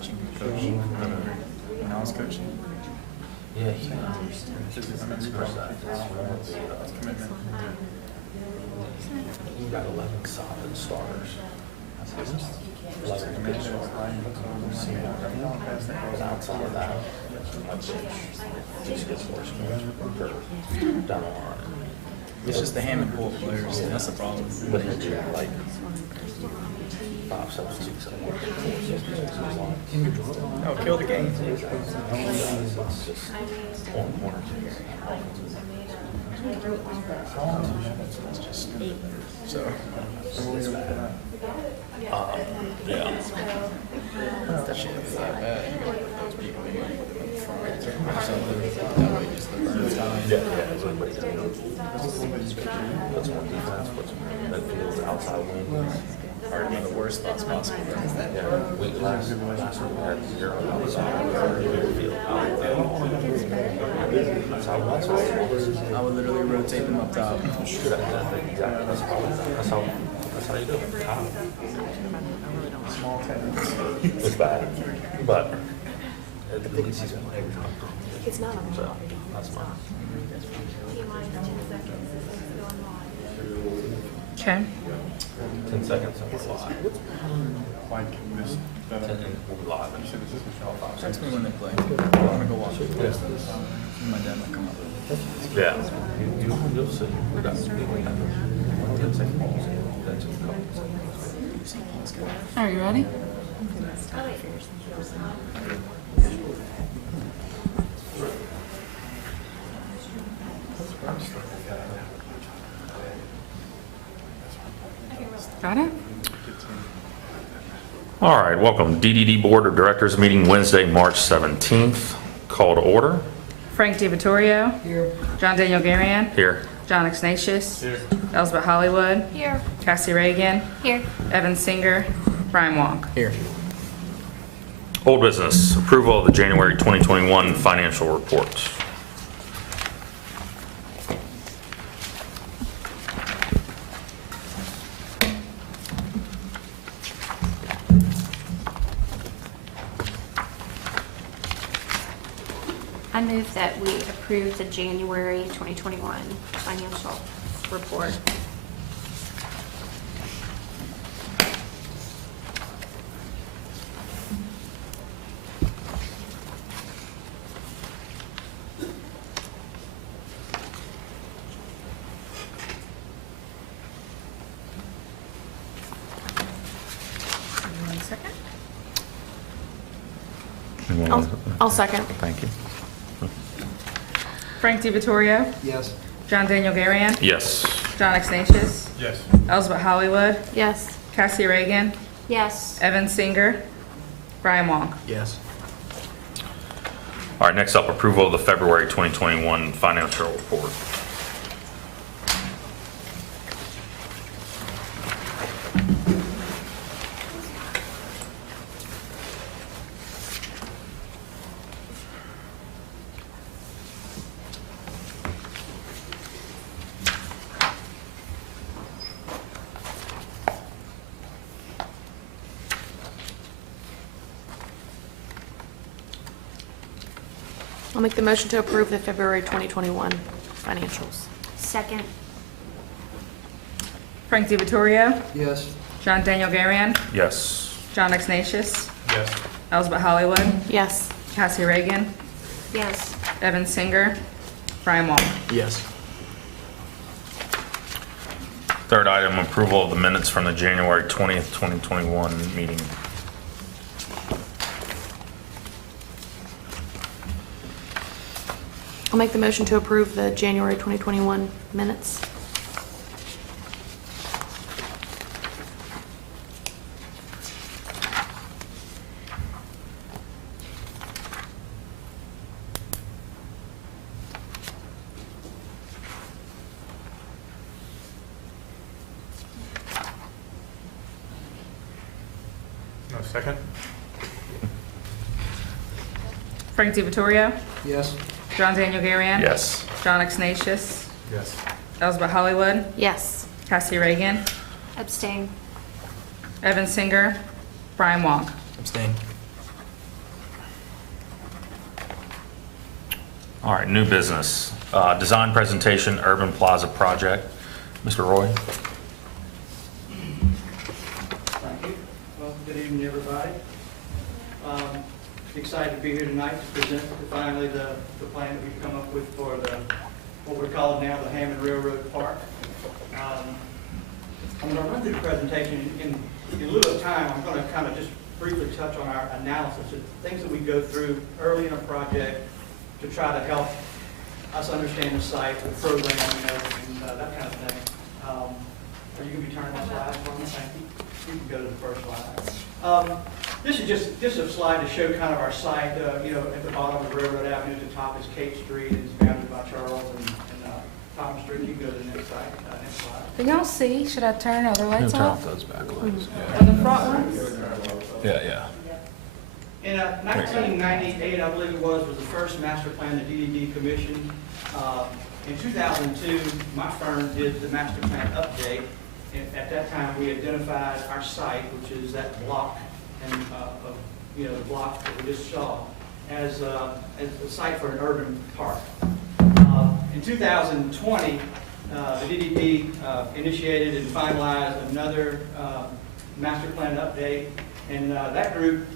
watching him coach when I was coaching. Yeah, he Commitment. You got 11 solid starters. That's 11 good starters. But outside of that, I'd say just gets worse down the line. It's just the Hammond pool of players. That's the problem. But he'll do like 5 substitutes at once. 4 substitutes at once. Oh, kill the game. It's just one corner. So, Yeah. that shit is that bad. Those people in that way just the burn time. Yeah, everybody's gonna go. Puts more defense, puts more midfield, outside wings. Are in the worst spots possible. Yeah, last week we had 0 outside midfield. That's how I would literally rotate them up top. Exactly. That's how you do it. Small tenants. It's bad, but I think it's easy. It's not on. So that's fine. Okay. 10 seconds and we're live. Like this. 10 and we're live. Text me when they play. I want to go watch it. My dad might come up. Yeah. You'll see. We got 10 second balls. That's a couple seconds. Are you ready? Got it? All right, welcome. DDD Board of Directors meeting Wednesday, March 17th. Call to order. Frank DiVittorio. Here. John Daniel Garian. Here. John Ignatius. Here. Elizabeth Hollywood. Here. Cassie Reagan. Here. Evan Singer. Brian Wong. Here. Old business, approval of the January 2021 financial report. I move that we approve the January 2021 financial report. One second. I'll second. Thank you. Frank DiVittorio. Yes. John Daniel Garian. Yes. John Ignatius. Yes. Elizabeth Hollywood. Yes. Cassie Reagan. Yes. Evan Singer. Brian Wong. Yes. All right, next up, approval of the February 2021 financial report. I'll make the motion to approve the February 2021 financials. Second. Frank DiVittorio. Yes. John Daniel Garian. Yes. John Ignatius. Yes. Elizabeth Hollywood. Yes. Cassie Reagan. Yes. Evan Singer. Brian Wong. Yes. Third item, approval of the minutes from the January 20th, 2021 meeting. I'll make the motion to approve the January 2021 minutes. No, second? Frank DiVittorio. Yes. John Daniel Garian. Yes. John Ignatius. Yes. Elizabeth Hollywood. Yes. Cassie Reagan. Abstain. Evan Singer. Brian Wong. Abstain. All right, new business. Design presentation, Urban Plaza Project. Mr. Roy? Thank you. Well, good evening, everybody. Excited to be here tonight to present finally the plan that we've come up with for what we're calling now the Hammond Railroad Park. I'm going to run through the presentation. In lieu of time, I'm going to kind of just briefly touch on our analysis of things that we go through early in a project to try to help us understand the site, the program, and that kind of thing. Are you going to be turning that slide for me? Thank you. You can go to the first slide. This is just a slide to show kind of our site. At the bottom of Railroad Avenue, at the top is Cape Street, and it's bounded by Charles and Thomas Street. You can go to the next slide. Can y'all see? Should I turn other lights Turn off? off those back lights. Or the front ones? Yeah. In 1998, I believe it was the first master plan the DDD commissioned. In 2002, my firm did the master plan update. And at that time, we identified our site, which is that block, and the block that we just saw, as a site for an urban park. In 2020, the DDD initiated and finalized another master plan update, and that group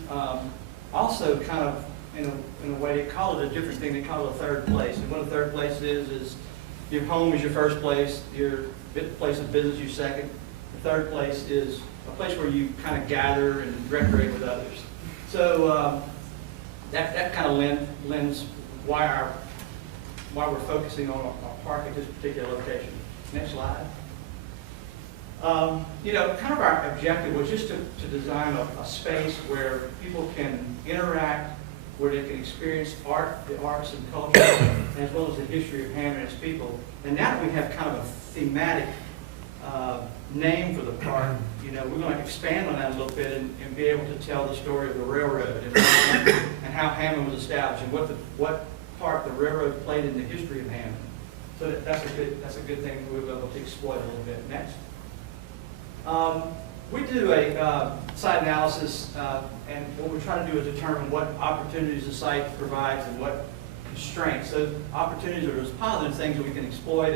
also kind of, in a way, they call it a different thing. They call it a third place. And what a third place is your home is your first place, your place of business your second. The third place is a place where you kind of gather and recreate with others. So that kind of lends why we're focusing on a park at this particular location. Next slide. Kind of our objective was just to design a space where people can interact, where they can experience art, the arts and culture, as well as the history of Hammond and its people. And now that we have kind of a thematic name for the park, we're going to expand on that a little bit and be able to tell the story of the railroad and how Hammond was established and what part the railroad played in the history of Hammond. So that's a good thing we'll be able to exploit a little bit. Next. We do a site analysis, and what we're trying to do is determine what opportunities the site provides and what constraints. So opportunities are those positive things that we can exploit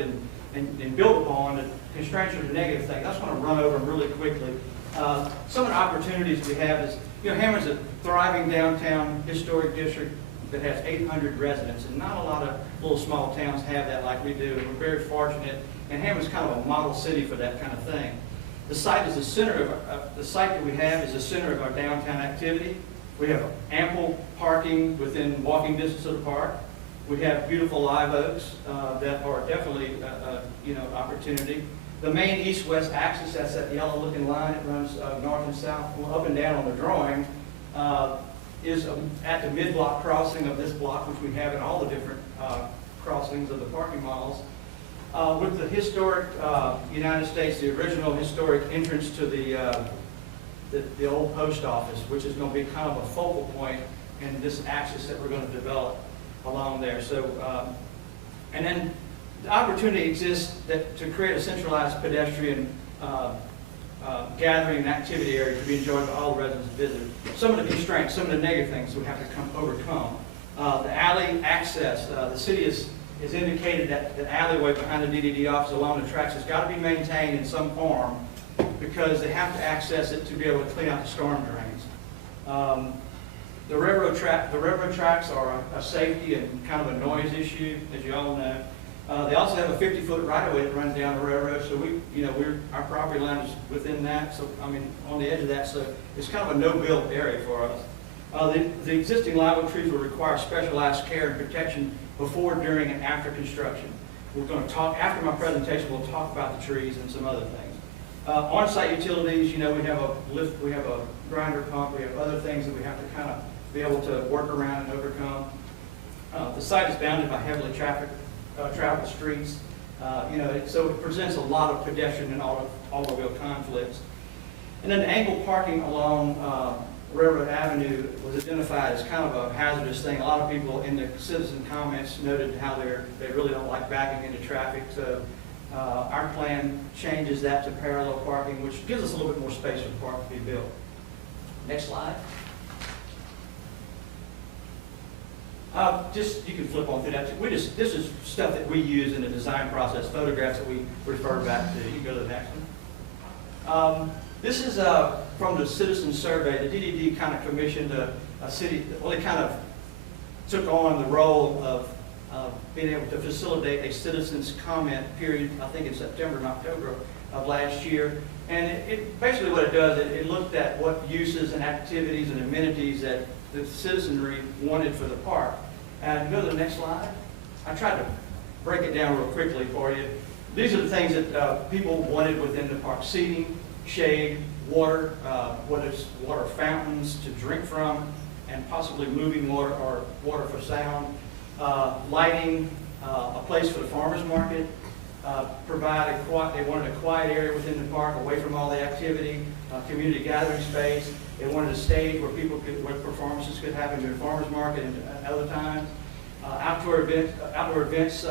and build upon. And constraints are the negative things. I just want to run over them really quickly. Some of the opportunities we have is, Hammond's a thriving downtown historic district that has 800 residents, and not a lot of little small towns have that like we do, and we're very fortunate. And Hammond's kind of a model city for that kind of thing. The site is the center of the site that we have is the center of our downtown activity. We have ample parking within walking distance of the park. We have beautiful live oaks that are definitely opportunity. The main east-west axis, that's that yellow-looking line that runs north and south, up and down on the drawing, is at the mid-block crossing of this block, which we have in all the different crossings of the parking models. With the historic United States, the original historic entrance to the old post office, which is going to be kind of a focal point in this axis that we're going to develop along there. So, and then the opportunity exists to create a centralized pedestrian gathering and activity area to be enjoyed by all residents and visitors. Some of the constraints, some of the negative things we have to overcome. The alley access, the city is indicated that the alleyway behind the DDD office along the tracks has got to be maintained in some form because they have to access it to be able to clean out the storm drains. The railroad tracks are a safety and kind of a noise issue, as you all know. They also have a 50-foot right-of-way that runs down the railroad, so our property line is within that. So on the edge of that, so it's kind of a no-build area for us. The existing live oak trees will require specialized care and protection before, during, and after construction. We're going to talk, after my presentation, we'll talk about the trees and some other things. On-site utilities, we have a lift, we have a grinder pump, we have other things that we have to kind of be able to work around and overcome. The site is bounded by heavily traveled streets. So it presents a lot of pedestrian and automobile conflicts. And then the angled parking along Railroad Avenue was identified as kind of a hazardous thing. A lot of people in the citizen comments noted how they really don't like backing into traffic. So our plan changes that to parallel parking, which gives us a little bit more space for the park to be built. Next slide. Just, you can flip on through that. This is stuff that we use in the design process, photographs that we refer back to. You can go to the next one. This is from the citizen survey. The DDD kind of commissioned a city, well, they kind of took on the role of being able to facilitate a citizens comment period, I think in September and October of last year. And it basically what it does, it looked at what uses and activities and amenities that the citizenry wanted for the park. And go to the next slide. I tried to break it down real quickly for you. These are the things that people wanted within the park: seating, shade, water, whether it's water fountains to drink from, and possibly moving water or water for sound, lighting, a place for the farmers market, they wanted a quiet area within the park away from all the activity, community gathering space. They wanted a stage where where performances could happen during farmers market and other times. Outdoor events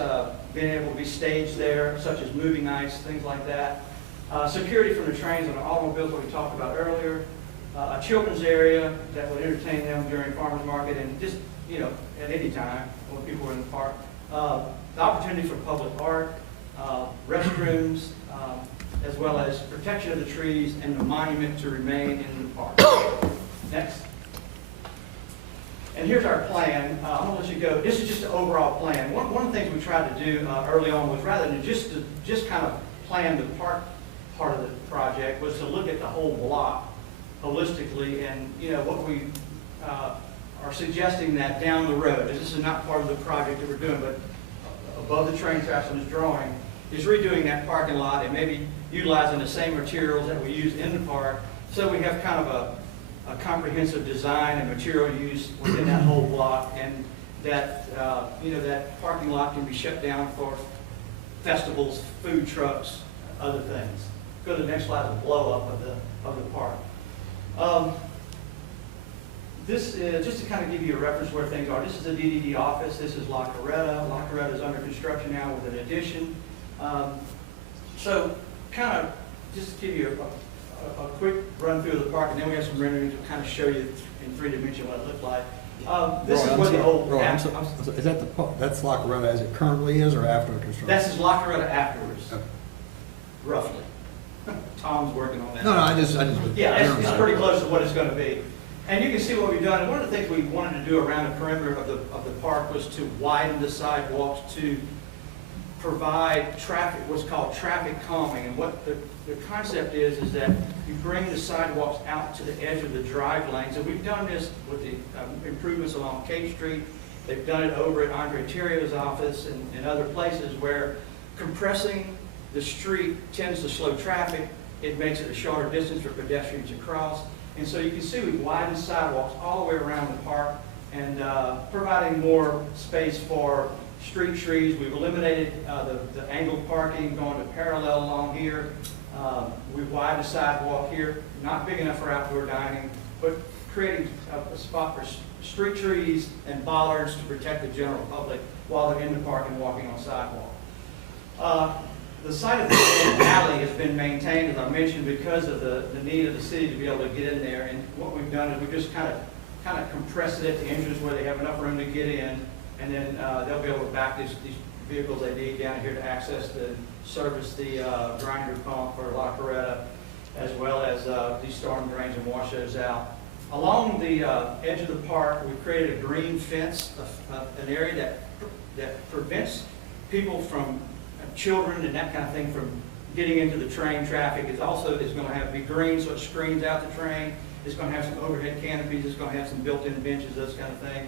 being able to be staged there, such as movie nights, things like that. Security from the trains and the automobiles, what we talked about earlier. A children's area that would entertain them during farmers market and just, at any time when people were in the park. The opportunity for public art, restrooms, as well as protection of the trees and the monument to remain in the park. Next. And here's our plan. I'm going to let you go. This is just the overall plan. One of the things we tried to do early on was, rather than just kind of plan the park part of the project, was to look at the whole block holistically, and what we are suggesting that down the road, this is not part of the project that we're doing, but above the train tracks on this drawing, is redoing that parking lot and maybe utilizing the same materials that we use in the park, so we have kind of a comprehensive design and material use within that whole block, and that that parking lot can be shut down for festivals, food trucks, other things. Go to the next slide, the blow up of the park. This is just to kind of give you a reference where things are. This is the DDD office. This is La Coretta. La Coretta is under construction now with an addition. So kind of just to give you a quick run through of the park, and then we have some renderings to kind of show you in 3 dimensions what it looked like. This is where the old... Is that that's La Coretta as it currently is, or after construction? This is La Coretta afterwards, roughly. Tom's working on that. No, I just yeah, it's pretty close to what it's going to be. And you can see what we've done. And one of the things we wanted to do around the perimeter of the park was to widen the sidewalks to provide traffic, what's called traffic calming. And what the concept is that you bring the sidewalks out to the edge of the drive lanes. And we've done this with the improvements along Cape Street. They've done it over at Andre Terrio's office and other places where compressing the street tends to slow traffic. It makes it a shorter distance for pedestrians to cross. And so you can see we've widened sidewalks all the way around the park and providing more space for street trees. We've eliminated the angled parking going to parallel along here. We've widened the sidewalk here, not big enough for outdoor dining, but creating a spot for street trees and bollards to protect the general public while they're in the park and walking on sidewalk. The site of the alley has been maintained, as I mentioned, because of the need of the city to be able to get in there. And what we've done is we've just kind of compressed it at the entrance where they have enough room to get in, and then they'll be able to back these vehicles they need down here to access service the grinder pump for La Coretta, as well as these storm drains and wash those out. Along the edge of the park, we've created a green fence, an area that prevents people from children and that kind of thing from getting into the train traffic. It also is going to be green, so it screens out the train. It's going to have some overhead canopies. It's going to have some built-in benches, those kind of thing.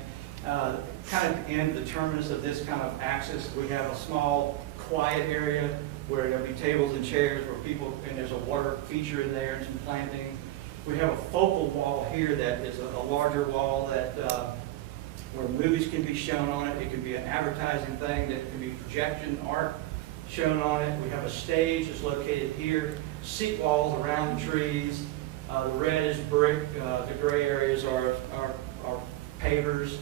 Kind of in the terminus of this kind of axis, we have a small, quiet area where there'll be tables and chairs where people, and there's a water feature in there and some planting. We have a focal wall here that is a larger wall that where movies can be shown on it. It can be an advertising thing that can be projection art shown on it. We have a stage that's located here, seat walls around the trees. The red is brick, the gray areas are pavers.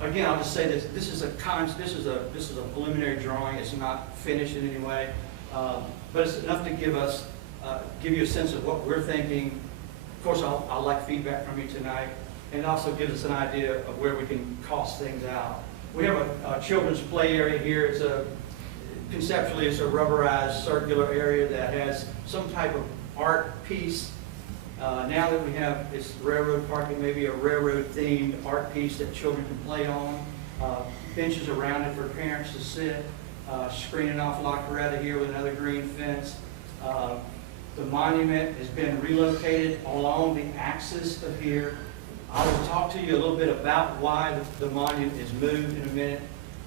Again, I'll just say this is a preliminary drawing. It's not finished in any way, but it's enough to give you a sense of what we're thinking. Of course, I'll like feedback from you tonight. and it also gives us an idea of where we can cost things out. We have a children's play area here. Conceptually, it's a rubberized circular area that has some type of art piece. Now that we have this railroad parking, maybe a railroad-themed art piece that children can play on, benches around it for parents to sit, screening off La Coretta here with another green fence. The monument has been relocated along the axis of here. I will talk to you a little bit about why the monument is moved in a minute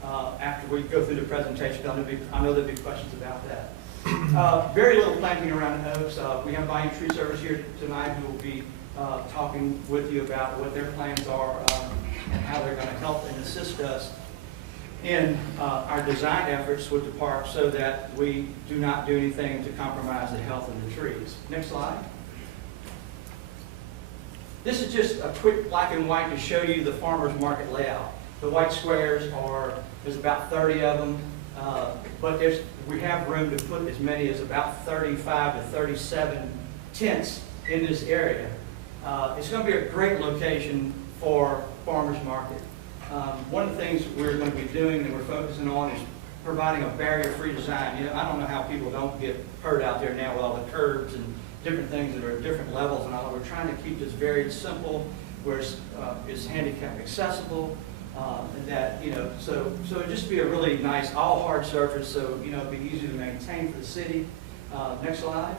after we go through the presentation. I know there'll be questions about that. Very little planting around the oaks. We have Bayou Tree Service here tonight who will be talking with you about what their plans are and how they're going to help and assist us in our design efforts with the park so that we do not do anything to compromise the health of the trees. Next slide. This is just a quick black and white to show you the farmer's market layout. The white squares there's about 30 of them, but we have room to put as many as about 35 to 37 tents in this area. It's going to be a great location for farmer's market. One of the things we're going to be doing that we're focusing on is providing a barrier-free design. You know, I don't know how people don't get hurt out there now with all the curbs and different things that are at different levels and all. We're trying to keep this very simple, where it's handicap accessible, and that, you know, so it'd just be a really nice all hard surface, so, you know, it'd be easy to maintain for the city. Next slide.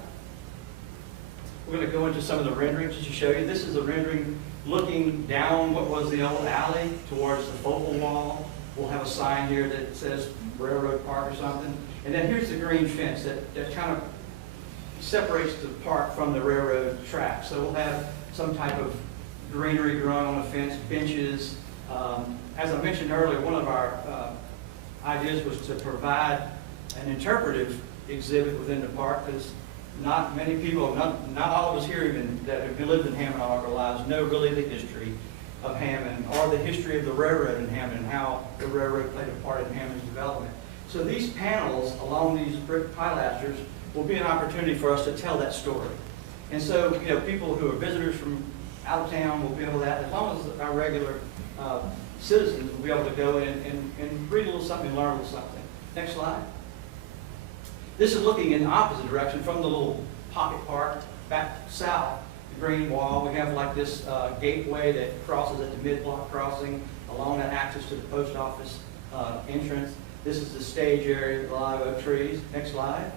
We're going to go into some of the renderings to show you. This is a rendering looking down what was the old alley towards the focal wall. We'll have a sign here that says Railroad Park or something. And then here's the green fence that kind of separates the park from the railroad track. So we'll have some type of greenery growing on the fence, benches. As I mentioned earlier, one of our ideas was to provide an interpretive exhibit within the park, because not many people, not all of us here even that have lived in Hammond all our lives know really the history of Hammond or the history of the railroad in Hammond and how the railroad played a part in Hammond's development. So these panels along these brick pilasters will be an opportunity for us to tell that story. And so, you know, people who are visitors from out of town will be able to, as long as our regular citizens will be able to go in and read a little something, learn a little something. Next slide. This is looking in the opposite direction from the little pocket park back south, the green wall. We have like this gateway that crosses at the mid-block crossing along that axis to the post office entrance. This is the stage area with the live oak trees. Next slide.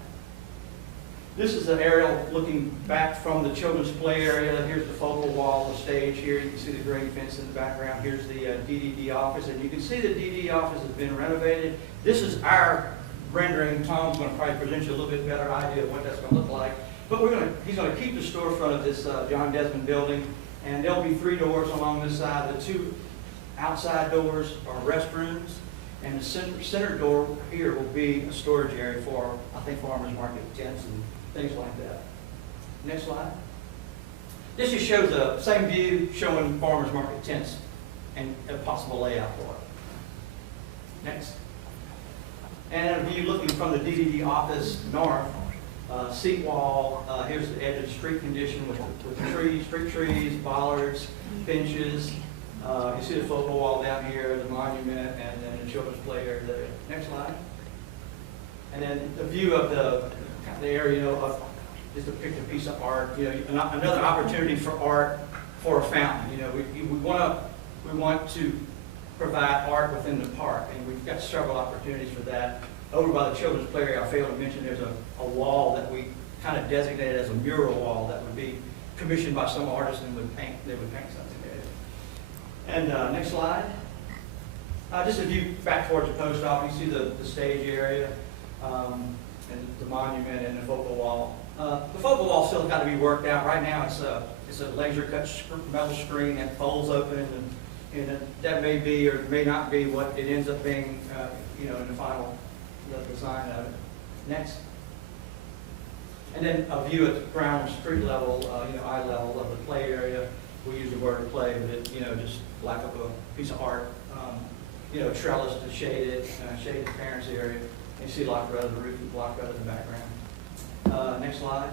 This is an aerial looking back from the children's play area. Here's the focal wall, the stage here. You can see the green fence in the background. Here's the DDD office, and you can see the DDD office has been renovated. This is our rendering. Tom's going to probably present you a little bit better idea of what that's going to look like. But he's going to keep the storefront of this John Desmond building, and there'll be 3 doors along this side. The 2 outside doors are restrooms, and the center door here will be a storage area for, I think, farmers market tents and things like that. Next slide. This just shows the same view showing farmers market tents and a possible layout for it. Next. And a view looking from the DDD office north, seat wall. Here's the edge of the street condition with trees, street trees, bollards, benches. You see the focal wall down here, the monument, and then the children's play area there. Next slide. And then the view of the area, you know, is to pick a piece of art. You know, another opportunity for art for a fountain. You know, we want to provide art within the park, and we've got several opportunities for that. Over by the children's play area, I failed to mention there's a wall that we kind of designated as a mural wall that would be commissioned by some artist and they would paint something there. And next slide. Just a view back towards the post office. You see the stage area, and the monument and the focal wall. The focal wall still got to be worked out. Right now it's a laser cut metal screen that folds open, and that may be or may not be what it ends up being, you know, in the final design of it. Next. And then a view at the ground street level, you know, eye level of the play area. We use the word play, but it, you know, just like a piece of art, you know, trellis to shade it, shade the parents' area. You see La Coretta, the roof and La Coretta in the background. Next slide.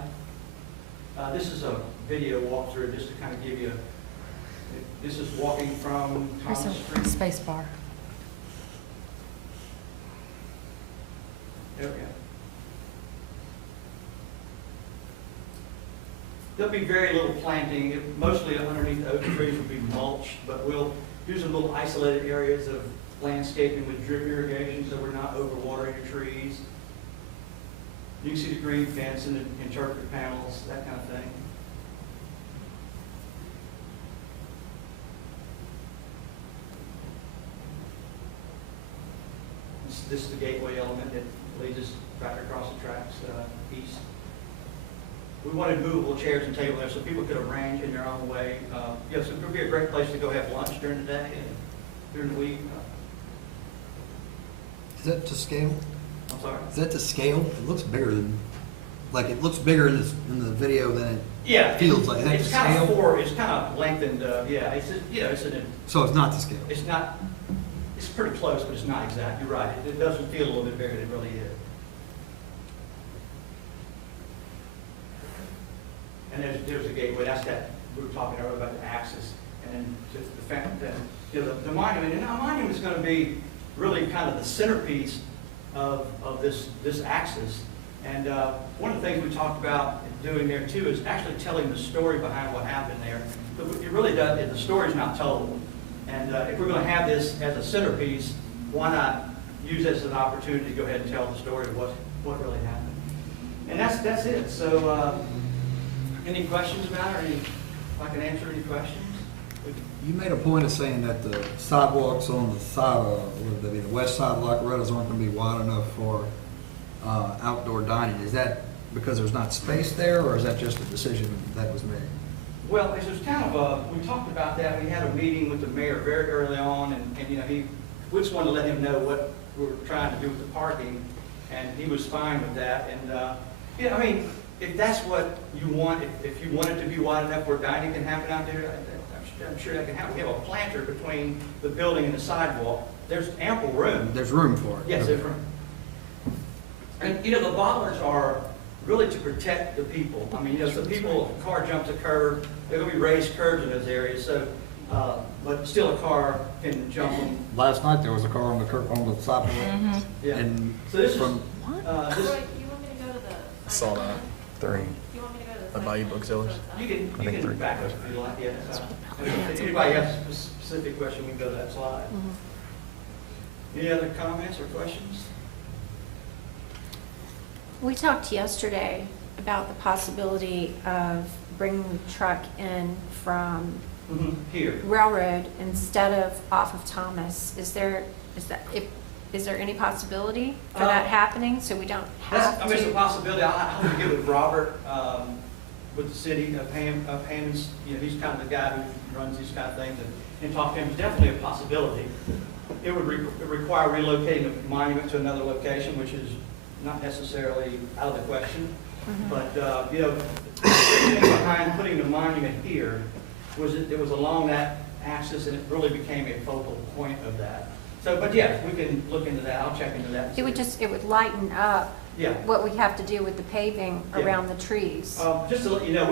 This is a video walkthrough just to kind of give you This is walking from There's Thomas a Street. space bar. There we go. There'll be very little planting, mostly underneath the oak trees will be mulch, but we'll do some little isolated areas of landscaping with drip irrigation so we're not overwatering the trees. You can see the green fence and the interpretive panels, that kind of thing. This is the gateway element that leads us back across the tracks east. We wanted movable chairs and tables there so people could arrange in their own way. Yes, it would be a great place to go have lunch during the day and during the week. Is that to scale? I'm sorry? Is that to scale? It looks bigger than, like, it looks bigger in the video than it Yeah. feels like. Is that to It's kind of scale? it's kind of lengthened, yeah, So it's not to scale? it's not, it's pretty close, but it's not exact. You're right. It doesn't feel a little bit bigger than it really is. And there's a gateway, that's that, we were talking earlier about the axis, and then just the fact that, the monument, and our monument is gonna be really kind of the centerpiece of this axis. And one of the things we talked about doing there too is actually telling the story behind what happened there. But it really does, the story's not told. And if we're gonna have this as a centerpiece, why not use this as an opportunity to go ahead and tell the story of what really happened. And that's it. So, any questions about it, or if I can answer any questions? You made a point of saying that the sidewalks on the side of, would they be the west side of La Loretta's aren't gonna be wide enough for outdoor dining. Is that because there's not space there, or is that just a decision that was made? Well, it was kind of we talked about that. We had a meeting with the mayor very early on, and we just wanted to let him know what we were trying to do with the parking, and he was fine with that. And, I mean, if that's what you want, if you want it to be wide enough where dining can happen out there, I'm sure that can happen. We have a planter between the building and the sidewalk. There's ample room. There's room for it? Yes, Okay. there's room. And, the bollards are really to protect the people. I mean, so people, if a car jumps a curb, there are going to be raised curbs in those areas, so, but still a car can jump them. Last night, there was a car on the sidewalk. Yeah. And So this is, from, this, You want me to go to the? I saw that. 3. You want me to go to the? The Bayou Booksellers. you can think three. back up if you like, yeah. If anybody has a specific question, we can go to that slide. Any other comments or questions? We talked yesterday about the possibility of bringing the truck in from Here. Railroad instead of off of Thomas. Is there any possibility for that happening, so we don't have It's a to? possibility. I'll have to get with Robert, with the city of Hammond. He's kind of the guy who runs these kind of things, and talk to him. It's definitely a possibility. It would require relocating the monument to another location, which is not necessarily out of the question. But, the thing behind putting the monument here was it was along that axis, and it really became a focal point of that. So, but yes, we can look into that. I'll check into that. It would lighten up Yeah. what we have to do with the paving Yeah. around the trees. Just to let you know,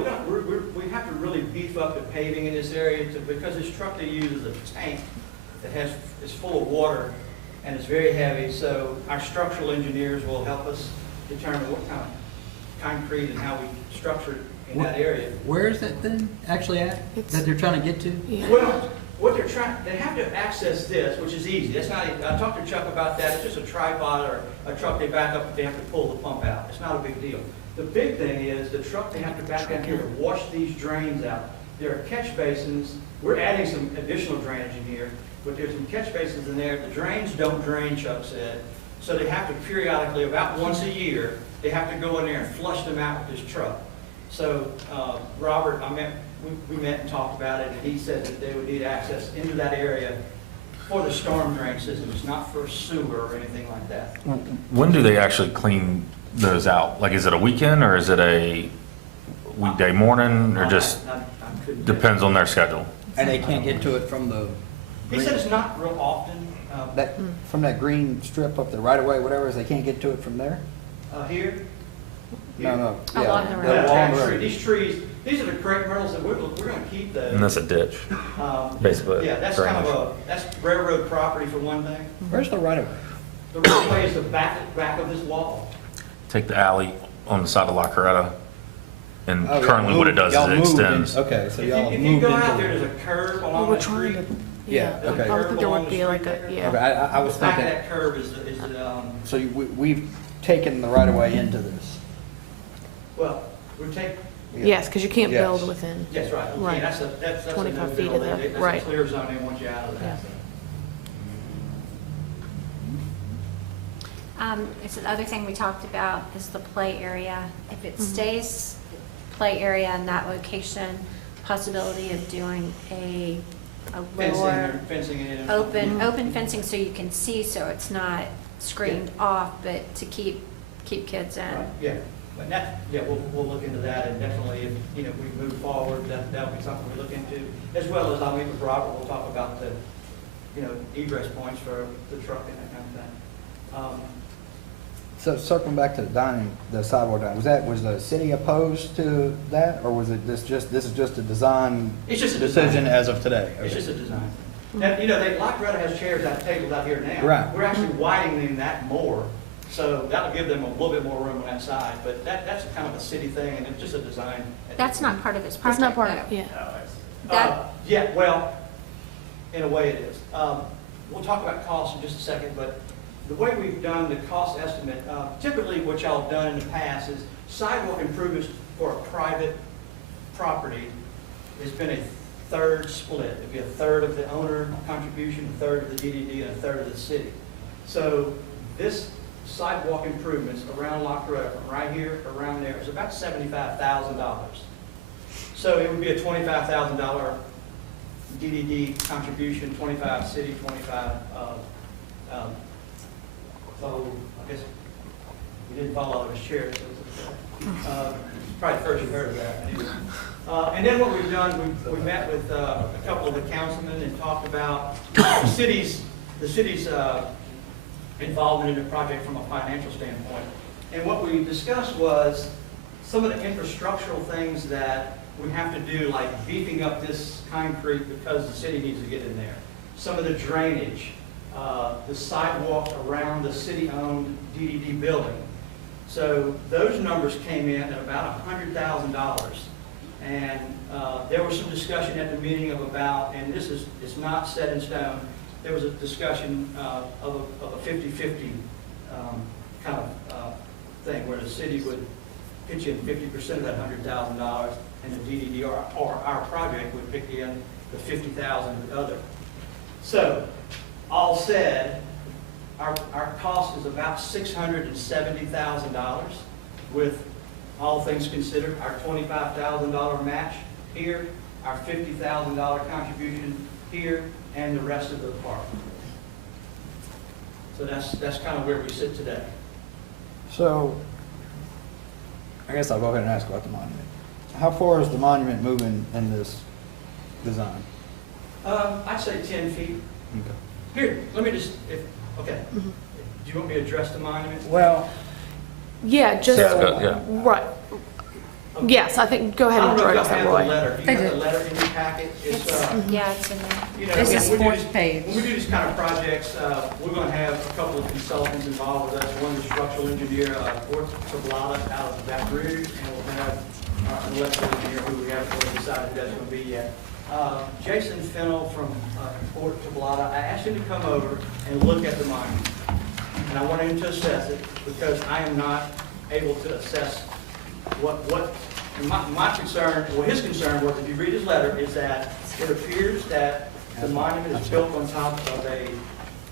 we have to really beef up the paving in this area because this truck they use is a tank that is full of water and it's very heavy. So our structural engineers will help us determine what kind of concrete and how we structure it in that area. where is that then actually at, that they're trying to get to? Yeah. Well, what they have to access this, which is easy. That's not. I talked to Chuck about that. It's just a tripod or a truck they back up. They have to pull the pump out. It's not a big deal. The big thing is the truck they have to back down here to wash these drains out. There are catch basins. We're adding some additional drainage in here, but there's some catch basins in there. The drains don't drain, Chuck said. So they have to periodically, about once a year, they have to go in there and flush them out with this truck. So Robert, we met and talked about it, and he said that they would need access into that area for the storm drain system. It's not for sewer or anything like that. When do they actually clean those out? Like, is it a weekend, or is it a weekday morning, or just I couldn't- depends on their schedule? And they can't get to it from the, He said it's not real often from that green strip up the right of way, whatever it is, they can't get to it from there? here. No, no. Along yeah, the road. along Jack the Street, road. these trees, these are the crepe myrtles that we're gonna keep those. And that's a ditch, basically. Yeah, that's kind of that's railroad property for one thing. Where's the right of way? The right of way is the back of this wall. Take the alley on the side of La Coretta, and Oh, y'all currently what it moved- does y'all is it moved in- extends. Okay, so If y'all you moved go out there, into. there's a curve Well, along we're that trying street. to, Yeah, yeah, okay. I would think there would be like a, Okay, yeah. I was The back of thinking, that curve is so we've taken the right of way into this. well, we take, Yes, because you can't Yes. build within, yes, right. Okay, Right. That's a 25 no feet of build. that, That's right. a clear zone, they want you out of that. It's the other thing we talked about is the play area. If it stays play area in that location, possibility of doing a lower, Fencing it in. open fencing so you can see, so it's not screened off, but to keep kids in. Right, yeah, but that, yeah, we'll look into that, and definitely if, we move forward, that'll be something we look into, as well as I'll meet with Robert, we'll talk about the, egress points for the truck and that kind of thing. So circling back to the sidewalk dining, was the city opposed to that, or was it this is just a design It's just a decision design. as of today? It's Okay. just a design. And, La Coretta has chairs tables out here now. Right. We're actually widening that more, so that'll give them a little bit more room on that side, but that's kind of a city thing, and it's just a design. That's not part of this that's project, not part though. of, yeah. That- Yeah, well, in a way it is. We'll talk about costs in just a second, but the way we've done the cost estimate, typically what y'all have done in the past is sidewalk improvements for a private property has been a third split. It'd be a third of the owner contribution, a third of the DDD, and a third of the city. So this sidewalk improvements around La Coretta, from right here around there, is about $75,000. So it would be a $25,000 DDD contribution, 25 city, 25, so I guess we didn't fall out of his chair, so it's okay. Probably the first you've heard of that. Anyway. And then what we've done, we met with a couple of the councilmen and talked about the city's involvement in the project from a financial standpoint. And what we discussed was some of the infrastructural things that we have to do, like beefing up this concrete because the city needs to get in there. Some of the drainage, the sidewalk around the city-owned DDD building. So those numbers came in at about $100,000. And there was some discussion at the meeting of about, and it's not set in stone, there was a discussion of a 50-50 kind of thing where the city would pitch in 50% of that $100,000 and the DDD or our project would pick in the $50,000 of the other. So, all said, our cost is about $670,000 with all things considered, our $25,000 match here, our $50,000 contribution here, and the rest of the park. So that's kind of where we sit today. So, I guess I'll go ahead and ask about the monument. How far is the monument moving in this design? I'd say 10 feet. Okay. Here, let me just, okay. Do you want me to address the monument? Well, Yeah, just, So- Yeah. right. Yes, I think, go ahead I and don't know if address y'all that, have the Roy. letter. You I got the do. letter in your packet? Yeah, it's in there. This is when we do fourth page. When we do these kind of projects, we're going to have a couple of consultants involved with us. One is structural engineer, Fort Tablada out of Baton Rouge, and we'll have an electrical engineer who we haven't really decided who that's going to be yet. Jason Fennell from Fort Tablada, I asked him to come over and look at the monument. And I want him to assess it because I am not able to assess my concern, well, his concern was, if you read his letter, is that it appears that the monument is built on top of a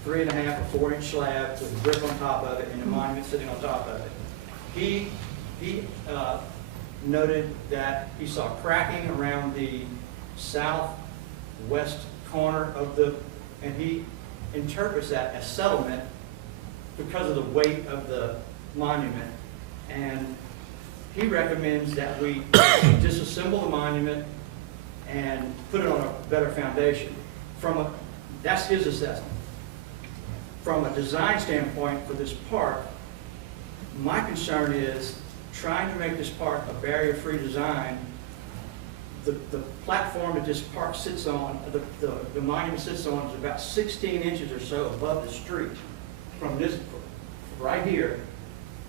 3.5 or 4 inch slab with a brick on top of it and the monument sitting on top of it. He noted that he saw cracking around the southwest corner of and he interprets that as settlement because of the weight of the monument. And he recommends that we disassemble the monument and put it on a better foundation. That's his assessment. From a design standpoint for this park, my concern is trying to make this park a barrier-free design. The platform that this park sits on, the monument sits on, is about 16 inches or so above the street. From this, right here,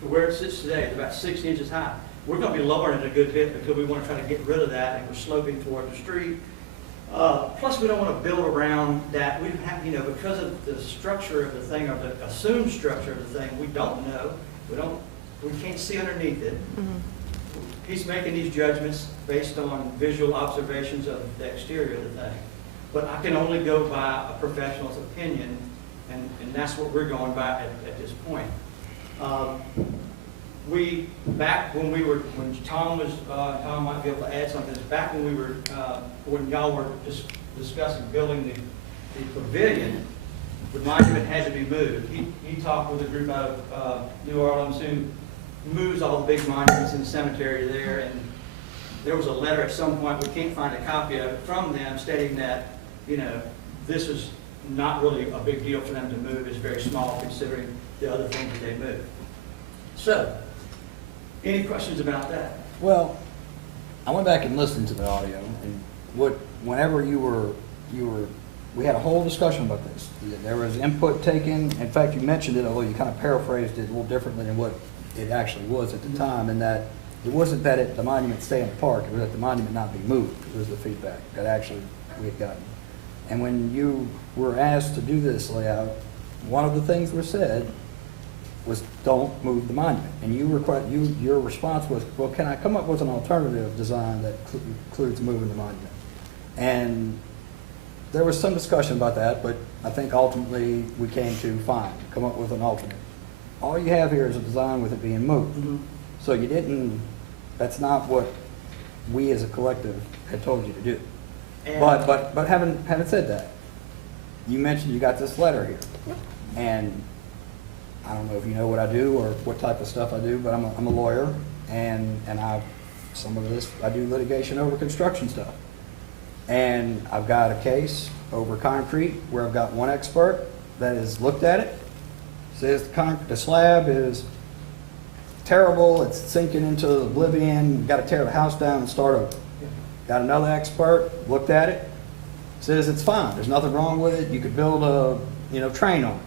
to where it sits today, it's about 6 inches high. We're going to be lowering it a good bit because we want to try to get rid of that, and we're sloping toward the street. Plus, we don't want to build around that. We have, because of the structure of the thing, or the assumed structure of the thing, we don't know. We can't see underneath it. He's making these judgments based on visual observations of the exterior of the thing. But I can only go by a professional's opinion, and that's what we're going by at this point. Back when Tom might be able to add something, back when y'all were discussing building the pavilion, the monument had to be moved. He talked with a group out of New Orleans who moves all the big monuments in the cemetery there, and there was a letter at some point, we can't find a copy of it, from them stating that, this is not really a big deal for them to move. It's very small considering the other things that they moved. So, any questions about that? Well, I went back and listened to the audio, and whenever we had a whole discussion about this. There was input taken. In fact, you mentioned it, although you kind of paraphrased it a little differently than what it actually was at the time, in that it wasn't that the monument stay in the park, it was that the monument not be moved. It was the feedback that actually we had gotten. And when you were asked to do this layout, one of the things was said was, don't move the monument. And your response was, well, can I come up with an alternative design that includes moving the monument? And there was some discussion about that, but I think ultimately we came to, fine, come up with an alternate. All you have here is a design with it being moved. So that's not what we as a collective had told you to do. But having said that, you mentioned you got this letter here. And I don't know if you know what I do or what type of stuff I do, but I'm a lawyer, and I do litigation over construction stuff. And I've got a case over concrete where I've got one expert that has looked at it, says the slab is terrible, it's sinking into oblivion, got to tear the house down and start over. Got another expert, looked at it, says it's fine, there's nothing wrong with it, you could build a train on it.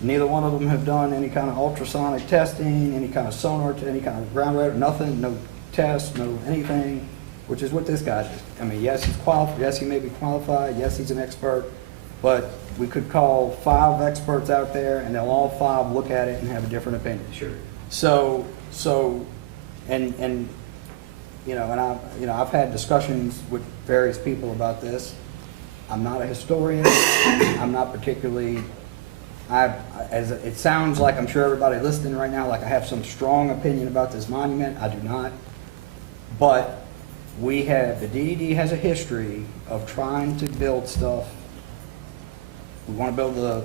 Neither one of them have done any kind of ultrasonic testing, any kind of sonar, any kind of ground radar, nothing, no tests, no anything, which is what this guy did. I mean, yes, he's qualified, yes, he may be qualified, yes, he's an expert, but we could call 5 experts out there and they'll all 5 look at it and have a different opinion. Sure. I've had discussions with various people about this. I'm not a historian. I'm not particularly, it sounds like, I'm sure everybody listening right now, like I have some strong opinion about this monument. I do not. But the DDD has a history of trying to build stuff. We want to build the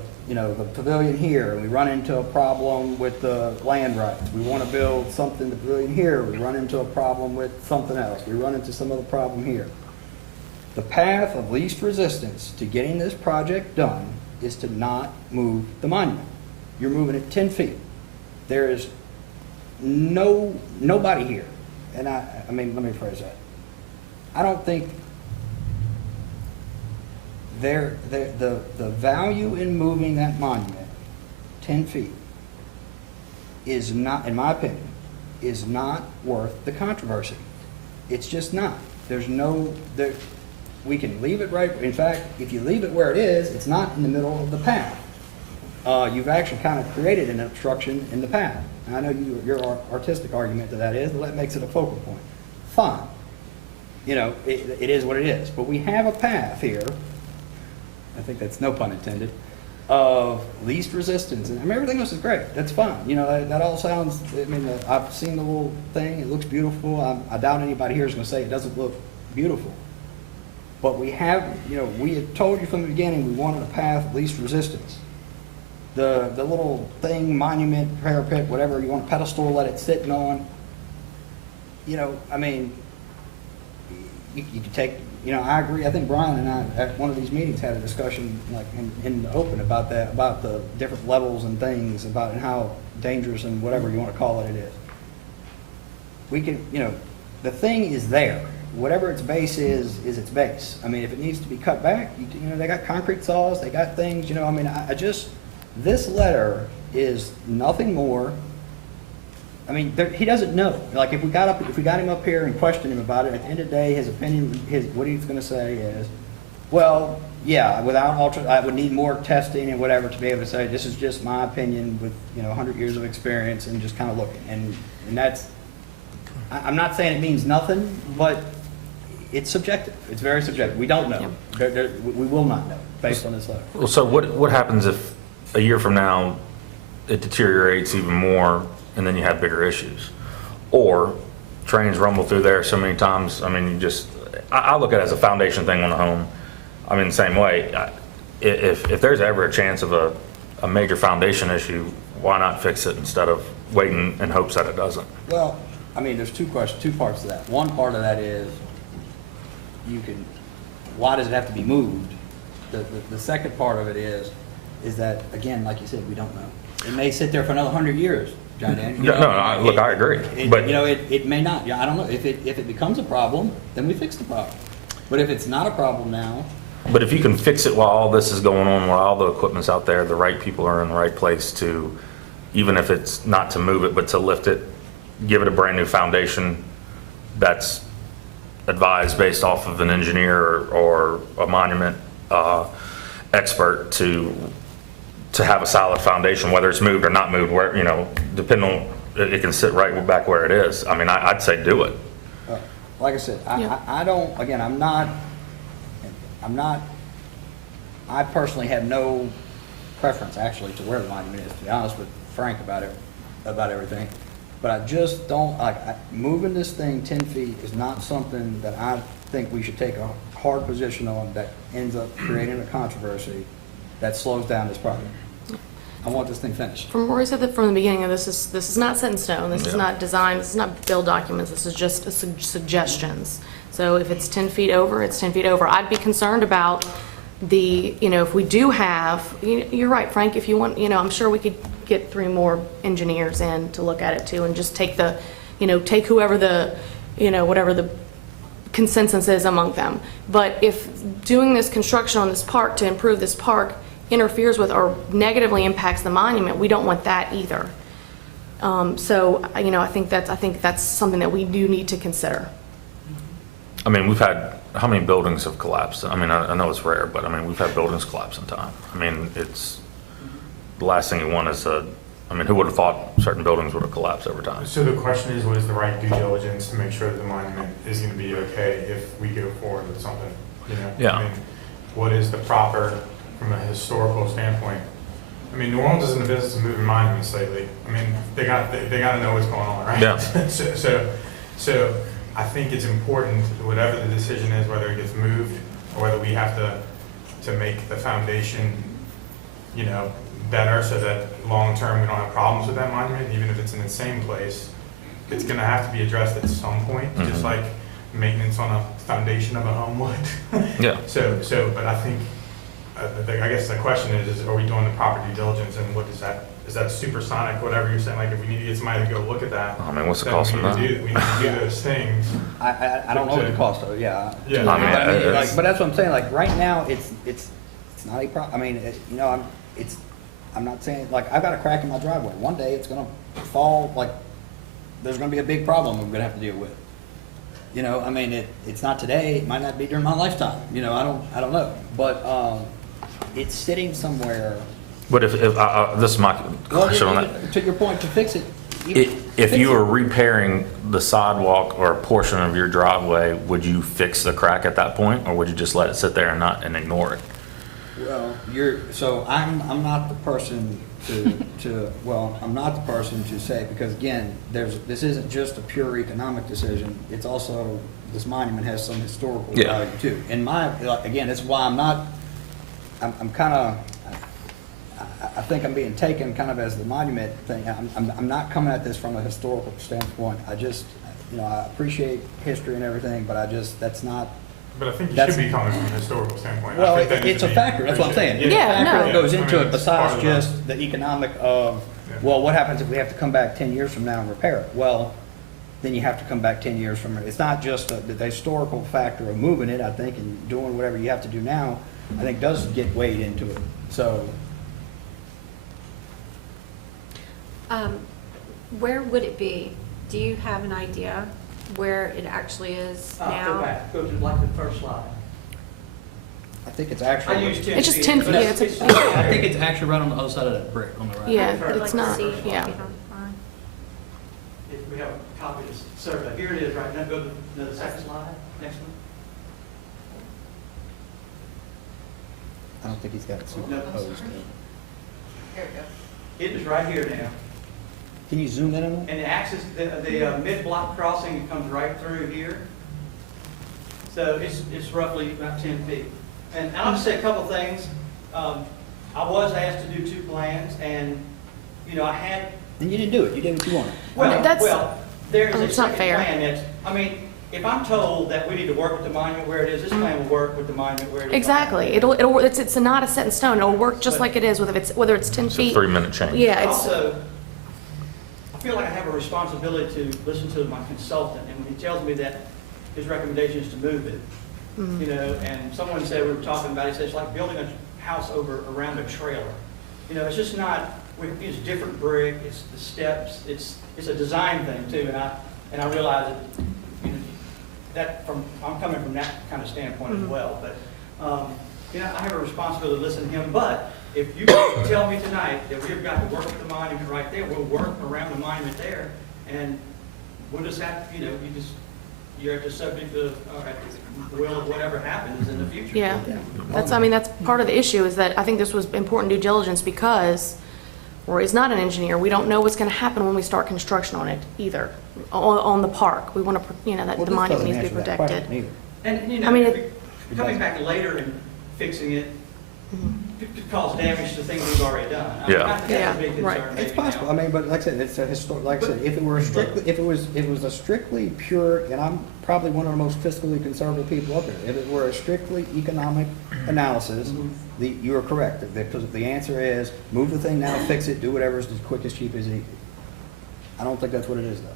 pavilion here, and we run into a problem with the land rights. We want to build something, the pavilion here, we run into a problem with something else. We run into some other problem here. The path of least resistance to getting this project done is to not move the monument. You're moving it 10 feet. There is nobody here, and I mean, let me phrase that. I don't think the value in moving that monument 10 feet is not, in my opinion, is not worth the controversy. It's just not. We can leave it right. In fact, if you leave it where it is, it's not in the middle of the path. You've actually kind of created an obstruction in the path. And I know your artistic argument to that is, well, that makes it a focal point. Fine. It is what it is. But we have a path here, I think that's no pun intended, of least resistance. And I mean, everything else is great. That's fine. That all sounds, I mean, I've seen the little thing. It looks beautiful. I doubt anybody here is going to say it doesn't look beautiful. But we have, we had told you from the beginning we wanted a path of least resistance. The little thing, monument, parapet, whatever you want, pedestal, let it sitting on. I mean, you could take, I agree. I think Brian and I at one of these meetings had a discussion like in the open about that, about the different levels and things, about and how dangerous and whatever you want to call it is. we can, you know, the thing is there. Whatever its base is its base. I mean, if it needs to be cut back, you know, they got concrete saws, they got things, you know, I mean, I just, this letter is nothing more. I mean, he doesn't know. Like, if we got him up here and questioned him about it, at the end of the day, his opinion, what he's gonna say is, well, yeah, I would need more testing and whatever to be able to say, this is just my opinion with, you know, 100 years of experience and just kind of looking. And that's, I'm not saying it means nothing, but it's subjective. It's very subjective. We don't know. We will not know based on this letter. Well, so what happens if a year from now it deteriorates even more and then you have bigger issues? Or trains rumble through there so many times, I mean, I look at it as a foundation thing on a home. I mean, the same way, if there's ever a chance of a major foundation issue, why not fix it instead of waiting in hopes that it doesn't? Well, I mean, there's two parts to that. One part of that is, why does it have to be moved? The second part of it is that, again, like you said, we don't know. It may sit there for another 100 years, John Dan. Look, I agree. But you know, it may not. Yeah, I don't know. If it becomes a problem, then we fix the problem. But if it's not a problem now. But if you can fix it while all this is going on, while all the equipment's out there, the right people are in the right place to, even if it's not to move it, but to lift it, give it a brand new foundation that's advised based off of an engineer or a monument expert to have a solid foundation, whether it's moved or not moved, where, you know, depending on, it can sit right back where it is. I mean, I'd say do it. Like I said, I don't, again, I personally have no preference actually to where the monument is, to be honest with Frank about everything. But I just don't, moving this thing 10 feet is not something that I think we should take a hard position on that ends up creating a controversy that slows down this project. I want this thing finished. From Roy said that from the beginning, this is not set in stone. This is not design. This is not build documents. This is just suggestions. So if it's 10 feet over, it's 10 feet over. I'd be concerned about the, you know, if we do have, you're right, Frank, if you want, you know, I'm sure we could get 3 more engineers in to look at it too, and just take the, you know, take whoever the, you know, whatever the consensus is among them. But if doing this construction on this park to improve this park interferes with or negatively impacts the monument, we don't want that either. So, you know, I think that's something that we do need to consider. I mean, we've had, how many buildings have collapsed? I mean, I know it's rare, but I mean, we've had buildings collapse in time. I mean, it's, the last thing you want is I mean, who would have thought certain buildings would have collapsed over time? So the question is, what is the right due diligence to make sure that the monument is going to be okay if we go forward with something, you know? Yeah. I mean, what is the proper, from a historical standpoint? I mean, New Orleans is in the business of moving monuments lately. I mean, they got to know what's going on, right? Yeah. So I think it's important, whatever the decision is, whether it gets moved or whether we have to make the foundation, you know, better so that long-term we don't have problems with that monument, even if it's in the same place. It's going to have to be addressed at some point, just like maintenance on a foundation of a home would. Yeah. But I think, I guess the question is are we doing the proper due diligence, and what is that? Is that supersonic, whatever you're saying? Like, if we need to get somebody to go look at that, I mean, what's the cost of that? We need to do those things. I don't know what the cost of it, yeah. Yeah. I mean, But that's what I'm saying, like, right now, it's not a problem. I mean, you know, I'm not saying, like, I've got a crack in my driveway. One day it's gonna fall, like, there's gonna be a big problem I'm gonna have to deal with. You know, I mean, it's not today, it might not be during my lifetime, you know, I don't know. But it's sitting somewhere. But if this is my question on that. To your point, to fix it. If you were repairing the sidewalk or a portion of your driveway, would you fix the crack at that point, or would you just let it sit there and ignore it? Well, I'm not the person I'm not the person to say, because again, this isn't just a pure economic decision. It's also, this monument has some historical value too. Again, that's why I'm kind of, I think I'm being taken kind of as the monument thing. I'm not coming at this from a historical standpoint. I just, you know, I appreciate history and everything, but that's not. But I think you should be coming from a historical standpoint. Well, it's a factor, that's what I'm saying. Yeah, It's a factor that goes into it it's besides part of just the economic of, well, what happens if we have to come back 10 years from now and repair it? Well, then you have to come back 10 years from it. It's not just the historical factor of moving it, I think, and doing whatever you have to do now, I think does get weighed into it. So, Where would it be? Do you have an idea where it actually is Go now? back, go to like the first slide. I think it's I actually, use 10 It's just feet, 10 but feet, it's- it's a- it's- I think it's actually right on the other side of that brick on the right. Yeah, I'd like it's to not, see if yeah. we don't find- If we have a copy of this survey, here it is right now, go to the second slide, next one. I don't think he's got it superimposed. It is right here now. Can you zoom in on And the axis, the mid-block crossing, it comes right through here. So it's roughly about 10 feet. And I'll just say a couple things. I was asked to do 2 plans, and, you know, I had, that? And you didn't do it, you did what you wanted. well, there is a It's not second fair. plan that's, I mean, if I'm told that we need to work with the monument where it is, this plan will work with the monument where it is. Exactly. It's not a set in stone. It'll work just like it is, whether it's 10 It's a feet. 3-minute change. Yeah, it's, Also, I feel like I have a responsibility to listen to my consultant, and when he tells me that his recommendation is to move it, you know, and someone said, we were talking about, he said, it's like building a house around a trailer. You know, it's just not, we use different brick, it's the steps, it's a design thing too, and I realize that, you know, I'm coming from that kind of standpoint as well, but, you know, I have a responsibility to listen to him, but if you tell me tonight that we've got to work with the monument right there, we'll work around the monument there, and we'll just have, you know, you're at the subject of, at the will of whatever happens in the future. yeah. That's part of the issue is that I think this was important due diligence because Roy's not an engineer. We don't know what's going to happen when we start construction on it either, on the park. We want to, you know, that Well, the this monument doesn't needs to be answer that question protected. either. And, you know, I mean, coming back later and fixing it could cause damage to things we've already done. I mean, Yeah. I think that's a big Yeah, right. concern. It's maybe now. possible, I mean, but like I said, it's a historic, like I said, if it were strictly, if it was a strictly pure, and I'm probably one of the most fiscally conservative people up there, if it were a strictly economic analysis, you are correct, because the answer is, move the thing now, fix it, do whatever is as quick, as cheap as easy. I don't think that's what it is, though.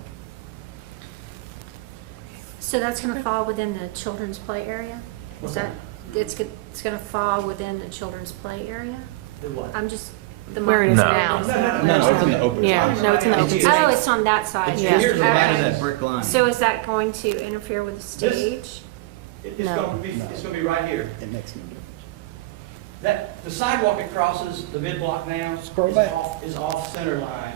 So that's gonna fall within the children's play area? Is that, it's gonna fall within the children's play area? The what? I'm just, the. Where it is No. now. No, it's in the open Yeah, space. no, it's in the open It's- space. Oh, it's on that side. It's Yeah. to the right of Okay. that brick line. So is that going to interfere with the stage? It's No. going to be, it's going to be right here. It makes no difference. The sidewalk that crosses the mid-block now Scroll back. is off center line.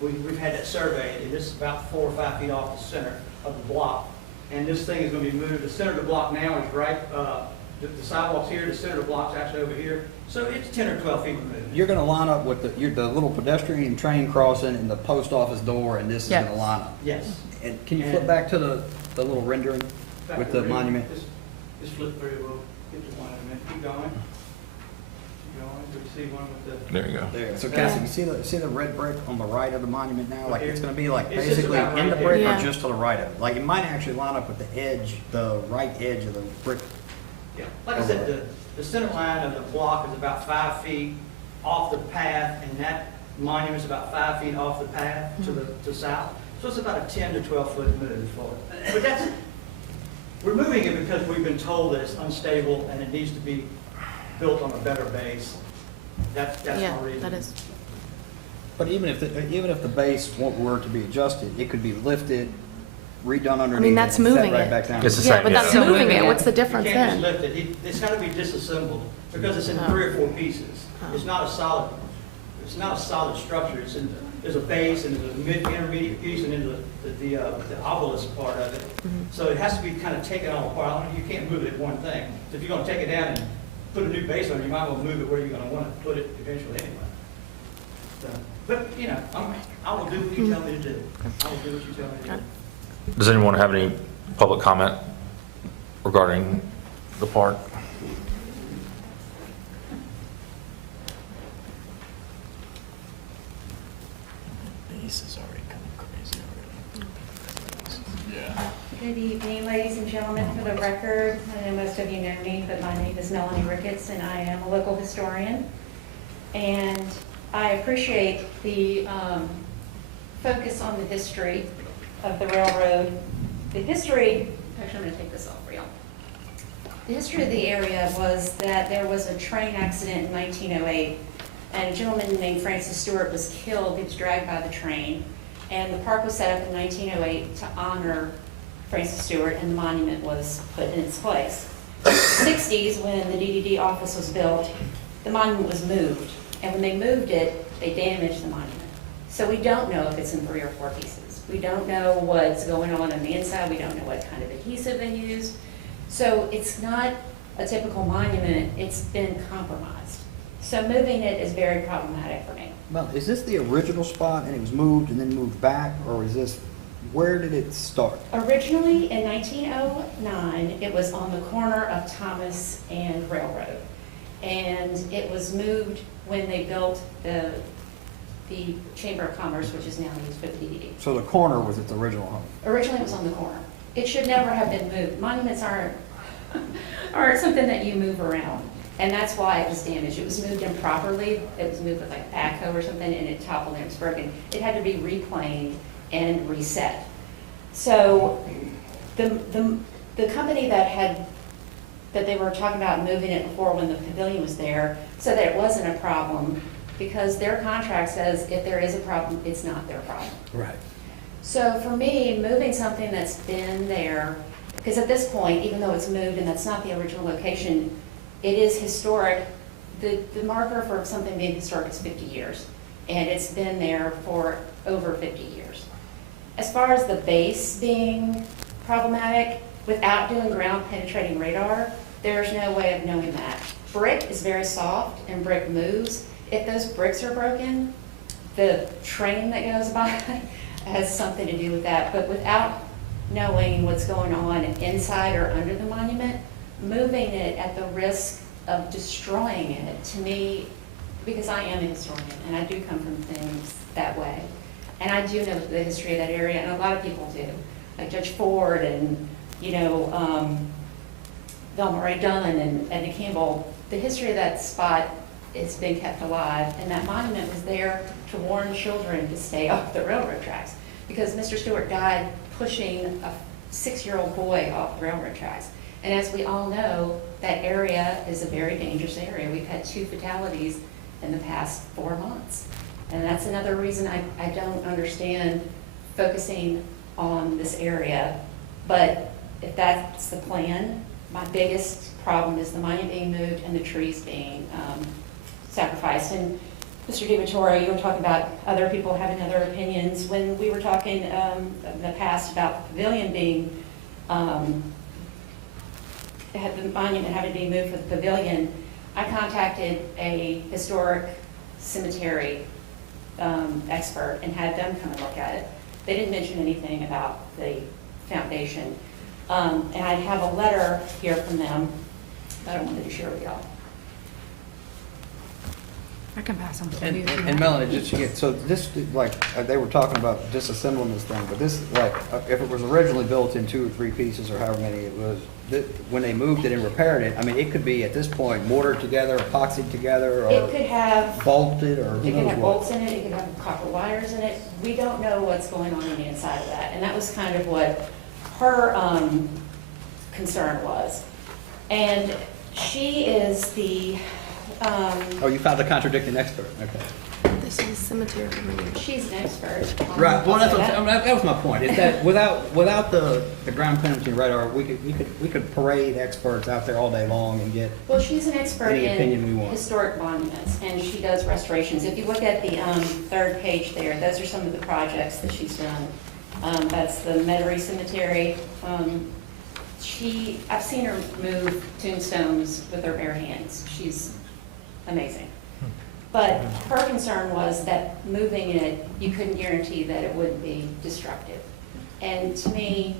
We've had that surveyed, and this is about 4 or 5 feet off the center of the block. And this thing is going to be moved, the center of the block now is right, the sidewalk's here, the center of the block's actually over here. So it's 10 or 12 feet removed. You're gonna line up with the little pedestrian train crossing and the post office door, and this is Yeah. gonna line up. Yes. And can you flip back to the little rendering with the monument? Just flip through, we'll get to one in a minute. Keep going. Keep going, so we see one with the. There you go. There, so Cassie, you see the red brick on the right of the monument now? Like, it's gonna be like It's just basically about in the right brick there. or Yeah. just to the right of it? Like, it might actually line up with the edge, the right edge of the brick. Yeah, like I said, the center line of the block is about 5 feet off the path, and that monument's about 5 feet off the path to south. So it's about a 10 to 12-foot move for it. But we're moving it because we've been told that it's unstable and it needs to be built on a better base. That's Yeah, my reason. that is. But even if the base were to be adjusted, it could be lifted, redone underneath. that's and set moving right it. back down. It's the Yeah, same, but yeah. that's Still moving moving it. it. What's the You difference can't just then? lift it. It's got to be disassembled because it's in Oh. 3 or 4 pieces. Oh. It's not a solid structure. There's a base and there's a intermediate piece and then the obelisk part of it. So it has to be kind of taken all apart. You can't move it at one thing. So if you're going to take it down and put a new base on it, you might as well move it where you're going to want to put it eventually anyway. So, but, you know, I will do what you tell me to do. I will do what you tell me to do. Does anyone have any public comment regarding the park? This is already coming crazy already. Yeah. Good evening, ladies and gentlemen. For the record, I know most of you know me, but my name is Melanie Ricketts, and I am a local historian. And I appreciate the focus on the history of the railroad. The history, Actually, I'm gonna take this off real. the history of the area was that there was a train accident in 1908, and a gentleman named Francis Stewart was killed. He was dragged by the train, and the park was set up in 1908 to honor Francis Stewart, and the monument was put in its place. In the 60s, when the DDD office was built, the monument was moved, and when they moved it, they damaged the monument. So we don't know if it's in 3 or 4 pieces. We don't know what's going on the inside. We don't know what kind of adhesive they used. So it's not a typical monument. It's been compromised. So moving it is very problematic for me. Well, is this the original spot and it was moved and then moved back, or is this, where did it start? Originally, in 1909, it was on the corner of Thomas and Railroad. And it was moved when they built the Chamber of Commerce, which is now used for the DDD. So the corner was its original home? Originally, it was on the corner. It should never have been moved. Monuments aren't something that you move around. And that's why it was damaged. It was moved improperly. It was moved with like a backhoe or something, and it toppled and it was broken. It had to be replaned and reset. So the company that they were talking about moving it before when the pavilion was there, said that it wasn't a problem because their contract says if there is a problem, it's not their problem. Right. So for me, moving something that's been there, because at this point, even though it's moved and that's not the original location, it is historic. The marker for something being historic is 50 years, and it's been there for over 50 years. As far as the base being problematic, without doing ground penetrating radar, there's no way of knowing that. Brick is very soft and brick moves. If those bricks are broken, the train that goes by has something to do with that. But without knowing what's going on inside or under the monument, moving it at the risk of destroying it, to me, because I am a historian and I do come from things that way, and I do know the history of that area, and a lot of people do, like Judge Ford and, Velma Ray Dunn and Edna Campbell. The history of that spot has been kept alive, and that monument was there to warn children to stay off the railroad tracks, because Mr. Stewart died pushing a 6-year-old boy off the railroad tracks. And as we all know, that area is a very dangerous area. We've had 2 fatalities in the past 4 months. And that's another reason I don't understand focusing on this area. But if that's the plan, my biggest problem is the monument being moved and the trees being sacrificed. And Mr. DiVittorio, you were talking about other people having other opinions. When we were talking in the past about the pavilion being, had the monument having to be moved for the pavilion, I contacted a historic cemetery expert and had them come and look at it. They didn't mention anything about the foundation. And I have a letter here from them that I wanted to share with y'all. I can pass them to you. And Melanie, just to get, so this, they were talking about disassembling this thing, but this, if it was originally built in 2 or 3 pieces or however many it was, when they moved it and repaired it, I mean, it could be at this point mortared together, epoxied together, or It could have bolted, or who It could knows have what. bolts in it, it could have copper wires in it. We don't know what's going on the inside of that. And that was kind of what her concern was. And she is the, Oh, you found a contradicting expert, okay. This is cemetery. she's an expert. Right, well, that's what, I'll say that was my point, is that without the ground penetrating radar, we could parade experts out there all day long and get, Well, she's an expert Any opinion we in want. historic monuments, and she does restorations. If you look at the 3rd page there, those are some of the projects that she's done. That's the Metairie Cemetery. I've seen her move tombstones with her bare hands. She's amazing. But her concern was that moving it, you couldn't guarantee that it wouldn't be destructive. And to me,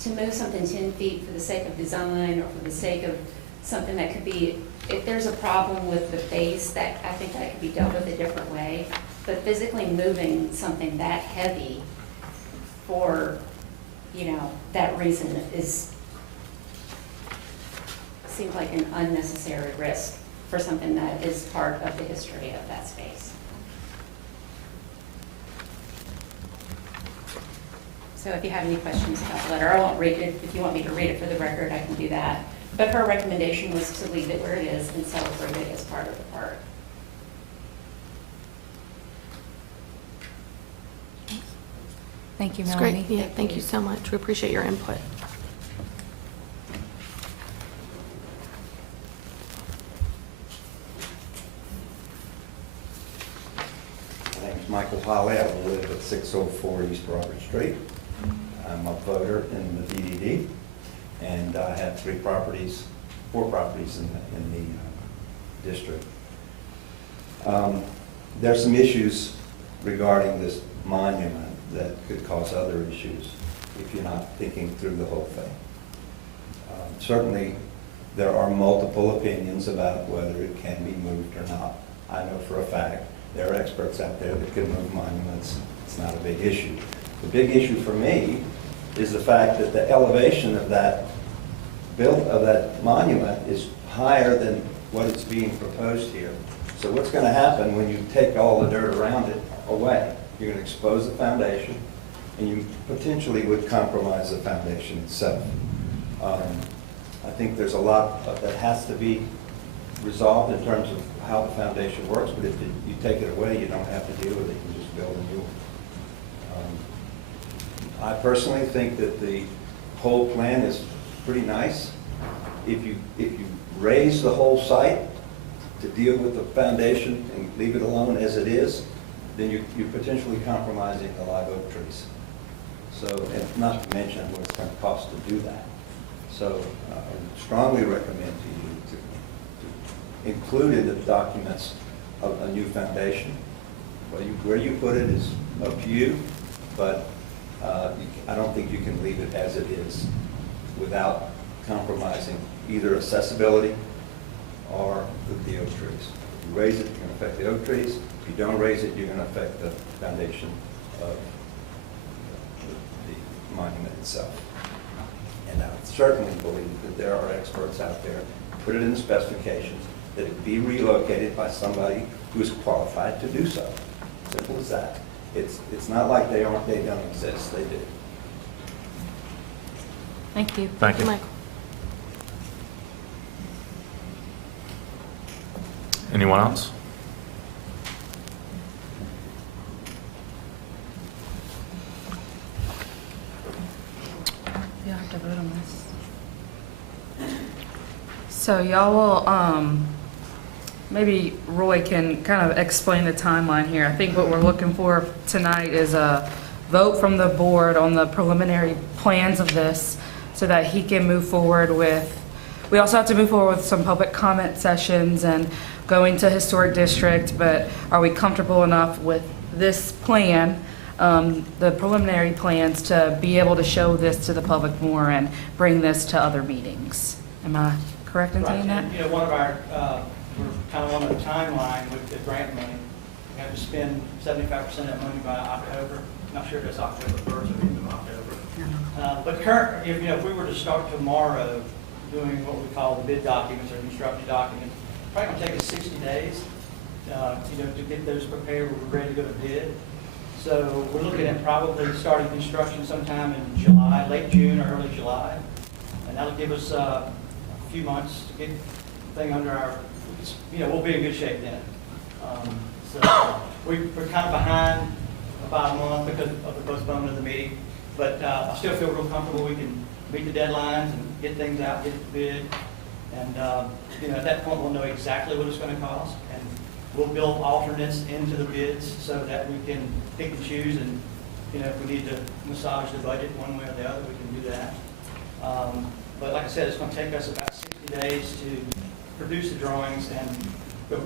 to move something 10 feet for the sake of design or for the sake of something that could be, if there's a problem with the base, that I think that could be dealt with a different way. But physically moving something that heavy for, that reason seems like an unnecessary risk for something that is part of the history of that space. So if you have any questions about the letter, I won't read it. If you want me to read it for the record, I can do that. But her recommendation was to leave it where it is and celebrate it as part of the park. Thank you, It's Melanie. great. Yeah, thank you so much. We appreciate your input. My name's Michael Holly. I live at 604 East Robert Street. I'm a voter in the DDD, and I have four properties in the district. There's some issues regarding this monument that could cause other issues if you're not thinking through the whole thing. Certainly, there are multiple opinions about whether it can be moved or not. I know for a fact there are experts out there that can move monuments. It's not a big issue. The big issue for me is the fact that the elevation of that monument is higher than what is being proposed here. So what's going to happen when you take all the dirt around it away? You're going to expose the foundation, and you potentially would compromise the foundation itself. I think there's a lot that has to be resolved in terms of how the foundation works, but if you take it away, you don't have to deal with it. You can just build a new one. I personally think that the whole plan is pretty nice. If you raise the whole site to deal with the foundation and leave it alone as it is, then you're potentially compromising the live oak trees. So, and not to mention what it's going to cost to do that. So I would strongly recommend to you to include in the documents a new foundation. Where you put it is up to you, but I don't think you can leave it as it is without compromising either accessibility or the oak trees. If you raise it, you're going to affect the oak trees. If you don't raise it, you're going to affect the foundation of the monument itself. And I certainly believe that there are experts out there, put it in the specifications, that it be relocated by somebody who is qualified to do so. Simple as that. It's not like they don't exist, they do. Thank you. Thank you. Michael. Anyone else? You have to vote on this. So y'all will, maybe Roy can kind of explain the timeline here. I think what we're looking for tonight is a vote from the board on the preliminary plans of this so that he can move forward with, we also have to move forward with some public comment sessions and going to historic district, but are we comfortable enough with this plan, the preliminary plans, to be able to show this to the public more and bring this to other meetings? Am I correct in saying that? And, you know, one of our, we're kind of on a timeline with the grant money. We have to spend 75% of that money by October. Not sure if it's October 1st or the end of October. But current, you know, if we were to start tomorrow doing what we call the bid documents or construction documents, probably going to take us 60 days, you know, to get those prepared. We're ready to go to bid. So we're looking at probably starting construction sometime in July, late June or early July. And that'll give us a few months to get the thing under our, you know, we'll be in good shape then. So we're kind of behind about a month because of the postponement of the meeting. But I still feel real comfortable we can meet the deadlines and get things out, get the bid. And, you know, at that point, we'll know exactly what it's going to cost. And we'll build alternates into the bids so that we can pick and choose. And, you know, if we need to massage the budget one way or the other, we can do that. But like I said, it's going to take us about 60 days to produce the drawings and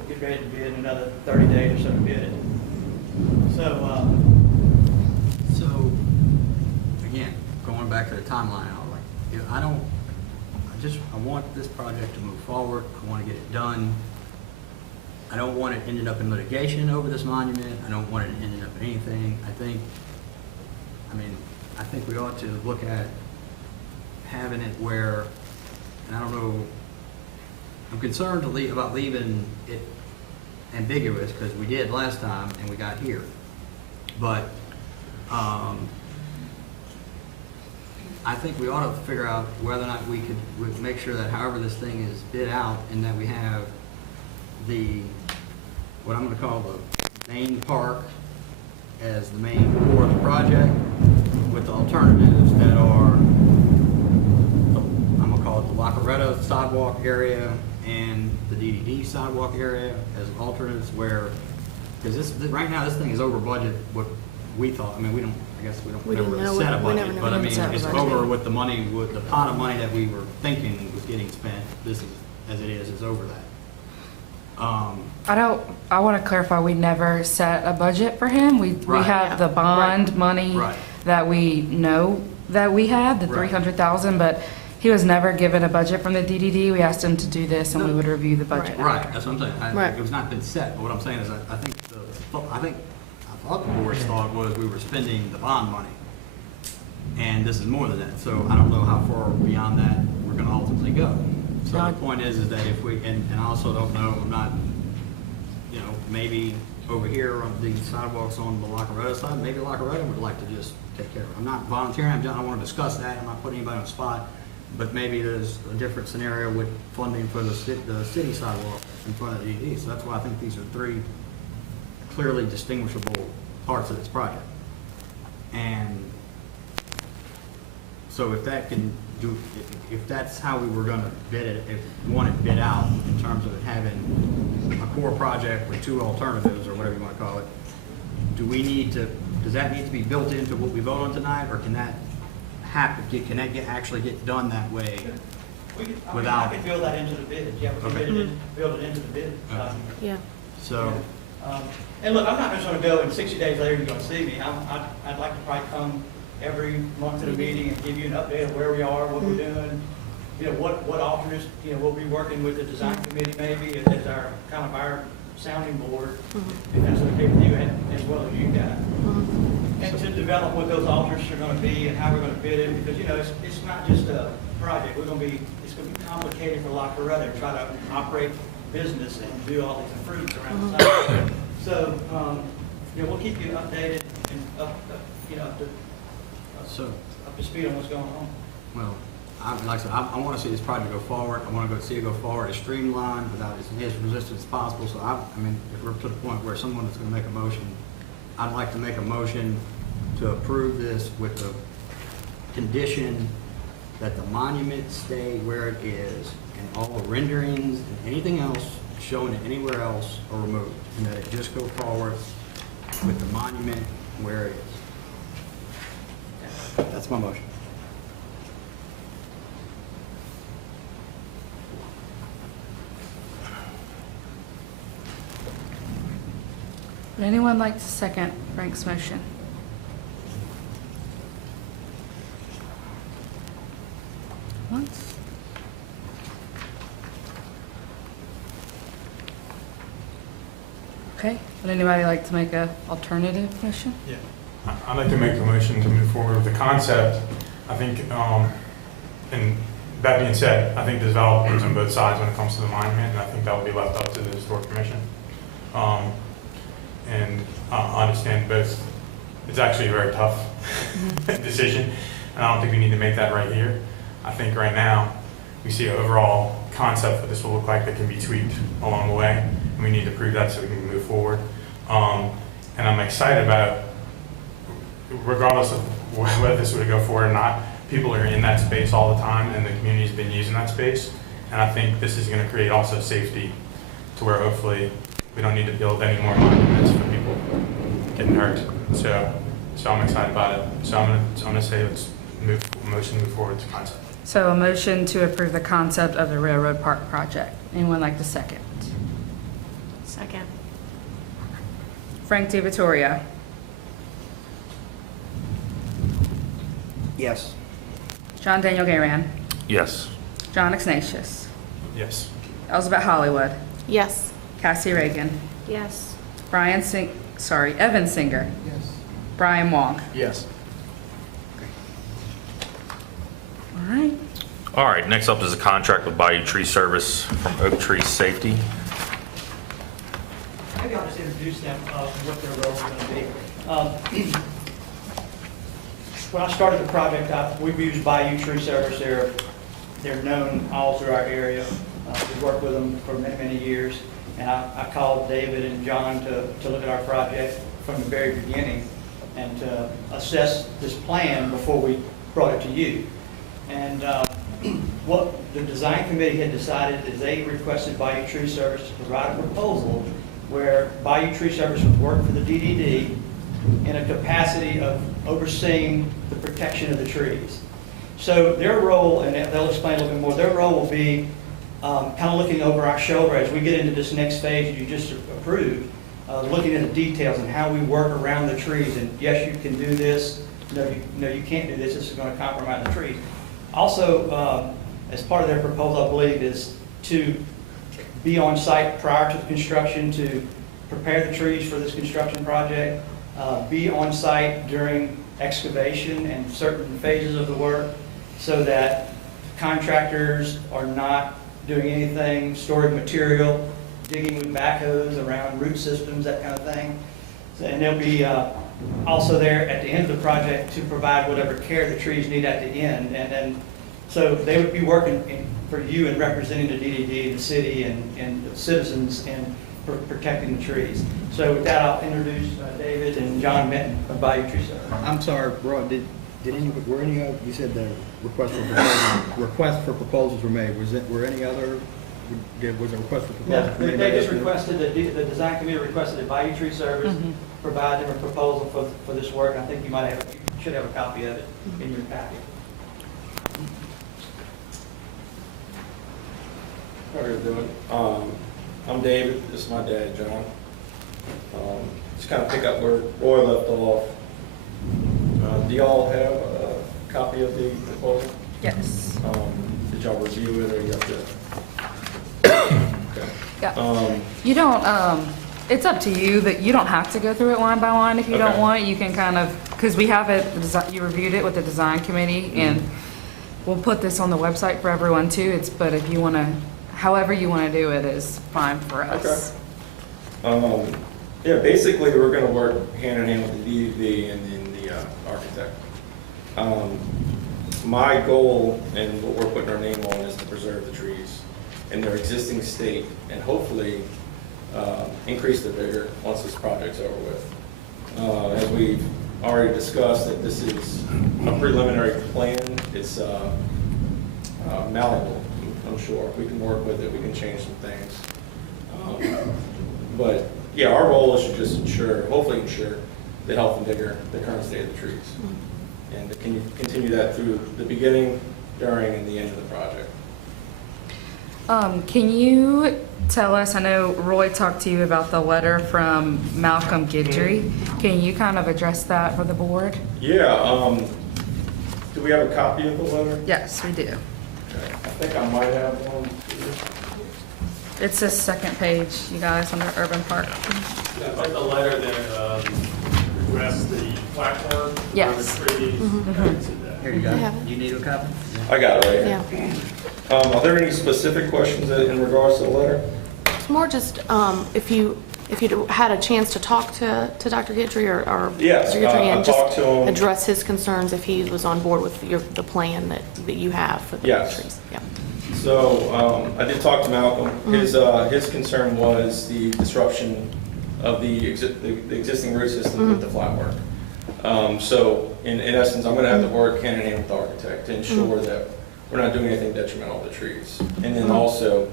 get ready to bid, another 30 days or so to bid it. So, Again, going back to the timeline, I want this project to move forward. I want to get it done. I don't want it ended up in litigation over this monument. I don't want it ended up in anything. I think we ought to look at having it where, and I don't know, I'm concerned about leaving it ambiguous because we did last time and we got here. But I think we ought to figure out whether or not we could make sure that however this thing is bid out, and that we have what I'm gonna call the main park as the main core of the project, with the alternatives that are, I'm gonna call it the Locaretta sidewalk area and the DDD sidewalk area as alternatives where, because right now, this thing is over budget, what we thought. I mean, I guess we We never didn't really know set a what- we budget, never but I knew mean, set a it's budget. over with the money, with the pot of money that we were thinking was getting spent. This is, as it is over that. I want to clarify, we never set a budget for him. We Right. have the bond money Right. that we know that we had, the Right. 300,000, but he was never given a budget from the DDD. We asked him to do this and we No. would review the budget. Right, after. that's what I'm saying. Right. It was not been set, but what I'm saying is I thought the board's thought was we were spending the bond money. And this is more than that, so I don't know how far beyond that we're gonna ultimately go. So the point is that if we, and I also don't know, I'm not, maybe over here on the sidewalks on the Locaretta side, maybe Locaretta would like to just take care of it. I'm not volunteering, I don't wanna discuss that, I'm not putting anybody on the spot, but maybe there's a different scenario with funding for the city sidewalk in front of the DD. So that's why I think these are three clearly distinguishable parts of this project. And so if that can do, if that's how we were gonna bid it, if we want it bid out in terms of it having a core project with two alternatives, or whatever you wanna call it, does that need to be built into what we vote on tonight, or can that happen, can that actually get done that way? I could build that into the bid, yeah, we Okay. can build it into the bid. Yeah. So, And look, I'm not just gonna go and 60 days later you're gonna see me. I'd like to probably come every month to the meeting and give you an update of where we are, what we're doing, what alternates, we'll be working with the design committee maybe as our sounding board, if that's okay with you, and as well as you guys. And to develop what those alternates are gonna be and how we're gonna bid it, because, it's not just a project. It's gonna be complicated for Locaretta to try to operate business and do all these improvements around the site. So, we'll keep you updated and up to speed on what's going on. well, like I said, I want to see this project go forward. I want to see it go forward as streamlined without as resistance as possible. So I mean, if we're to the point where someone is going to make a motion, I'd like to make a motion to approve this with the condition that the monument stay where it is, and all the renderings and anything else showing it anywhere else are removed, and that it just go forward with the monument where it is. That's my motion. Would anyone like to second Frank's motion? Once. Okay, would anybody like to make an alternative motion? Yeah, I'd like to make a motion to move forward with the concept. I think, and that being said, I think the developers on both sides when it comes to the monument, and I think that will be left up to the Historic Commission. And I understand both, it's actually a very tough decision, and I don't think we need to make that right here. I think right now, we see an overall concept what this will look like that can be tweaked along the way, and we need to prove that so we can move forward. And I'm excited about, regardless of whether this would go forward or not, people are in that space all the time, and the community's been using that space. And I think this is going to create also safety to where hopefully we don't need to build any more monuments for people getting hurt. So I'm excited about it. So I'm gonna say let's move forward to concept. So a motion to approve the concept of the Railroad Park project. Anyone like to second? Second. Frank DeVittoria. Yes. John Daniel Garan. Yes. John Ignatius. Yes. Elizabeth Hollywood. Yes. Cassie Reagan. Yes. Evan Singer. Yes. Brian Wong. Yes. All right. All right, next up is a contract with Bayou Tree Service from Oak Tree Safety. Maybe I'll just introduce them, what their roles are going to be. when I started the project, we've used Bayou Tree Service. They're known all through our area. We've worked with them for many, many years. And I called David and John to look at our project from the very beginning and to assess this plan before we brought it to you. And what the design committee had decided is they requested Bayou Tree Service to provide a proposal where Bayou Tree Service would work for the DDD in a capacity of overseeing the protection of the trees. So their role, and they'll explain a little bit more, their role will be kind of looking over our shoulder as we get into this next phase you just approved, looking at the details and how we work around the trees. And yes, you can do this. No, you can't do this. This is going to compromise the trees. Also, as part of their proposal, I believe, is to be on site prior to the construction to prepare the trees for this construction project, be on site during excavation and certain phases of the work so that contractors are not doing anything, storing material, digging with backhoes around root systems, that kind of thing. So, and they'll be also there at the end of the project to provide whatever care the trees need at the end. And then, so they would be working for you and representing the DDD, the city, and the citizens in protecting the trees. So with that, I'll introduce David and John Minton of Bayou Tree Service. I'm sorry, Roy, were any of, you said the request for proposals were made, was a request for proposals? Yeah, made they by just us? requested, the design committee requested that Bayou Tree Service provide them a proposal for this work. I think you should have a copy of it in your packet. How are you doing? I'm David, this is my dad, John. Just kind of pick up where Roy left off. Do y'all have a copy of the proposal? Yes. Did y'all review it or you have to? Okay. Yeah. You don't, it's up to you, that you don't have to go through it line by line if you don't Okay. want. You can kind of, because we have it, you reviewed it with the design committee, and we'll put this on the website for everyone too. But if you want to, however you want to do it is fine for us. Okay. Yeah, basically we're going to work hand in hand with the DEV and then the architect. My goal and what we're putting our name on is to preserve the trees in their existing state and hopefully increase their vigor once this project's over with. As we've already discussed, that this is a preliminary plan. It's malleable, I'm sure. We can work with it, we can change some things. But yeah, our role is to just hopefully ensure the health and vigor, the current state of the trees. And to continue that through the beginning, during, and the end of the project. Can you tell us, I know Roy talked to you about the letter from Malcolm Guidry. Can you kind of address that for the board? Yeah, do we have a copy of the letter? Yes, we do. Okay. I think I might have one. It's the second page, you guys, under Urban Park. Is that the letter that addressed the platform? Yes. The trees? Here you go. You need a copy? I got it right here. Yeah. Are there any specific questions in regards to the letter? It's more just if you had a chance to talk to Dr. Guidry or Yes, Mr. Guidry I and talked to him. address his concerns if he was on board with the plan that you have for the Yes. trees. Yeah. So I did talk to Malcolm. His concern was the disruption of the existing root system with the flat work. So in essence, I'm going to have to work hand in hand with the architect to ensure that we're not doing anything detrimental to the trees. And then also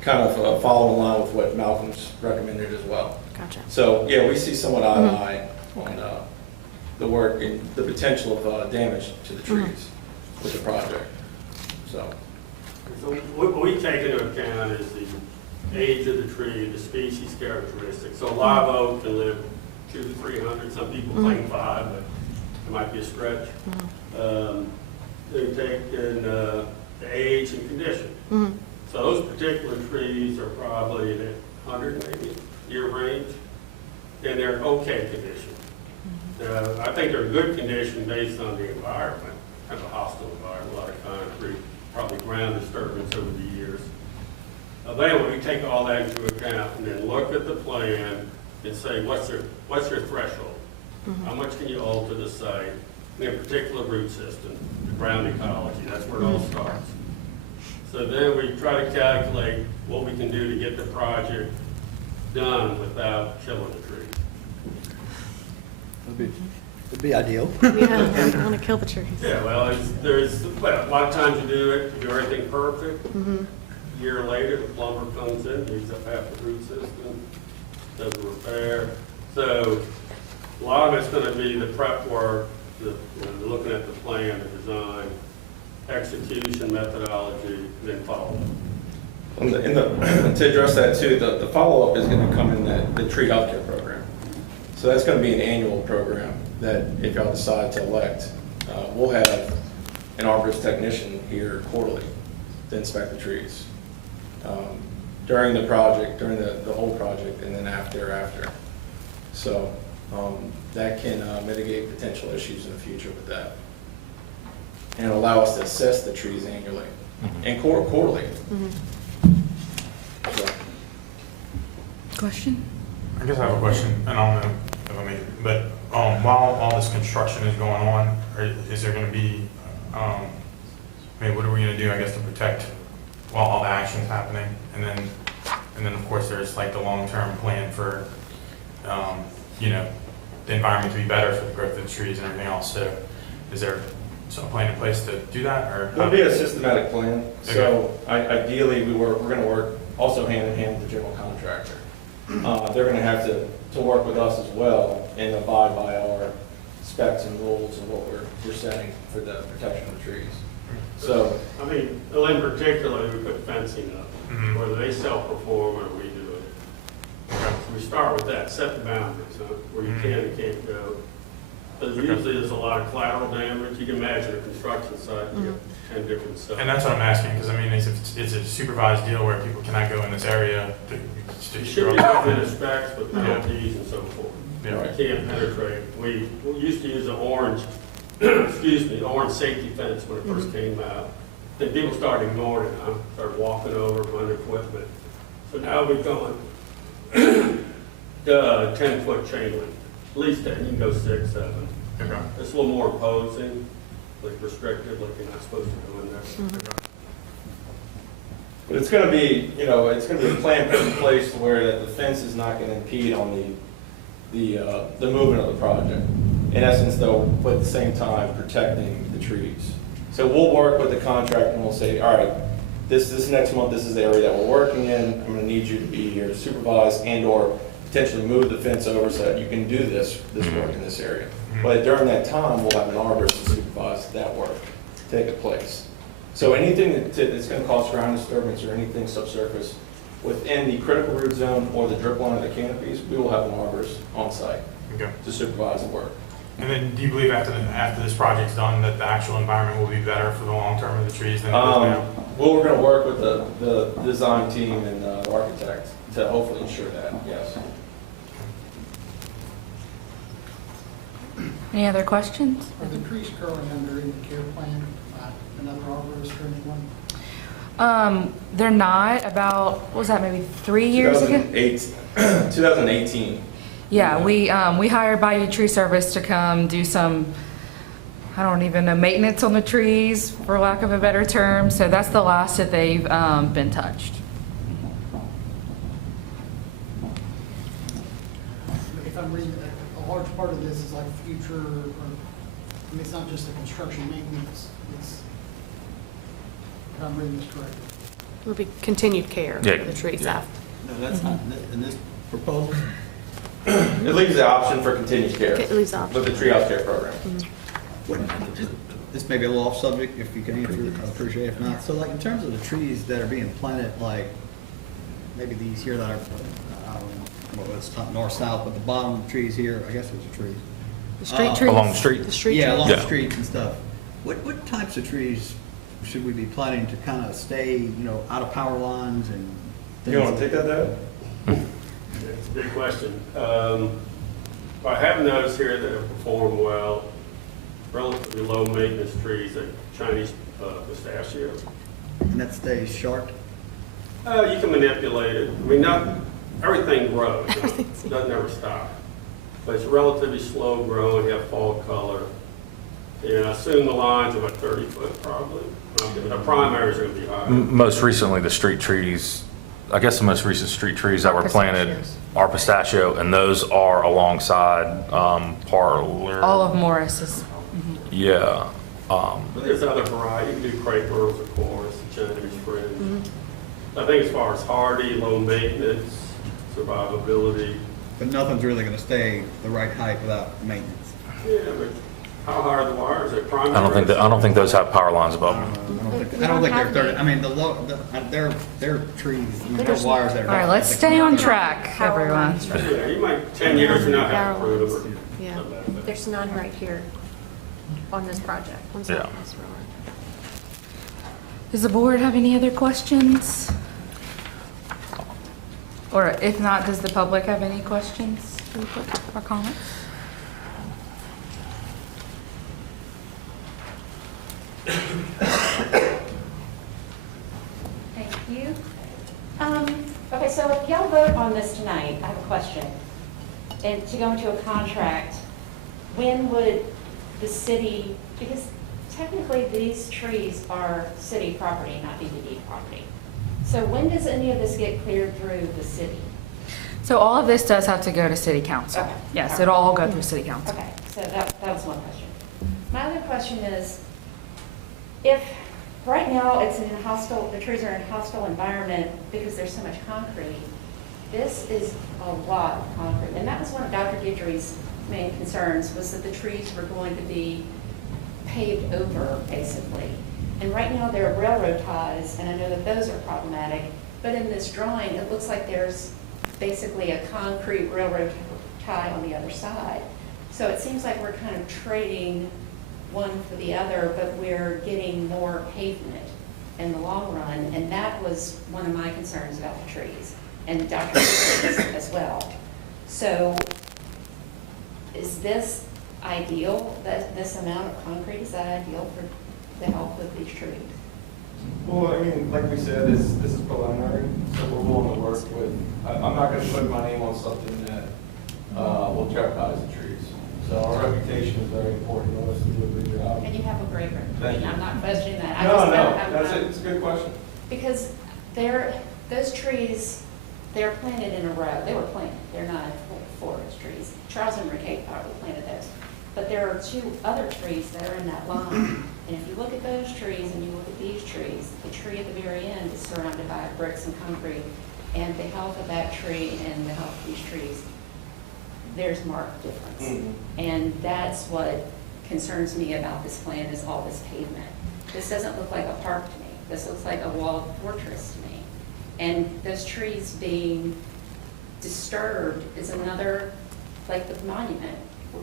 kind of follow in line with what Malcolm's recommended as well. Gotcha. So yeah, we see somewhat eye to eye on the work and the potential of damage to the trees with the project. So what we take into account is the age of the tree, the species characteristics. So live oak can live 200 to 300. Some people claim 5, but it might be a stretch. They take in the age and condition. So those particular trees are probably in the 100 maybe year range, and they're okay condition. I think they're good condition based on the environment, kind of a hostile environment, a lot of concrete, probably ground disturbance over the years. But anyway, we take all that into account and then look at the plan and say, what's your threshold? How much can you alter the site in particular root system, the ground ecology, that's where it all starts. So then we try to calculate what we can do to get the project done without killing the tree. It'd be ideal. Yeah, I want to kill the trees. Yeah, well, well, a lot of times you do it, you do everything perfect. A year later, the plumber comes in, uses up half the root system, does the repair. So a lot of it's going to be the prep work, looking at the plan, the design, execution, methodology, then follow-up. To address that too, the follow-up is going to come in the tree healthcare program. So that's going to be an annual program that if y'all decide to elect, we'll have an arborist technician here quarterly to inspect the trees. During the project, during the whole project, and then after. So that can mitigate potential issues in the future with that. And allow us to assess the trees annually and quarterly. So. Question? I guess I have a question, and I don't know if I make it, but while all this construction is going on, is there going to be, I mean, what are we going to do, I guess, to protect while all the action's happening? And then of course, there's like the long-term plan for, you know, the environment to be better for the growth of the trees and everything else. So is there some plan in place to do that, or? There'll be a systematic plan. So ideally, we're going to work also hand in hand with the general contractor. They're going to have to work with us as well and abide by our specs and rules and what we're setting for the protection of the trees. So, I mean, in particular, we put fencing up, whether they self-perform or we do it. So we start with that, set the boundaries, where you can and can't go. Because usually there's a lot of collateral damage. You can imagine a construction site, you have 10 different sites. And that's what I'm asking, because I mean, it's a supervised deal where people cannot go in this area to You should be within the specs with penalties and so forth. Yeah. You can't penetrate. We used to use an orange, orange safety fence when it first came out. Then people started ignoring it, started walking over, running equipment. So now we've gone 10-foot chain link, at least 10, you can go 6, 7. Okay. It's a little more imposing, like restrictive, like you're not supposed to go in there. but it's going to be, it's going to be a plan put in place to where that the fence is not going to impede on the movement of the project. In essence, though, but at the same time protecting the trees. So we'll work with the contractor and we'll say, all right, this next month, this is the area that we're working in. I'm going to need you to be here to supervise and/or potentially move the fence over so that you can do this work in this area. But during that time, we'll have an arborist to supervise that work take place. So anything that's going to cause ground disturbance or anything subsurface within the critical root zone or the drip line of the canopies, we will have an arborist on site to supervise the work. And then do you believe after this project's done that the actual environment will be better for the long term of the trees than it is now? Well, we're going to work with the design team and the architect to hopefully ensure that, yes. Any other questions? Are the trees currently under the care plan by another arborist or anyone? They're not. About, what was that, maybe 3 years ago? 2018. Yeah, we hired Bayou Tree Service to come do some, I don't even know, maintenance on the trees, for lack of a better term. So that's the last that they've been touched. If I'm reading, a large part of this is like future, or, I mean, it's not just the construction maintenance, it's, if I'm reading this correctly. It'll be continued care Yeah. of the trees after. No, that's not in this proposal. It leaves the option for continued care Okay, it leaves the option. with the treehouse care program. This may be a little off subject, if you can answer it, I'd appreciate it. If not, so like in terms of the trees that are being planted, like maybe these here that are, I don't know, well, it's not north-south, but the bottom of the trees here, I guess those are trees. The street trees? Along the street? The street Yeah, trees. along Yeah. the streets and stuff. What types of trees should we be planting to kind of stay, out of power lines and things? You want to take that, Dad? It's a big question. I have noticed here that have performed well, relatively low maintenance trees, like Chinese pistachio. And that stays short? You can manipulate it. I mean, not everything grows. It doesn't ever stop. But it's relatively slow growing, have fall color. Yeah, I assume the lines are about 30 foot probably. The primaries are gonna be higher. Most recently, the street trees, I guess the most recent street trees that were planted Pistachios. are pistachio, and those are alongside Parlor. All of Morris's. Yeah. But there's other variety, you can do crepe myrtles, of course, Chinese fringe. I think as far as hardy, low maintenance, survivability, But nothing's really gonna stay the right height without maintenance. yeah, but how high are the wires? They're primary. I don't think those have power lines above them. We I don't don't think they're have 30, any. I mean, they're trees, there's wires that are. All right, let's stay on track, everyone. Yeah, you might, 10 years from now, have to prove it. Yeah. There's none right here on this project. Yeah. Does the board have any other questions? Or if not, does the public have any questions or comments? Thank you. Okay, so if y'all vote on this tonight, I have a question. And to go into a contract, when would the city, because technically these trees are city property, not DDD property. So when does any of this get cleared through the city? So all of this does have to go to city council. Okay. Yes, it'll all go through city council. Okay, so that was one question. My other question is, if right now it's in a hostile, the trees are in a hostile environment because there's so much concrete, this is a lot of concrete. And that was one of Dr. Guidry's main concerns, was that the trees were going to be paved over, basically. And right now there are railroad ties, and I know that those are problematic, but in this drawing, it looks like there's basically a concrete railroad tie on the other side. So it seems like we're kind of trading one for the other, but we're getting more pavement in the long run, and that was one of my concerns about the trees, and Dr. Guidry's as well. So is this ideal, that this amount of concrete, is that ideal for the health of these trees? Well, I mean, like we said, this is preliminary, so we're willing to work with, I'm not gonna put my name on something that will jeopardize the trees. So our reputation is very important to us to do a good job. And you have a great Thank reputation, you. I'm not questioning that. I No, just- no, I'm- that's it, it's a good question. Because those trees, they're planted in a row. They were planted, they're not forest trees. Charles and Rickey probably planted those. But there are two other trees that are in that line. And if you look at those trees and you look at these trees, the tree at the very end is surrounded by bricks and concrete. And the health of that tree and the health of these trees, there's marked difference. And that's what concerns me about this plan, is all this pavement. This doesn't look like a park to me. This looks like a walled fortress to me. And those trees being disturbed is another, like the monument,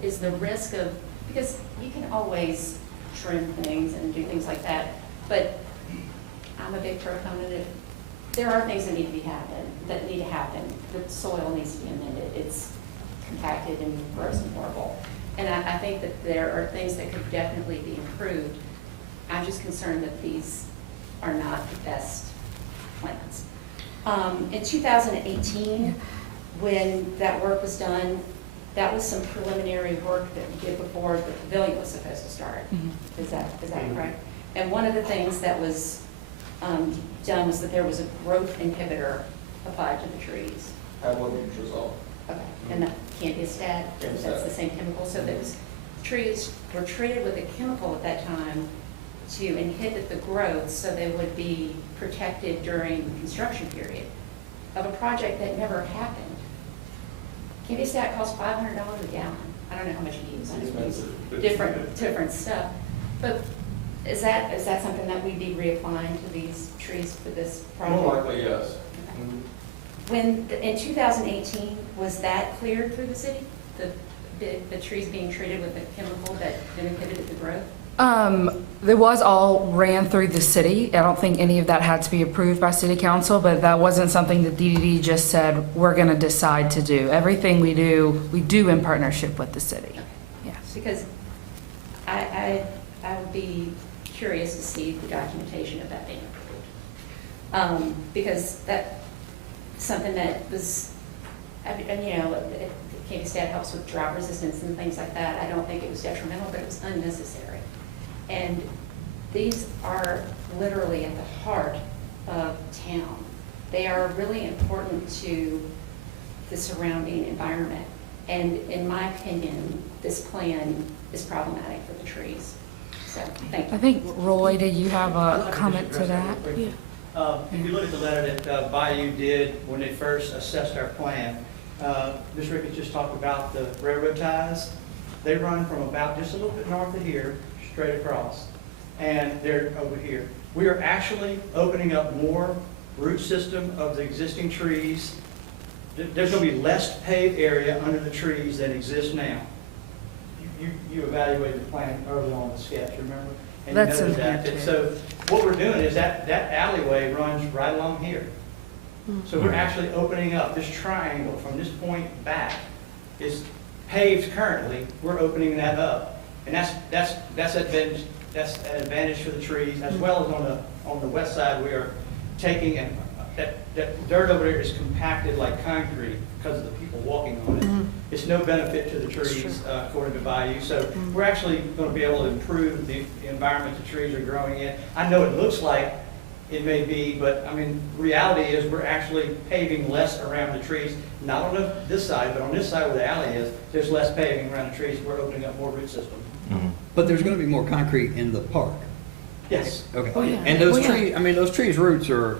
is the risk of, because you can always trim things and do things like that, but I'm a big proponent of, there are things that need to happen. The soil needs to be amended. It's compacted and gross and horrible. And I think that there are things that could definitely be improved. I'm just concerned that these are not the best plans. In 2018, when that work was done, that was some preliminary work that we did before the pavilion was supposed to start. Is that correct? And one of the things that was done was that there was a growth inhibitor applied to the trees. Have one huge result. Okay, and that can't be a stat, Can't be that's stat. the same chemical, so those trees were treated with a chemical at that time to inhibit the growth, so they would be protected during the construction period of a project that never happened. Can't be a stat costs $500 a gallon, I don't know how much you use, I just use different stuff. But is that something that we'd be reapplying to these trees for this project? More likely, yes. When, in 2018, was that cleared through the city? The trees being treated with a chemical that inhibited the growth? It was all ran through the city. I don't think any of that had to be approved by city council, but that wasn't something that DDD just said, we're gonna decide to do. Everything we do in partnership with the city. Yes. Because I would be curious to see the documentation of that being approved. Because that's something that was And, you know, Katie said it helps with drought resistance and things like that. I don't think it was detrimental, but it was unnecessary. And these are literally at the heart of town. They are really important to the surrounding environment. And in my opinion, this plan is problematic for the trees. So, thank you. I think, Roy, do you have I'd a like to comment just to address that? that real quick. If you look at the letter that Bayou did when they first assessed our plan, Ms. Ricketts just talked about the railroad ties. They run from about just a little bit north of here, straight across, and they're over here. We are actually opening up more root system of the existing trees. There's going to be less paved area under the trees than exists now. You evaluated the plan early on in the sketch, remember? And you That's in noted here that. too. So what we're doing is that alleyway runs right along here. So we're actually opening up this triangle from this point back. Is paved currently, we're opening that up. And that's an advantage for the trees, as well as on the west side, we are taking, and that dirt over there is compacted like concrete because of the people walking on it. It's no benefit to the trees, according to Bayou. So we're actually going to be able to improve the environment the trees are growing in. I know it looks like it may be, but I mean, reality is we're actually paving less around the trees. Not on this side, but on this side where the alley is, there's less paving around the trees. We're opening up more root system. But there's gonna be more concrete in the park. Yes. Okay. Oh, yeah. And those Oh, yeah. trees, I mean, those trees' roots are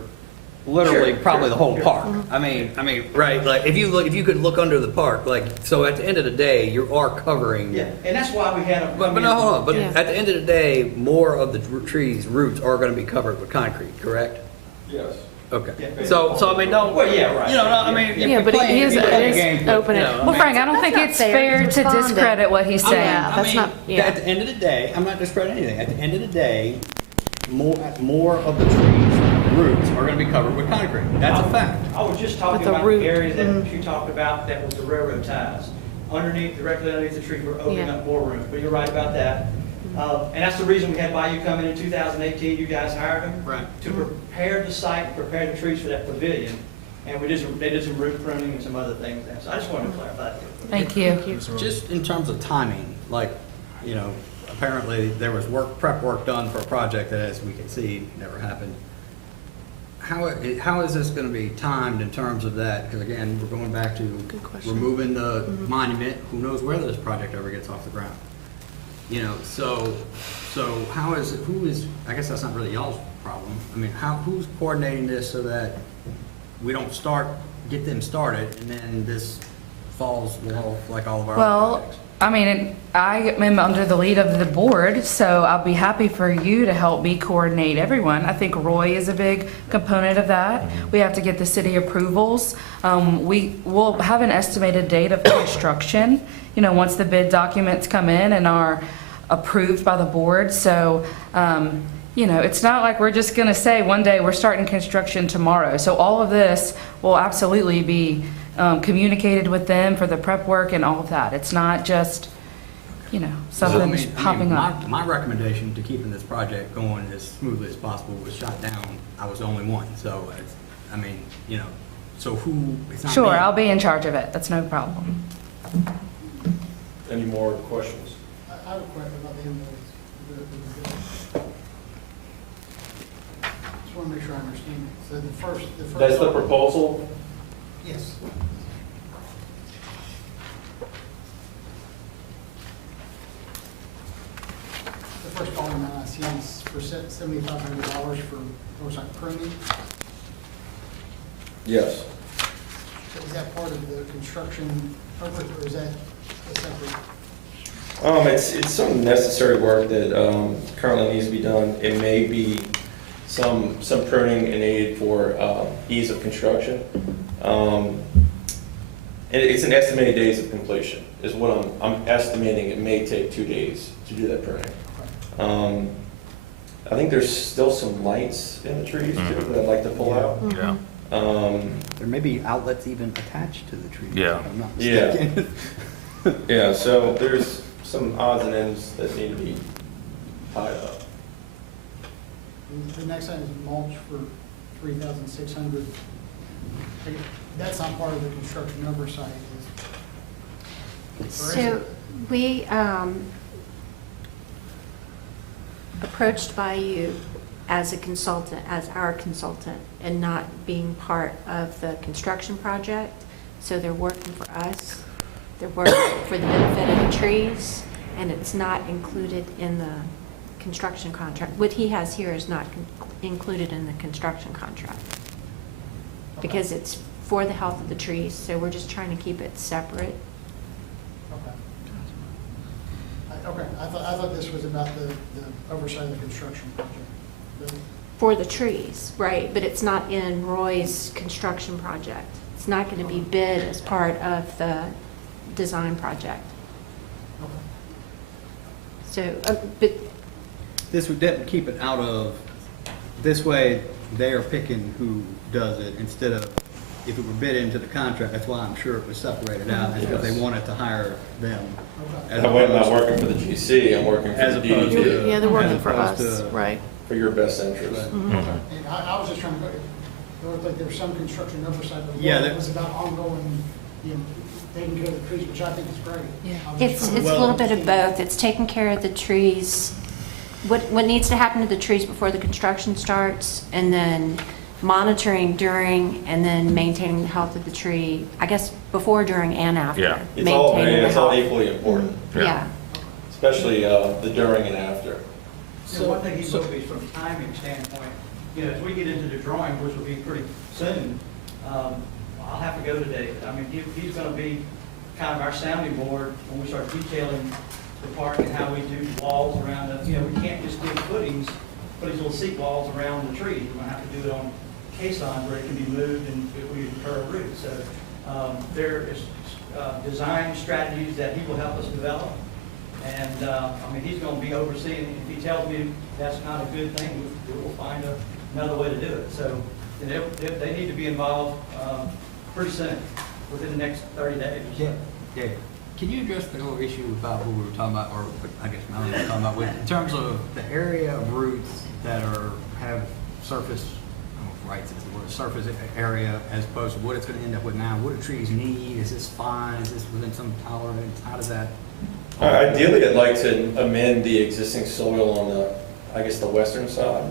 literally Sure, probably sure, the whole sure. park. I mean, right, like, if you could look under the park, like, so at the end of the day, you are covering. Yeah, and that's why we had them. But no, hold on, but Yeah. at the end of the day, more of the trees' roots are gonna be covered with concrete, correct? Yes. Okay. Yeah. So I mean, don't. Well, yeah, right. You know, I mean, if Yeah, you're but playing, he if is, you're playing it a game, is open you it. know, I Well, mean, Frank, I don't That's think not it's fair. fair He's to responding. discredit what he's saying. Yeah, that's not, yeah. At the end of the day, I'm not discrediting anything. At the end of the day, more of the trees' roots are going to be covered with concrete. That's a fact. I was just talking With the about root, the area that you talked about, that was the railroad ties. Directly underneath the tree, we're opening Yeah. up more room, but you're right about that. And that's the reason we had Bayou come in 2018, you guys hired them. Right. To prepare the site, and prepare the trees for that pavilion. And they did some root pruning and some other things there. So I just wanted to clarify that. Thank you. Just in terms of timing, like, you know, apparently there was prep work done for a project that, as we can see, never happened. How is this going to be timed in terms of that? Because again, we're going back to Good question. removing the monument. Who knows whether this project ever gets off the ground? You know, so how is it? I guess that's not really y'all's problem. I mean, who's coordinating this so that we don't get them started, and then this falls off like all of our other Well, projects? I mean, I am under the lead of the board, so I'll be happy for you to help me coordinate everyone. I think Roy is a big component of that. We have to get the city approvals. We will have an estimated date of construction, you know, once the bid documents come in and are approved by the board. So, you know, it's not like we're just gonna say one day we're starting construction tomorrow. So all of this will absolutely be communicated with them for the prep work and all of that. It's not just, you know, something that's popping up. My recommendation to keeping this project going as smoothly as possible was shot down. I was the only one, so I mean, you know, so it's not me. Sure, I'll be in charge of it. That's no problem. Any more questions? I have a question about the invoice. Just want to make sure I understand it. So the first. That's the proposal? Yes. The first column I see is for $7,500 for, looks like pruning. Yes. So is that part of the construction effort, or is that a separate? It's some necessary work that currently needs to be done. It may be some pruning and aid for ease of construction. And it's an estimated days of completion is what I'm estimating. It may take 2 days to do that pruning. I think there's still some lights in the trees too that I'd like to pull out. Yeah. There may be outlets even attached to the trees. Yeah. If I'm not Yeah. mistaken. Yeah, so there's some odds and ends that need to be tied up. The next item is mulch for $3,600. that's not part of the construction oversight, or is So it? we, approached by you as a consultant, as our consultant, and not being part of the construction project. So they're working for us, they're working for the benefit of the trees, and it's not included in the construction contract. What he has here is not included in the construction contract, because it's for the health of the trees, so we're just trying to keep it separate. Okay. Okay, I thought this was about the oversight of the construction project. For the trees, right, but it's not in Roy's construction project. It's not going to be bid as part of the design project. Okay. So, but, This would definitely keep it out of, this way they are picking who does it instead of, if it were bid into the contract, that's why I'm sure it was separated out, is because they wanted to hire them. as That way I'm not opposed- working for the GC, I'm working for As the opposed DEP, to. Yeah, they're working as for opposed us, to- right. for your best interest. Right. And I was just trying to, it looked like there was some construction oversight, but Yeah, it was about ongoing, you know, taking care of the trees, which I think is great. Yeah. I was just it's trying to- a little bit of both. It's taking care of the trees, what needs to happen to the trees before the construction starts, and then monitoring during, and then maintaining the health of the tree, I guess, before, during, and after. Yeah. It's all, Maintaining the it's all health. equally important, Yeah. especially the during and after. So one thing he told me from a timing standpoint, you know, as we get into the drawing, which will be pretty soon, I'll have to go to David. I mean, he's gonna be kind of our sounding board when we start detailing the park and how we do walls around it. You know, we can't just do footings, put these little seat walls around the trees. We're gonna have to do it on caissons where it can be moved and if we incur a root. So, there is, design strategies that he will help us develop. And, I mean, he's gonna be overseeing, if he tells me that's not a good thing, we'll find another way to do it. So, you know, they need to be involved, pretty soon, within the next 30 days. Yeah, yeah. Can you address the whole issue about what we were talking about, or I guess Melanie was talking about, with, in terms of the area of roots that have surface, I don't know if rights is the word, surface area, as opposed to what it's gonna end up with now? What do trees need? Is this fine? Is this within some tolerance? How does that? Ideally, I'd like to amend the existing soil on the, I guess, the western side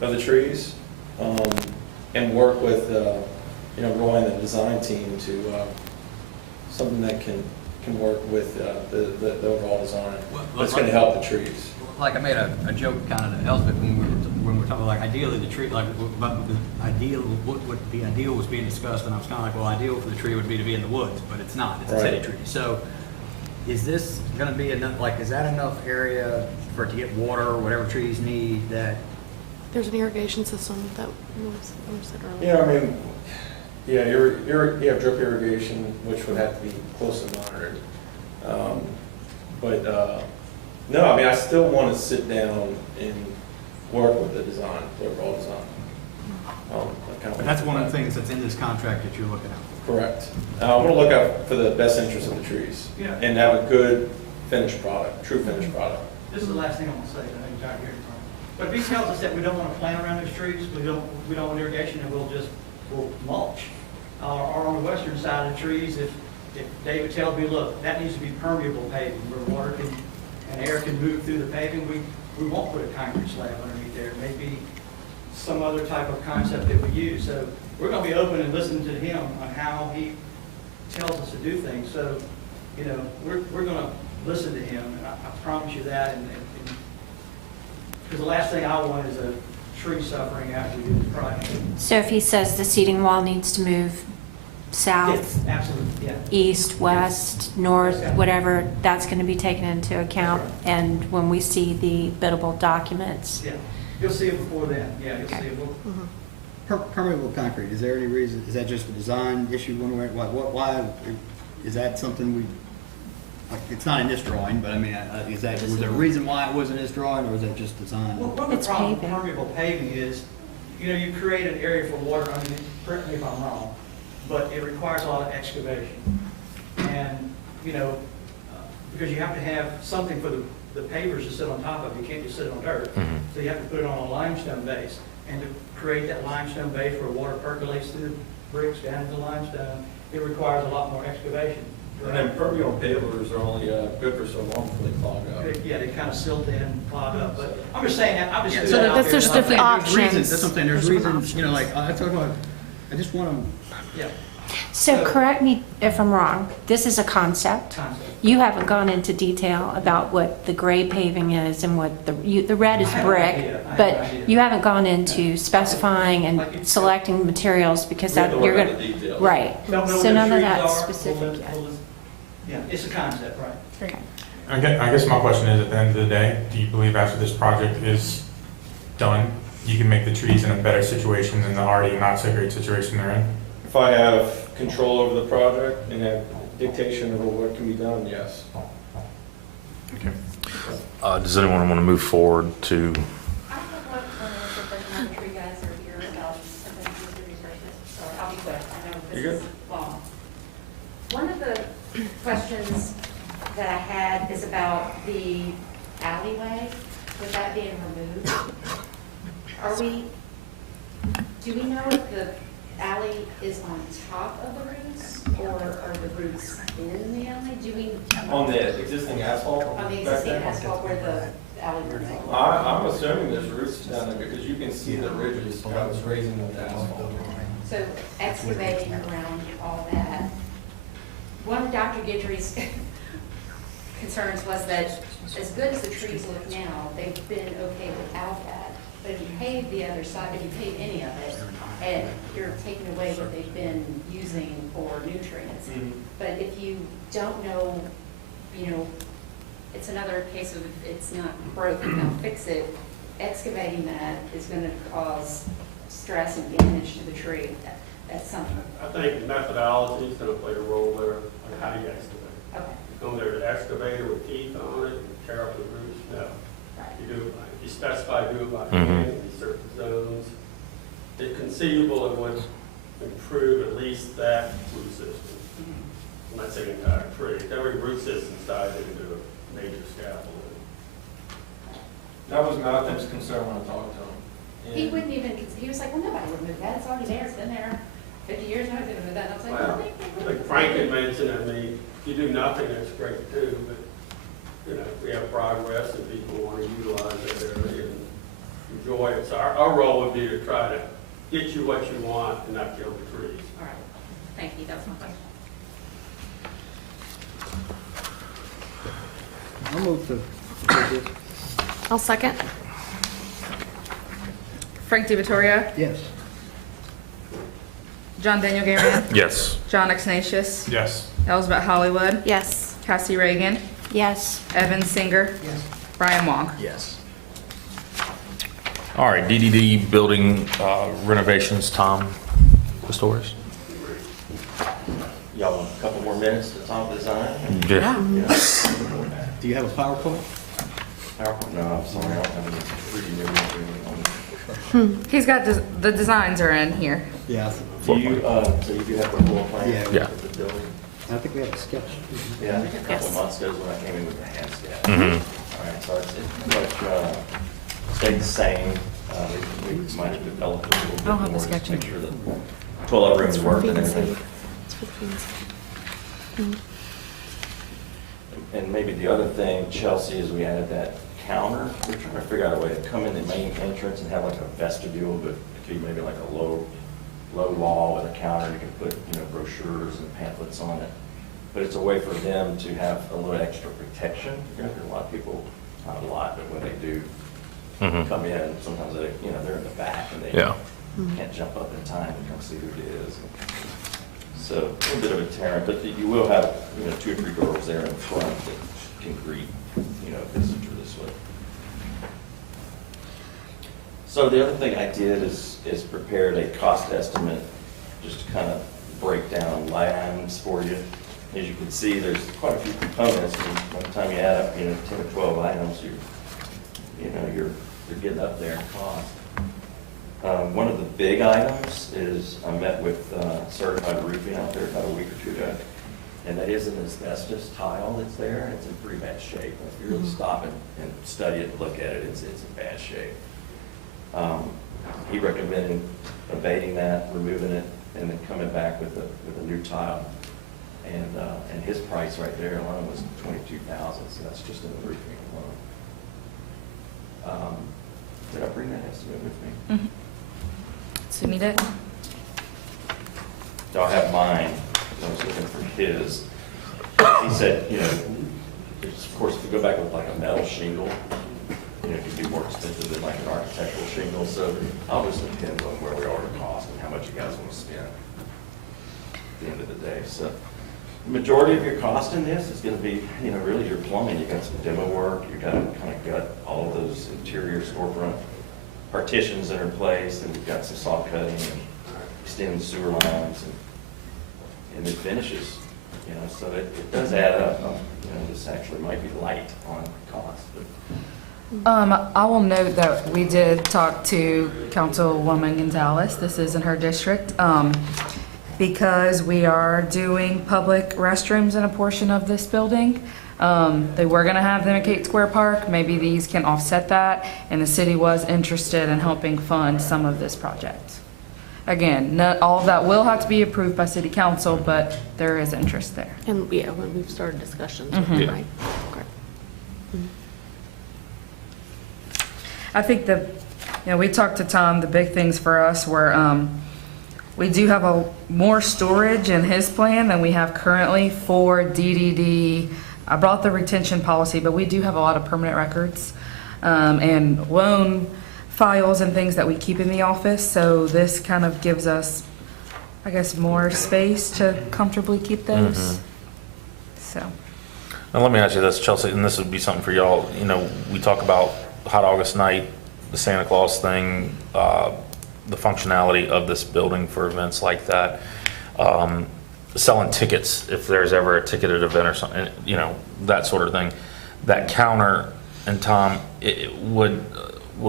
of the trees, and work with, you know, Roy and the design team to, something that can work with the overall design. That's gonna help the trees. Like I made a joke kind of to Elspeth when we were talking, like ideally the tree, like about the ideal, what would be ideal was being discussed, and I was kind of like, well, ideal for the tree would be to be in the woods, but it's not, it's a city Right. tree. So is this gonna be enough, like, is that enough area for it to get water or whatever trees need that? There's an irrigation system that was said earlier. Yeah, I mean, yeah, you have drip irrigation, which would have to be closely monitored. No, I mean, I still want to sit down and work with the design, the overall design. But that's one of the things that's in this contract that you're looking at. Correct. I want to look out for the best interest of the trees Yeah. and have a good finished product, true finished product. This is the last thing I want to say, I know you're tired of hearing from me. But if he tells us that we don't want to plant around those trees, we don't want irrigation, and we'll mulch. Or on the western side of the trees, if David tells me, look, that needs to be permeable paving, where water and air can move through the paving, we won't put a concrete slab underneath there. It may be some other type of concept that we use. So we're going to be open and listen to him on how he tells us to do things. So, you know, we're going to listen to him, and I promise you that. Because the last thing I want is a tree suffering after we do this project. So if he says the seating wall needs to move south, Yes, absolutely, yeah. east, west, north, whatever, that's going to be taken into account. And when we see the biddable documents, Yeah, you'll see it before then, yeah, you'll Okay. see it. Permeable concrete, is there any reason, is that just a design issue one way, why, is that something we, like, it's not in this drawing, but I mean, was there a reason why it wasn't in this drawing, or is that just design? Well, one of the It's problems with paving. permeable paving is, you know, you create an area for water, I mean, correct me if I'm wrong, but it requires a lot of excavation. And, you know, because you have to have something for the pavers to sit on top of, you can't just sit on dirt. Mhm. So you have to put it on a limestone base. And to create that limestone base where water percolates through bricks down to limestone, it requires a lot more excavation. And then permeable pavers are only good for so long before they clog up. Yeah, they kind of silt in, clog up, but I'm just saying that, I'm just. So that's there's different options. That's what I'm saying, there's There's different reasons, you know, like, I talk about, I just want to, Yeah, So correct me if I'm wrong, this is a concept. concept. You haven't gone into detail about what the gray paving is and what the red is I have an brick, idea. I have but an idea. you haven't gone into specifying and selecting materials because We have that, to work you're out gonna, the details. right. Don't know So where the none of trees that's are, specific yet. Yeah, it's a concept, right? Okay. I guess my question is, at the end of the day, do you believe after this project is done, you can make the trees in a better situation than the already not so great situation they're in? If I have control over the project and have dictation over what can be done, yes. Okay. Does anyone want to move forward to, I have one question on the tree guys are here about something to do with so I'll be quick. I know You're this is long. One of the questions that I had is about the alleyway, with that being removed. Do we know if the alley is on top of the roots, or are the roots in the alley? Do we, On the existing asphalt? on the back existing there? asphalt where the alley roots are? I'm assuming there's roots down there because you can see the ridges I was raising with the asphalt. So excavating around all that. One of Dr. Guidry's concerns was that as good as the trees look now, they've been okay without that. But if you pave the other side, if you pave any of it, and you're taking away what they've been using for nutrients. But if you don't know, it's another case of if it's not broken, now fix it. Excavating that is gonna cause stress and damage to the tree. That's something. I think methodology is gonna play a role there, like how do you excavate? Okay. Come there to excavator with teeth on it, and tear up the roots, no. Right. You do it by, you specify, do it by hand in certain zones. It's conceivable it would improve at least that root system. I'm not saying entire tree, every root system died into a major scaffold. That was Malcolm's concern when I talked to him. He wouldn't even, he was like, well, nobody would move that, it's already there, it's been there 50 years, nobody's gonna move that. And I was like, Well, well, like Frank had mentioned, I mean, if you do nothing, that's great too, but, we have progress and people want to utilize that area and enjoy it. So our role would be to try to get you what you want and not kill the trees. All right, thank you, that's my question. I'll move to, I'll second. Frank DiVittorio, yes. John Daniel Garion, yes. John Ignatius, Yes. Elizabeth Hollywood, Yes. Cassie Reagan, Yes. Evan Singer, Yes. Brian Wong. Yes. All right, DDD building renovations, Tom Pistorius? Y'all want a couple more minutes to talk design? Yeah. Do you have a PowerPoint? PowerPoint? No, I'm sorry, I don't have any 3D movie. He's got, the designs are in here. Yeah. Do you, so you do have the floor plan? Yeah. Yeah. of the building? I think we have a sketch. Yeah, I think a couple months ago is when I came in with the hand sketch. Mhm. All right, so it's pretty much stayed the same. We might have developed it a little bit I'll have more, the just sketch in. make sure that toilet rooms work and everything. And maybe the other thing, Chelsea, is we added that counter. We're trying to figure out a way to come in the main entrance and have like a vestibule, but it could be maybe like a low wall with a counter. You can put, brochures and pamphlets on it. But it's a way for them to have a little extra protection. There are a lot of people, not a lot, but when they do come in, sometimes they're in the back and they Yeah. can't jump up in time and come see who it is. So a little bit of a deterrent, but you will have, 2 or 3 doors there in front that can greet, a visitor this way. So the other thing I did is prepared a cost estimate, just to kind of break down line items for you. As you can see, there's quite a few components, and by the time you add up, 10 or 12 items, you're getting up there in cost. One of the big items is I met with Certified Roofing out there about a week or 2 ago, and that is an asbestos tile that's there, and it's in pretty bad shape. If you really stop and study it and look at it, it's in bad shape. He recommended abating that, removing it, and then coming back with a new tile. And his price right there alone was $22,000, so that's just in the roofing alone. Did I bring that estimate with me? Mhm. So you need it? So I have mine, I was looking for his. He said, you know, of course, if you go back with like a metal shingle, you know, it could be more expensive than like an architectural shingle, so I'll just depend on where we are to cost and how much you guys want to spend at the end of the day. So the majority of your cost in this is going to be, you know, really your plumbing. You got some demo work, you got to kind of gut all of those interior storefront partitions that are in place, and we've got some saw cutting and extending sewer lines and it finishes, you know, so it does add up. You know, this actually might be light on cost, but I will note that we did talk to Councilwoman Gonzalez, this is in her district, because we are doing public restrooms in a portion of this building. They were gonna have them at Kate Square Park, maybe these can offset that, and the city was interested in helping fund some of this project. Again, not all of that will have to be approved by city council, but there is interest there. And, yeah, when we've started discussions, Mhm. right? Okay. I think we talked to Tom, the big things for us were, we do have more storage in his plan than we have currently for DDD. I brought the retention policy, but we do have a lot of permanent records, and loan files and things that we keep in the office, so this kind of gives us, I guess, more space to comfortably keep those. So. Now, let me ask you this, Chelsea, and this would be something for y'all. You know, we talk about Hot August Night, the Santa Claus thing, the functionality of this building for events like that, selling tickets if there's ever a ticketed event or something, you know, that sort of thing. That counter, and Tom, would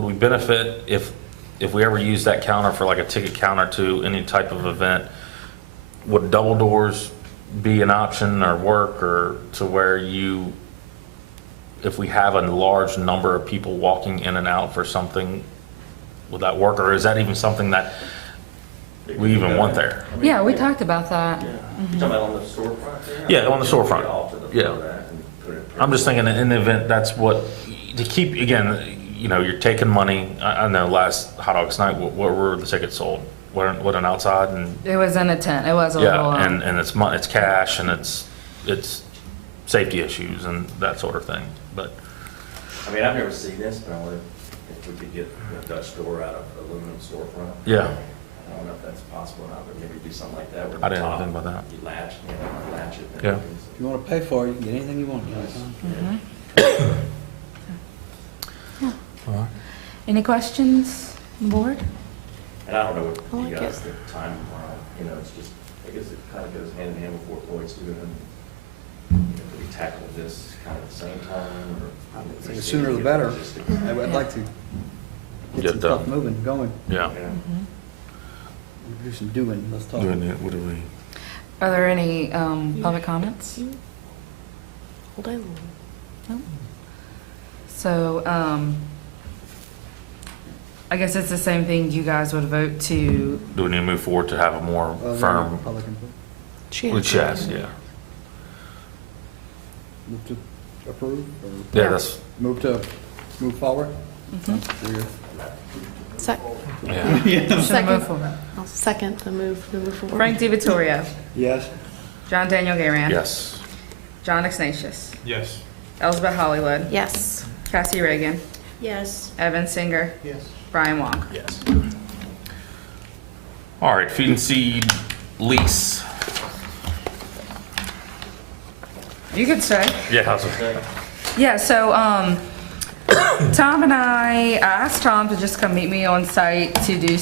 we benefit if we ever use that counter for like a ticket counter to any type of event? Would double doors be an option or work, or to where if we have a large number of people walking in and out for something, would that work, or is that even something that we even want there? I mean, Yeah, we talked about that. Yeah. You talking about on the storefront there? Yeah, on the storefront. Yeah. Yeah. I'm just thinking in the event, that's what, to keep, again, you know, you're taking money. I know last Hot August Night, what were the tickets sold? What an outside and. It was in a tent, it was a little. Yeah, and it's cash and it's safety issues and that sort of thing, but. I mean, I've never seen this, but I wonder if we could get a Dutch door out of aluminum storefront. Yeah. I don't know if that's possible or not, but maybe do something like that. Where I didn't the top, think about that. You latch it. And Yeah. everything. If you want to pay for it, you can get anything you want. All right. Any questions, on the board? And I don't know I what like you guys it. think time around, you know, it's just, I guess it kind of goes hand in hand with what Lloyd's doing. You know, do we tackle this kind of at the same time, or? I think the sooner the better. I'd like to Get get some done. stuff moving, going, Yeah. do some doing, let's talk. What do we? Are there any public comments? Hold on. No? So, I guess it's the same thing, you guys would vote to, Do we need to move forward to have a more firm? Public input. Yes, yeah. Move to approve, or Yeah, that's, move forward? Weird. yeah. should move forward. I'll second the move forward. Frank DiVittorio, Yes. John Daniel Garan. Yes. John Ignatius, Yes. Elizabeth Hollywood, Yes. Cassie Reagan, Yes. Evan Singer, Yes. Brian Wong. Yes. All right, feed and seed lease. You could say. Yeah, that's okay. Yeah, so Tom and I asked Tom to just come meet me on site to do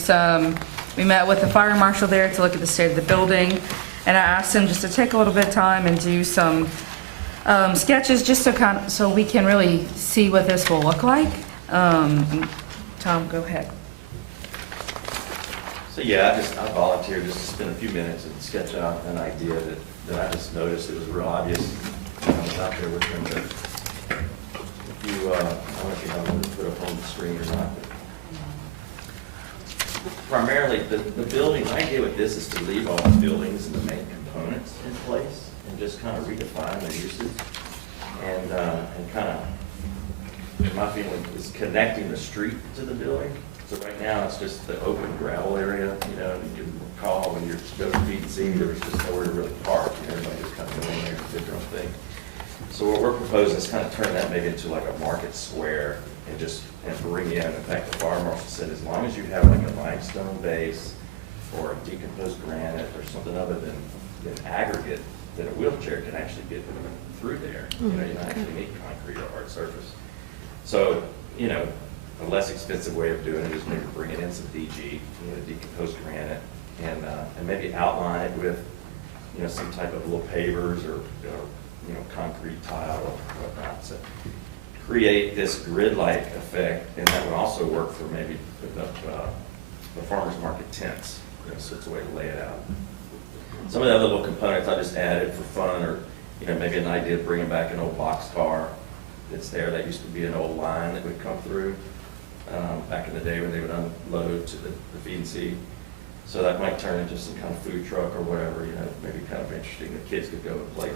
we met with the fire marshal there to look at the state of the building, and I asked him just to take a little bit of time and do some sketches just so we can really see what this will look like. Tom, go ahead. So yeah, I volunteered just to spend a few minutes and sketch out an idea that I just noticed. It was real obvious when I was out there with him. But if you, I don't know if you have one to put up on the screen or not. But primarily, the building, the idea with this is to leave all the buildings and the main components in place and just kind of redefine their uses. And kind of, my feeling is connecting the street to the building. So right now, it's just the open gravel area, you know, you can recall when you're going to B&C, there was just nowhere to really park, and everybody just kind of go in there and did their own thing. So what we're proposing is kind of turn that maybe into like a market square and just, and bring in fact, the fire marshal said, as long as you have like a limestone base or a decomposed granite or something other than aggregate, that a wheelchair can actually get through there. You know, you don't actually need concrete or hard surface. So, you know, a less expensive way of doing it is maybe bringing in some DG, you know, decomposed granite, and maybe outline it with, you know, some type of little pavers or you know, concrete tile or whatnot. So create this grid-like effect, and that would also work for maybe putting up the farmers market tents. You know, so it's a way to lay it out. Some of the other little components I just added for fun, or you know, maybe an idea of bringing back an old box car that's there. That used to be an old line that would come through back in the day when they would unload to the feed-and-seed. So that might turn into some kind of food truck or whatever, you know, maybe kind of interesting that kids could go and play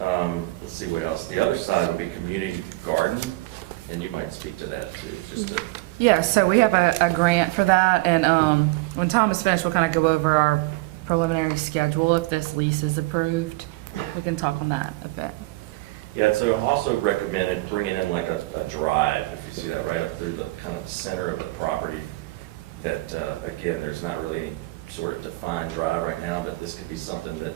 on. Let's see what else. The other side would be community garden, and you might speak to that too, just to. Yeah, so we have a grant for that, and when Tom is finished, we'll kind of go over our preliminary schedule. If this lease is approved, we can talk on that a bit. Yeah, so I also recommended bringing in like a drive, if you see that right up through the kind of center of the property. That, again, there's not really any sort of defined drive right now, but this could be something that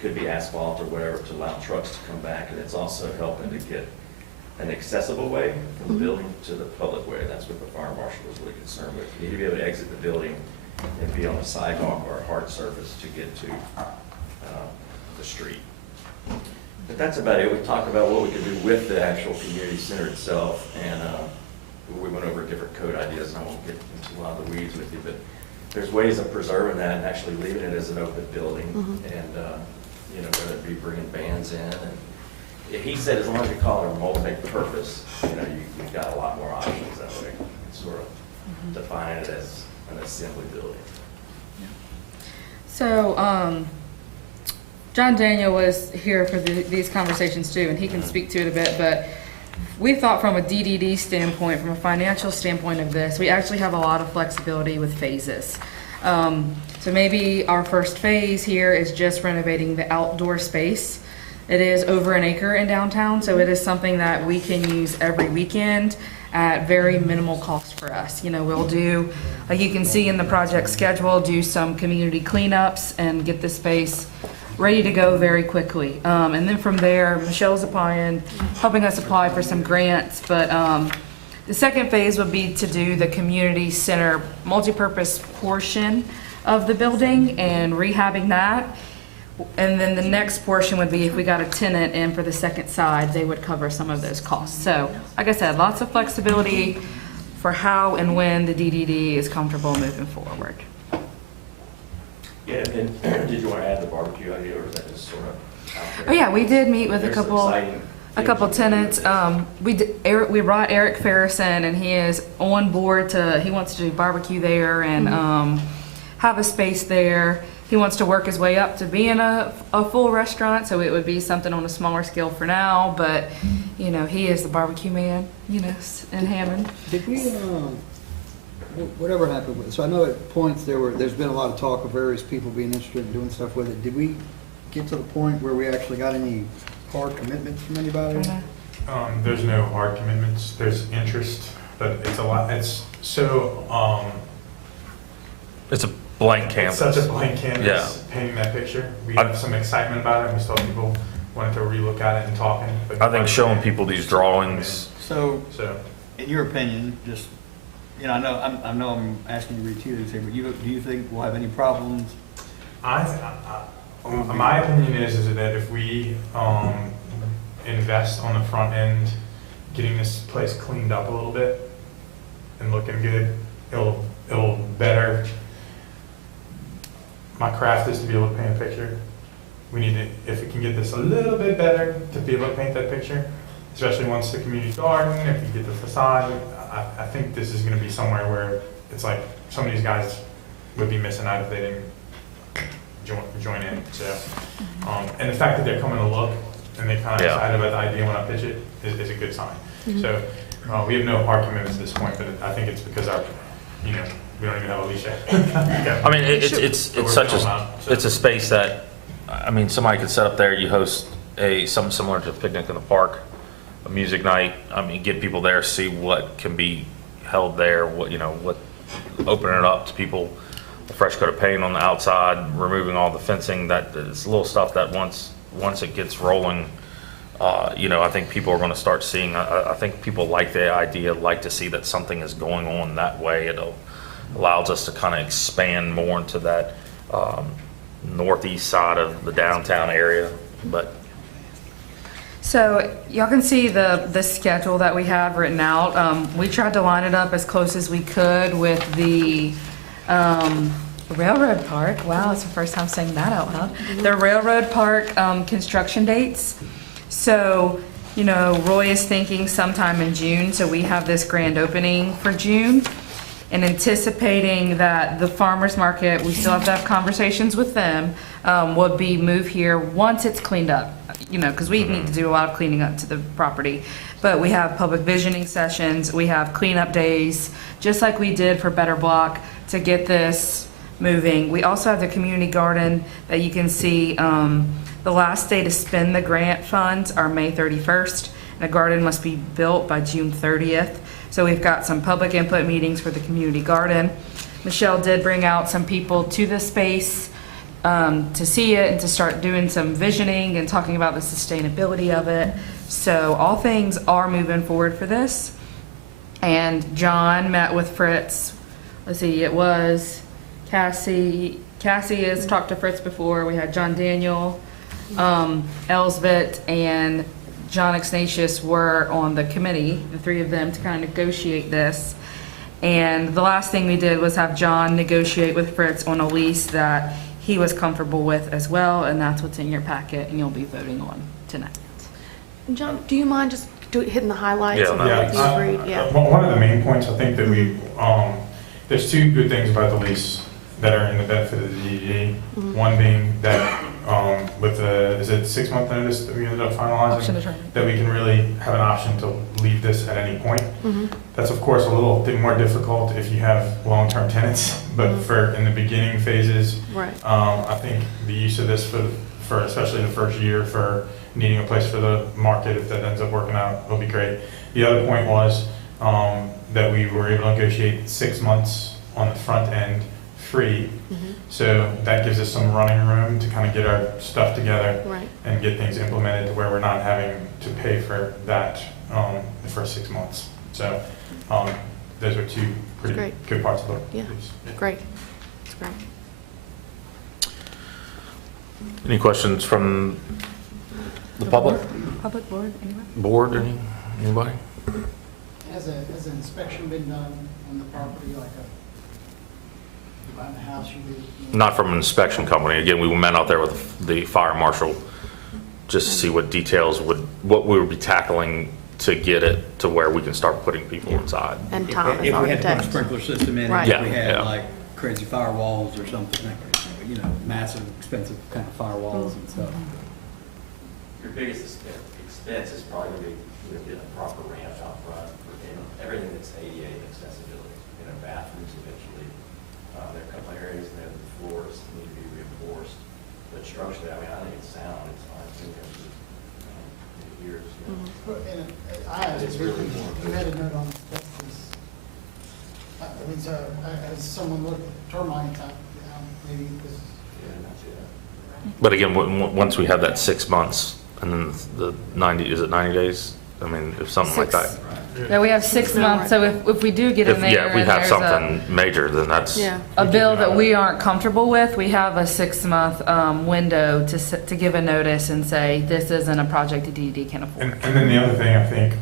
could be asphalt or whatever to allow trucks to come back. And it's also helping to get an accessible way from the building to the public way. That's what the fire marshal was really concerned with. You need to be able to exit the building and be on a sidewalk or a hard surface to get to the street. But that's about it. We talked about what we could do with the actual community center itself, and we went over different code ideas, and I won't get into a lot of the weeds with you, but there's ways of preserving that and actually leaving it as an open building, and you know, whether it be bringing bands in, and he said as long as you call it a multi-purpose, you know, you've got a lot more options that way. Sort of define it as an assembly building. So, John Daniel was here for these conversations too, and he can speak to it a bit, but we thought from a DDD standpoint, from a financial standpoint of this, we actually have a lot of flexibility with phases. So maybe our first phase here is just renovating the outdoor space. It is over an acre in downtown, so it is something that we can use every weekend at very minimal cost for us. You know, we'll do, like you can see in the project schedule, do some community cleanups and get the space ready to go very quickly. And then from there, Michelle's helping us apply for some grants, but the second phase would be to do the community center multipurpose portion of the building and rehabbing that. And then the next portion would be if we got a tenant in for the second side, they would cover some of those costs. So, like I said, lots of flexibility for how and when the DDD is comfortable moving forward. Yeah, and did you want to add the barbecue idea, or is that just sort of out there? Oh yeah, we did meet with There's a couple tenants. We brought Eric Ferrison, and he is on board he wants to do barbecue there and have a space there. He wants to work his way up to being a full restaurant, so it would be something on a smaller scale for now, but you know, he is the barbecue man, you know, in Hammond. Did we, whatever happened with it, so I know at points there's been a lot of talk of various people being interested in doing stuff with it. Did we get to the point where we actually got any hard commitments from anybody? There's no hard commitments. There's interest, but it's a lot. It's so. It's a blank canvas. It's such a blank canvas. Yeah. Painting that picture. We have some excitement about it. And we still have people wanting to relook at it and talking. But I think showing people these drawings. So, in your opinion, just, you know, I know I'm asking you to read two things here, but do you think we'll have any problems? My opinion is that if we invest on the front end, getting this place cleaned up a little bit and looking good, it'll better. My craft is to be able to paint a picture. We need to, if we can get this a little bit better, to be able to paint that picture, especially once the community garden, if you get the facade. I think this is gonna be somewhere where it's like, some of these guys would be missing out if they didn't join in, so. And the fact that they're coming to look, and they're kind of Yeah. excited about the idea when I pitch it, is a good sign. So, we have no hard commitments at this point, but I think it's because we don't even have a leash yet. I mean, it's such it's a space that, I mean, somebody could set up there, you host something similar to a picnic in the park, a music night, I mean, get people there, see what can be held there, open it up to people, a fresh coat of paint on the outside, removing all the fencing, that is little stuff that once it gets rolling, I think people are going to start seeing, I think people like the idea, like to see that something is going on that way. It allows us to kind of expand more into that northeast side of the downtown area, but. So y'all can see the schedule that we have written out. We tried to line it up as close as we could with the Railroad Park. Wow, it's the first time saying that out loud. The Railroad Park construction dates. So, Roy is thinking sometime in June, so we have this grand opening for June. And anticipating that the farmer's market, we still have to have conversations with them, would be moved here once it's cleaned up, because we need to do a lot of cleaning up to the property. But we have public visioning sessions, we have cleanup days, just like we did for Better Block to get this moving. We also have the community garden that you can see. The last day to spend the grant funds are May 31st. And a garden must be built by June 30th. So we've got some public input meetings for the community garden. Michelle did bring out some people to the space to see it and to start doing some visioning and talking about the sustainability of it. So all things are moving forward for this. And John met with Fritz. Let's see, it was Cassie. Cassie has talked to Fritz before. We had John Daniel, Elsbeth, and John Ignatius were on the committee, the three of them, to kind of negotiate this. And the last thing we did was have John negotiate with Fritz on a lease that he was comfortable with as well, and that's what's in your packet and you'll be voting on tonight. John, do you mind just hitting the highlights Yeah, of no, what you agreed? Yeah. One of the main points, I think that there's two good things about the lease that are in the benefit of the DDD. One being that with is it 6-month notice that we ended up finalizing, that we can really have an option to leave this at any point. That's of course a little bit more difficult if you have long-term tenants, but for in the beginning phases, Right. I think the use of this for especially the first year for needing a place for the market, if that ends up working out, will be great. The other point was that we were able to negotiate 6 months on the front end free. So that gives us some running room to kind of get our stuff together and get things implemented to where we're not having to pay for that the first 6 months. So those are two pretty good parts of the lease. Great. That's great. Any questions from the public? Public board, anyone? Board, anybody? Has an inspection been done on the property, like buying the house, Not from an inspection company. Again, we met out there with the fire marshal just to see what details what we would be tackling to get it to where we can start putting people inside. And Tom is If we had to put a architect. sprinkler system in, Right. if we had Yeah. like crazy firewalls or something, massive, expensive kind of firewalls and stuff. Your biggest expense is probably going to be a proper ramp out front, and everything that's ADA accessibility, bathrooms eventually. There are a couple of areas there that the floors need to be reinforced, but structurally, I think it's sound. It's been there for years. It's really more. You had a note on this. I mean, so as someone looked at termites, maybe this. But again, once we have that 6 months and then the 90, is it 90 days? I mean, if something like that. Yeah, we have 6 months, so if we do get in there If we and have there's something major, then that's. a bill that we aren't comfortable with, we have a 6-month window to give a notice and say, this isn't a project the DED can afford. And then the other thing I think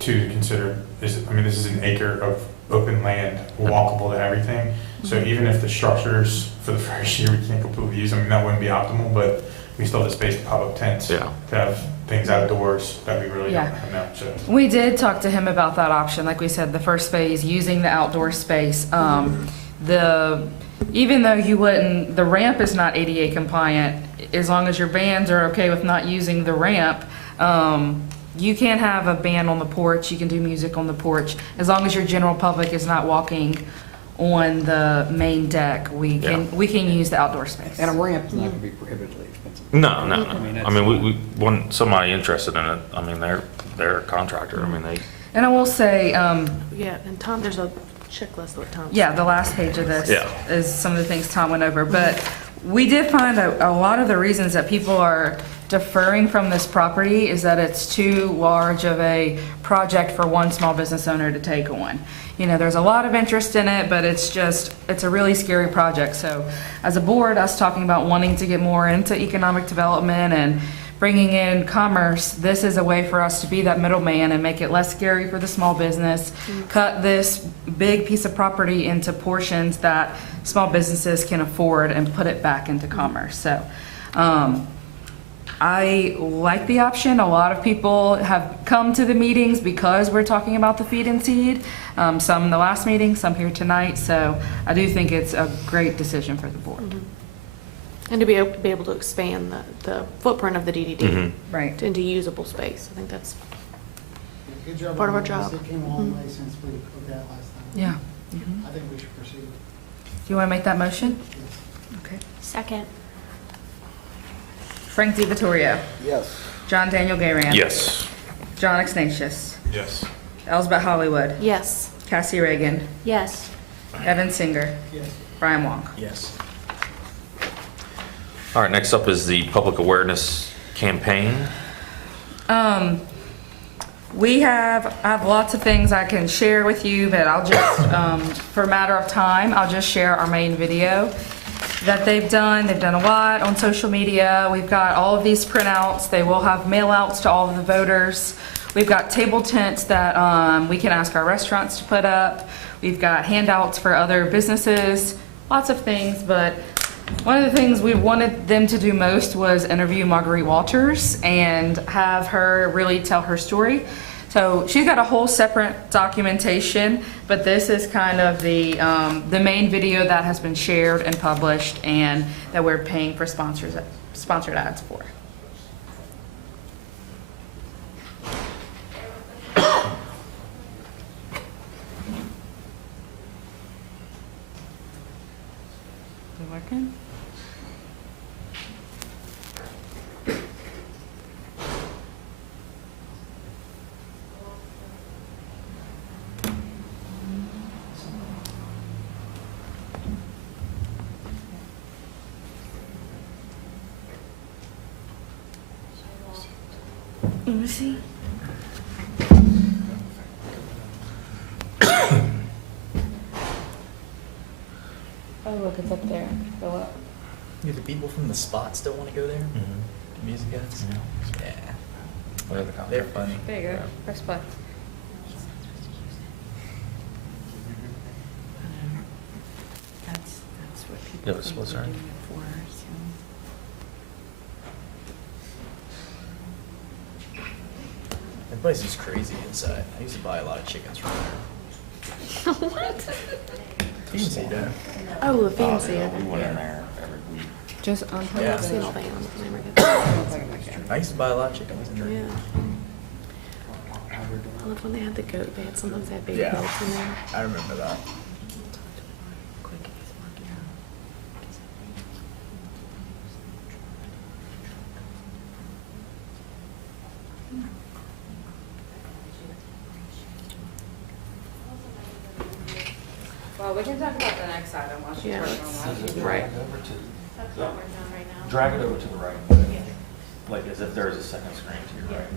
to consider is, this is an acre of open land, walkable to everything. So even if the structures for the first year we can't completely use, that wouldn't be optimal, but we still have the space for pop-up tents. Yeah. To have things outdoors that we really don't Yeah. have now, so. We did talk to him about that option, like we said, the first phase, using the outdoor space. Even though you wouldn't, the ramp is not ADA compliant, as long as your bands are okay with not using the ramp, you can have a band on the porch, you can do music on the porch, as long as your general public is not walking on the main deck, we can use the outdoor space. And a ramp is not gonna be prohibitively expensive. No, no, I mean, no. that's- we want somebody interested in it. I mean, they're a contractor. I mean, they, And I will say, Yeah, and Tom, there's a checklist of what Tom. yeah, the last page of this Yeah. is some of the things Tom went over, but we did find a lot of the reasons that people are deferring from this property is that it's too large of a project for one small business owner to take on. You know, there's a lot of interest in it, but it's a really scary project. So as a board, us talking about wanting to get more into economic development and bringing in commerce, this is a way for us to be that middleman and make it less scary for the small business, cut this big piece of property into portions that small businesses can afford and put it back into commerce. So, I like the option. A lot of people have come to the meetings because we're talking about the feed and seed. Some in the last meeting, some here tonight. So I do think it's a great decision for the board. And to be able to expand the footprint of the DDD Right. into usable space. I think that's Good job. Part of our on this. job. It came a long way since we looked at it last time. Yeah. I think we should proceed. Do you want to make that motion? Yes. Okay. Second. Frank DiVittorio. Yes. John Daniel Gayran. yes. John Ignatius. Yes. Elsbeth Hollywood. yes. Cassie Reagan. Yes. Evan Singer. Yes. Brian Wong. Yes. All right, next up is the public awareness campaign. I have lots of things I can share with you, but I'll just, for a matter of time, I'll just share our main video that they've done. They've done a lot on social media. We've got all of these printouts. They will have mail outs to all of the voters. We've got table tents that we can ask our restaurants to put up. We've got handouts for other businesses, lots of things, but one of the things we wanted them to do most was interview Marguerite Walters and have her really tell her story. So she's got a whole separate documentation, but this is kind of the main video that has been shared and published and that we're paying for sponsored ads for. Is it working? Let me see. Oh, look, it's up there. Go up. Do the people from the spot still want to go there? The music guys? Yeah. They're funny. There you go. Press play. That's what people Yeah, it's think what's we're that? doing it for, so. The place is crazy inside. I used to buy a lot of chickens from there. What? Easy, though. Oh, the fancy. We went in there every week. Just unplug Yeah. I've seen all the. the animals. Never get I used to buy a lot of chickens in there. Yeah. I love when they had the goat. Sometimes they had baby Yeah. goats in there. I remember that. Quick, if he's working out. Well, we can talk about the next item while she's Yeah, working on that. Right. That's what we're doing right now. Drag it over to the right, like as if there's a second screen to your right.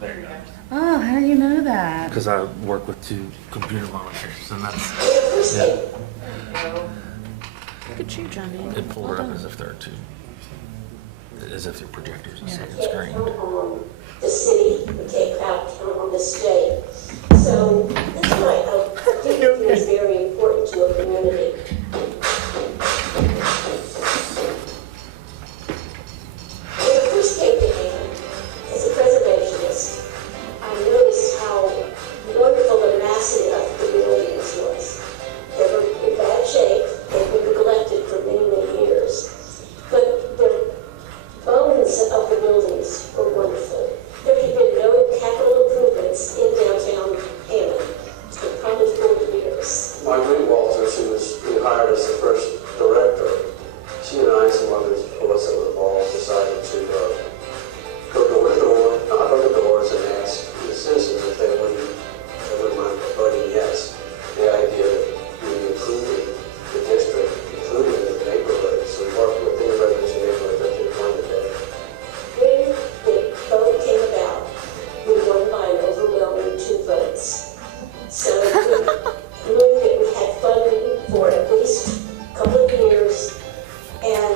There you go. Oh, how do you know that? Because I work with 2 computer monitors, and that's, yeah, Look at you, Johnny. it pulled Well it up done. as if they're 2, as if they're projectors, a second screen. The city would take out on this day. So this night, DDD is very important to a community.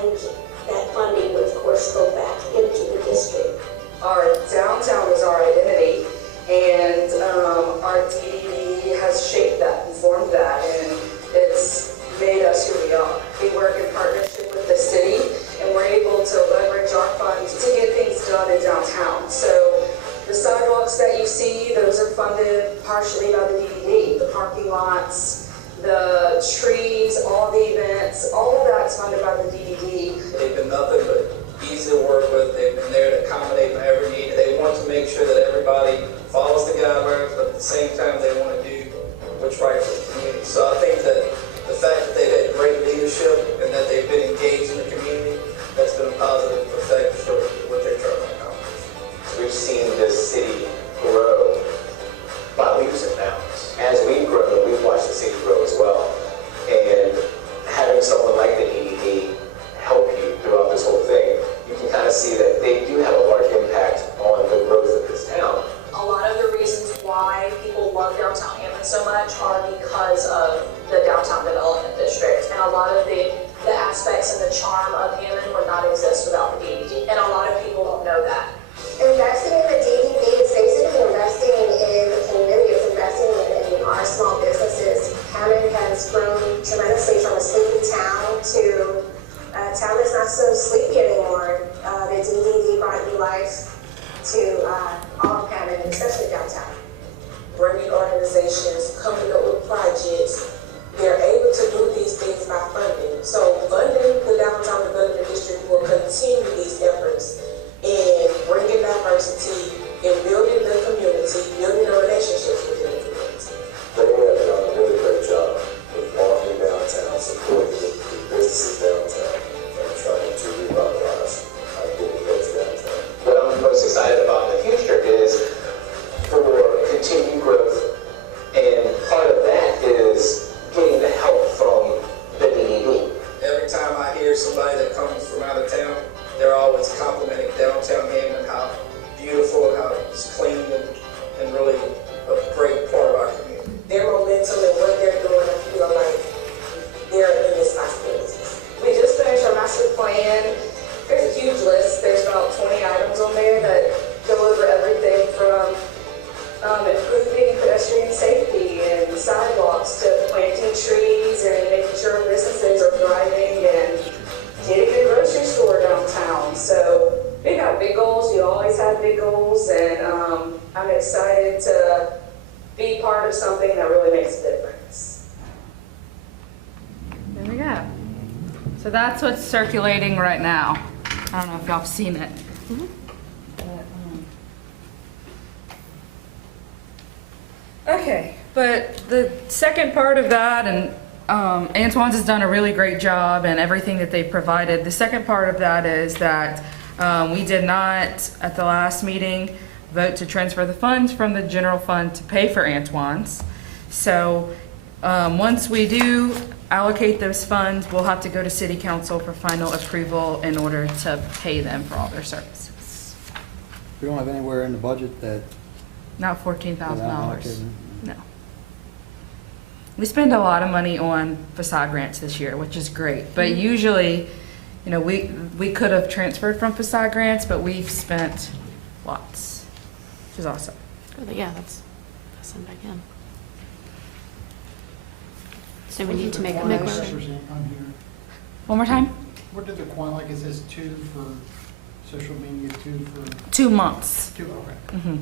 and that funding would of course go back into the district. Our downtown is our identity, and our DDD has shaped that and formed that, and it's made us who we are. We work in partnership with the city, and we're able to leverage our funds to get things done in downtown. So the sidewalks that you see, those are funded partially by the DDD. The parking lots, the trees, all the events, all of that's funded by the DDD. They've been nothing but easy to work with. They've been there to accommodate my every need. They want to make sure that everybody follows the guidelines, but at the same time, they want to do what's right for the community. So I think that the fact that they've had great leadership and that they've been engaged in the community, that's been a positive effect for what they're trying to accomplish. We've seen this city grow by leaps and bounds. As we've grown, we've watched the city grow as well. And having someone like the EDD help you throughout this whole thing, you can kind of see that they do have a large impact on the growth of this town. A lot of the reasons why people love downtown Hammond so much are because of the downtown development district, and a lot of the aspects and the charm of Hammond would not exist without the DDD, and a lot of people don't know that. Investing in the DDD is basically investing in the community. It's investing in our small businesses. Hammond has grown tremendously from a sleepy town to a town that's not so sleepy anymore. The DDD brought new life to all of Hammond, especially downtown. Bringing organizations, coming up with projects, they're able to do these things by funding. So funding the downtown development district will continue these efforts in bringing diversity and building the community, building the relationships within the community. They have done a really great job with marketing downtown, supporting the businesses downtown, and trying to revitalize our neighborhoods downtown. What I'm most excited about in the future is for continued growth, and part of that is getting the help from the DDD. Every time I hear somebody that comes from out of town, they're always complimenting downtown Hammond, how beautiful, how it's clean, and really a great part of our community. Their momentum and what they're doing, I feel like they're in this possibilities. We just finished our master plan. There's a huge list. There's about 20 items on there that go over everything from improving pedestrian safety and sidewalks to planting trees and making sure businesses are thriving and getting a grocery store downtown. So we got big goals. You always have big goals, and I'm excited to be part of something that really makes a difference. There we go. So that's what's circulating right now. I don't know if y'all have seen it. Okay, but the second part of that, and Antoine's has done a really great job and everything that they provided. The second part of that is that we did not, at the last meeting, vote to transfer the funds from the general fund to pay for Antoine's. So once we do allocate those funds, we'll have to go to city council for final approval in order to pay them for all their services. We don't have anywhere in the budget that. Not $14,000. Okay. No. We spend a lot of money on facade grants this year, which is great. But usually, you know, we could have transferred from facade grants, but we've spent lots, which is awesome. Yeah, that's send back in. So we need to make a What big is the motion. quantity on here? One more time? What did the quantity, like, it says 2 for social media, 2 for? 2 months. 2, okay. Mm-hmm.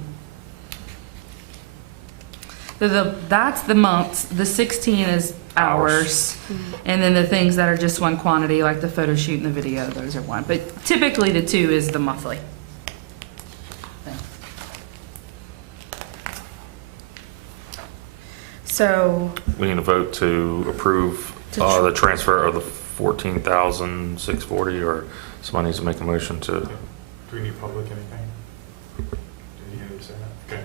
That's the months. The 16 is hours. And then the things that are just one quantity, like the photo shoot and the video, those are one. But typically the 2 is the monthly. So We need a vote to approve the transfer of the 14,640, or somebody needs to make a motion to. Do we need public anything? Did you hear me say that? Okay.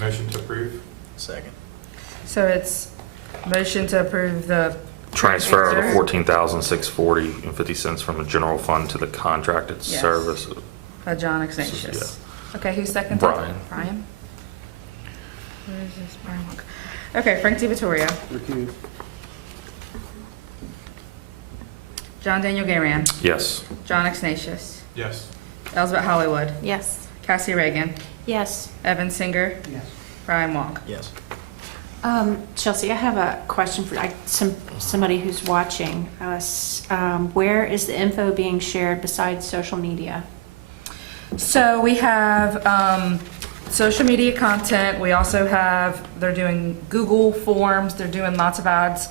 Motion to approve? Second. So it's motion to approve the Transfer of the 14,640 and 50 cents from the general fund to the contracted Yes. service. by John Ignatius. Okay, who's second? Brian. Brian? Where is this Brian? Okay, Frank DiVittorio. Recuse. John Daniel Gayran, Yes. John Ignatius, Yes. Elizabeth Hollywood, Yes. Cassie Reagan, Yes. Evan Singer, Yes. Brian Walk. Yes. Chelsea, I have a question for somebody who's watching us. Where is the info being shared besides social media? So we have social media content. We also have, they're doing Google Forms. They're doing lots of ads,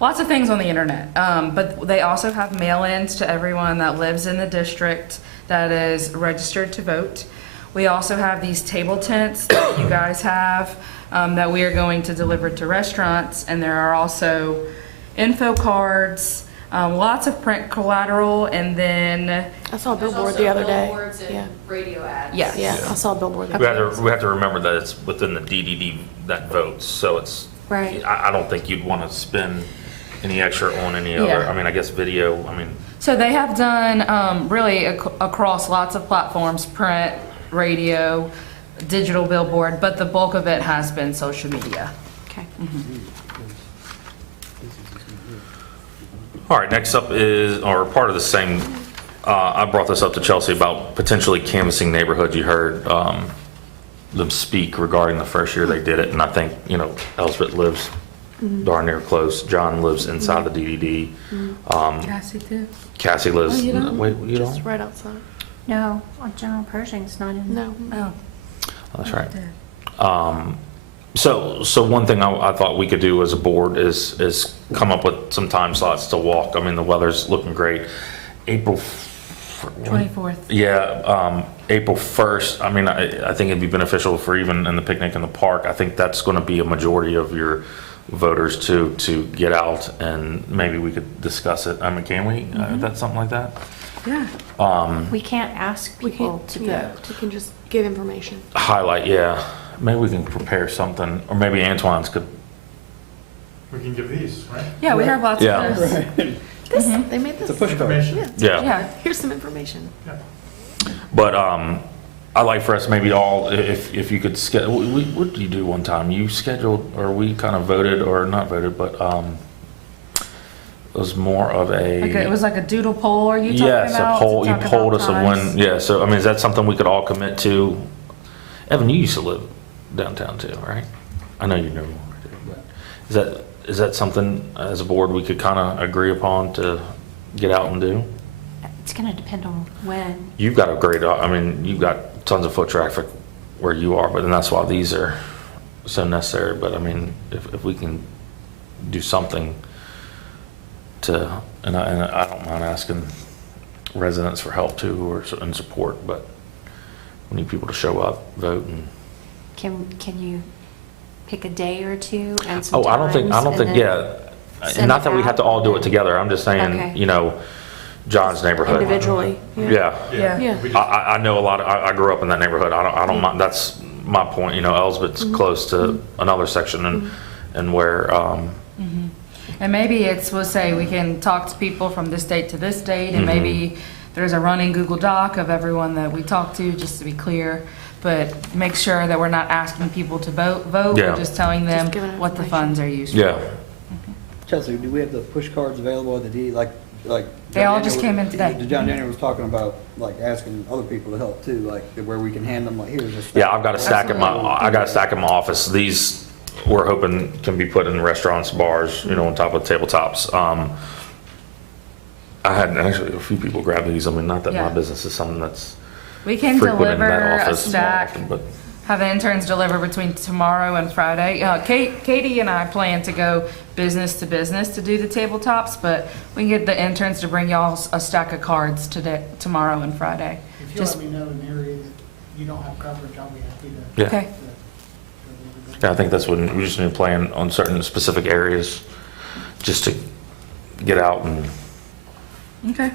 lots of things on the internet. But they also have mail-ins to everyone that lives in the district that is registered to vote. We also have these table tents that you guys have that we are going to deliver to restaurants. And there are also info cards, lots of print collateral, and then I saw a billboard the other day. Yeah. Radio ads. Yes. Yeah, I saw a billboard. We have to remember that it's within the DDD that votes, so it's, Right. I don't think you'd want to spend any extra on any other, Yeah. I mean, I guess video, I mean, So they have done really across lots of platforms, print, radio, digital billboard, but the bulk of it has been social media. Okay. all right, next up is, or part of the same, I brought this up to Chelsea about potentially canvassing neighborhoods. You heard them speak regarding the first year they did it, and I think, you know, Elsbeth lives darn near close. John lives inside the DDD. Cassie too. Cassie lives, Oh, you don't? wait, you Just don't? right outside. No, on General Pershing's not in. No. Oh. That's right. So one thing I thought we could do as a board is come up with some time slots to walk. I mean, the weather's looking great. April 24th. Yeah, April 1st. I mean, I think it'd be beneficial for even in the picnic in the park. I think that's going to be a majority of your voters to get out, and maybe we could discuss it. I mean, can we? That's something like that? Yeah. We can't ask people to vote. You can just give information. Highlight, yeah. Maybe we can prepare something, or maybe Antoine's could. We can give these, right? Yeah, we have lots Yeah. of this. This, they made this. It's a push card. Information. Yeah. Yeah. Here's some information. But I'd like for us maybe all, if you could schedule, what did you do one time? You scheduled, or we kind of voted, or not voted, but it was more of a. It was like a doodle poll, are you talking about? Yes, a poll, to you talk polled about us of times? when, yeah, so I mean, is that something we could all commit to? Evan, you used to live downtown too, right? I know you never wanted to, but is that something as a board we could kind of agree upon to get out and do? It's going to depend on when. You've got a great, I mean, you've got tons of foot traffic where you are, but then that's why these are so necessary. But I mean, if we can do something to, and I don't mind asking residents for help too, or and support, but we need people to show up, vote, and. Can you pick a day or two and some Oh, I don't think, times and then yeah. send And not it that we have to out? all do it together. I'm just saying, Okay. you know, John's neighborhood. Individually. Yeah. Yeah. I know a lot, I grew up in that neighborhood. I don't mind, that's my point, you know, Elsbeth's close to another section and where, And maybe we'll say we can talk to people from this date to this date, and maybe there's a running Google Doc of everyone that we talk to, just to be clear. But make sure that we're not asking people to vote, Yeah. we're just telling them Just giving what the information. funds are used for. yeah. Chelsea, do we have the push cards available at the D, like? They all just came in today. John Daniel was talking about, like, asking other people to help too, like, where we can hand them, like, here's this. Yeah, I've got a stack in my office. These we're hoping can be put in restaurants, bars, you know, on top of tabletops. I had actually a few people grab these. I mean, not that my Yeah. business is something that's We can frequent in that deliver a office stack, often, but have interns deliver between tomorrow and Friday. Katie and I plan to go business to business to do the tabletops, but we can get the interns to bring y'all a stack of cards tomorrow and Friday. If you let me know an area that you don't have coverage, I'll be happy to. yeah. Okay. Yeah, I think that's when we just need to plan on certain specific areas, just to get out and. Okay.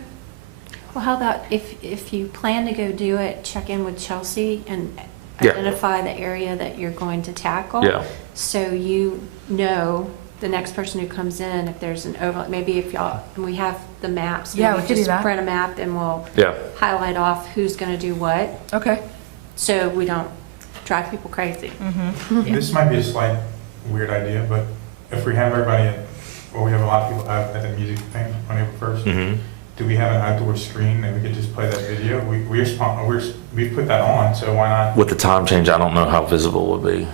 Well, how about if you plan to go do it, check in with Chelsea and Yeah. identify the area that you're going to tackle. Yeah. So you know the next person who comes in, if there's an overlap, maybe if y'all, we have the maps. Yeah, maybe we could do just that. print a map and we'll Yeah. highlight off who's going to do what, Okay. so we don't drive people crazy. Mm-hmm. This might be a slight weird idea, but if we have everybody at well, we have a lot of people out at the music thing on April 1st. Mm-hmm. Do we have an outdoor screen that we could just play that video? We've put that on, so why not? With the time change, I don't know how visible it would be.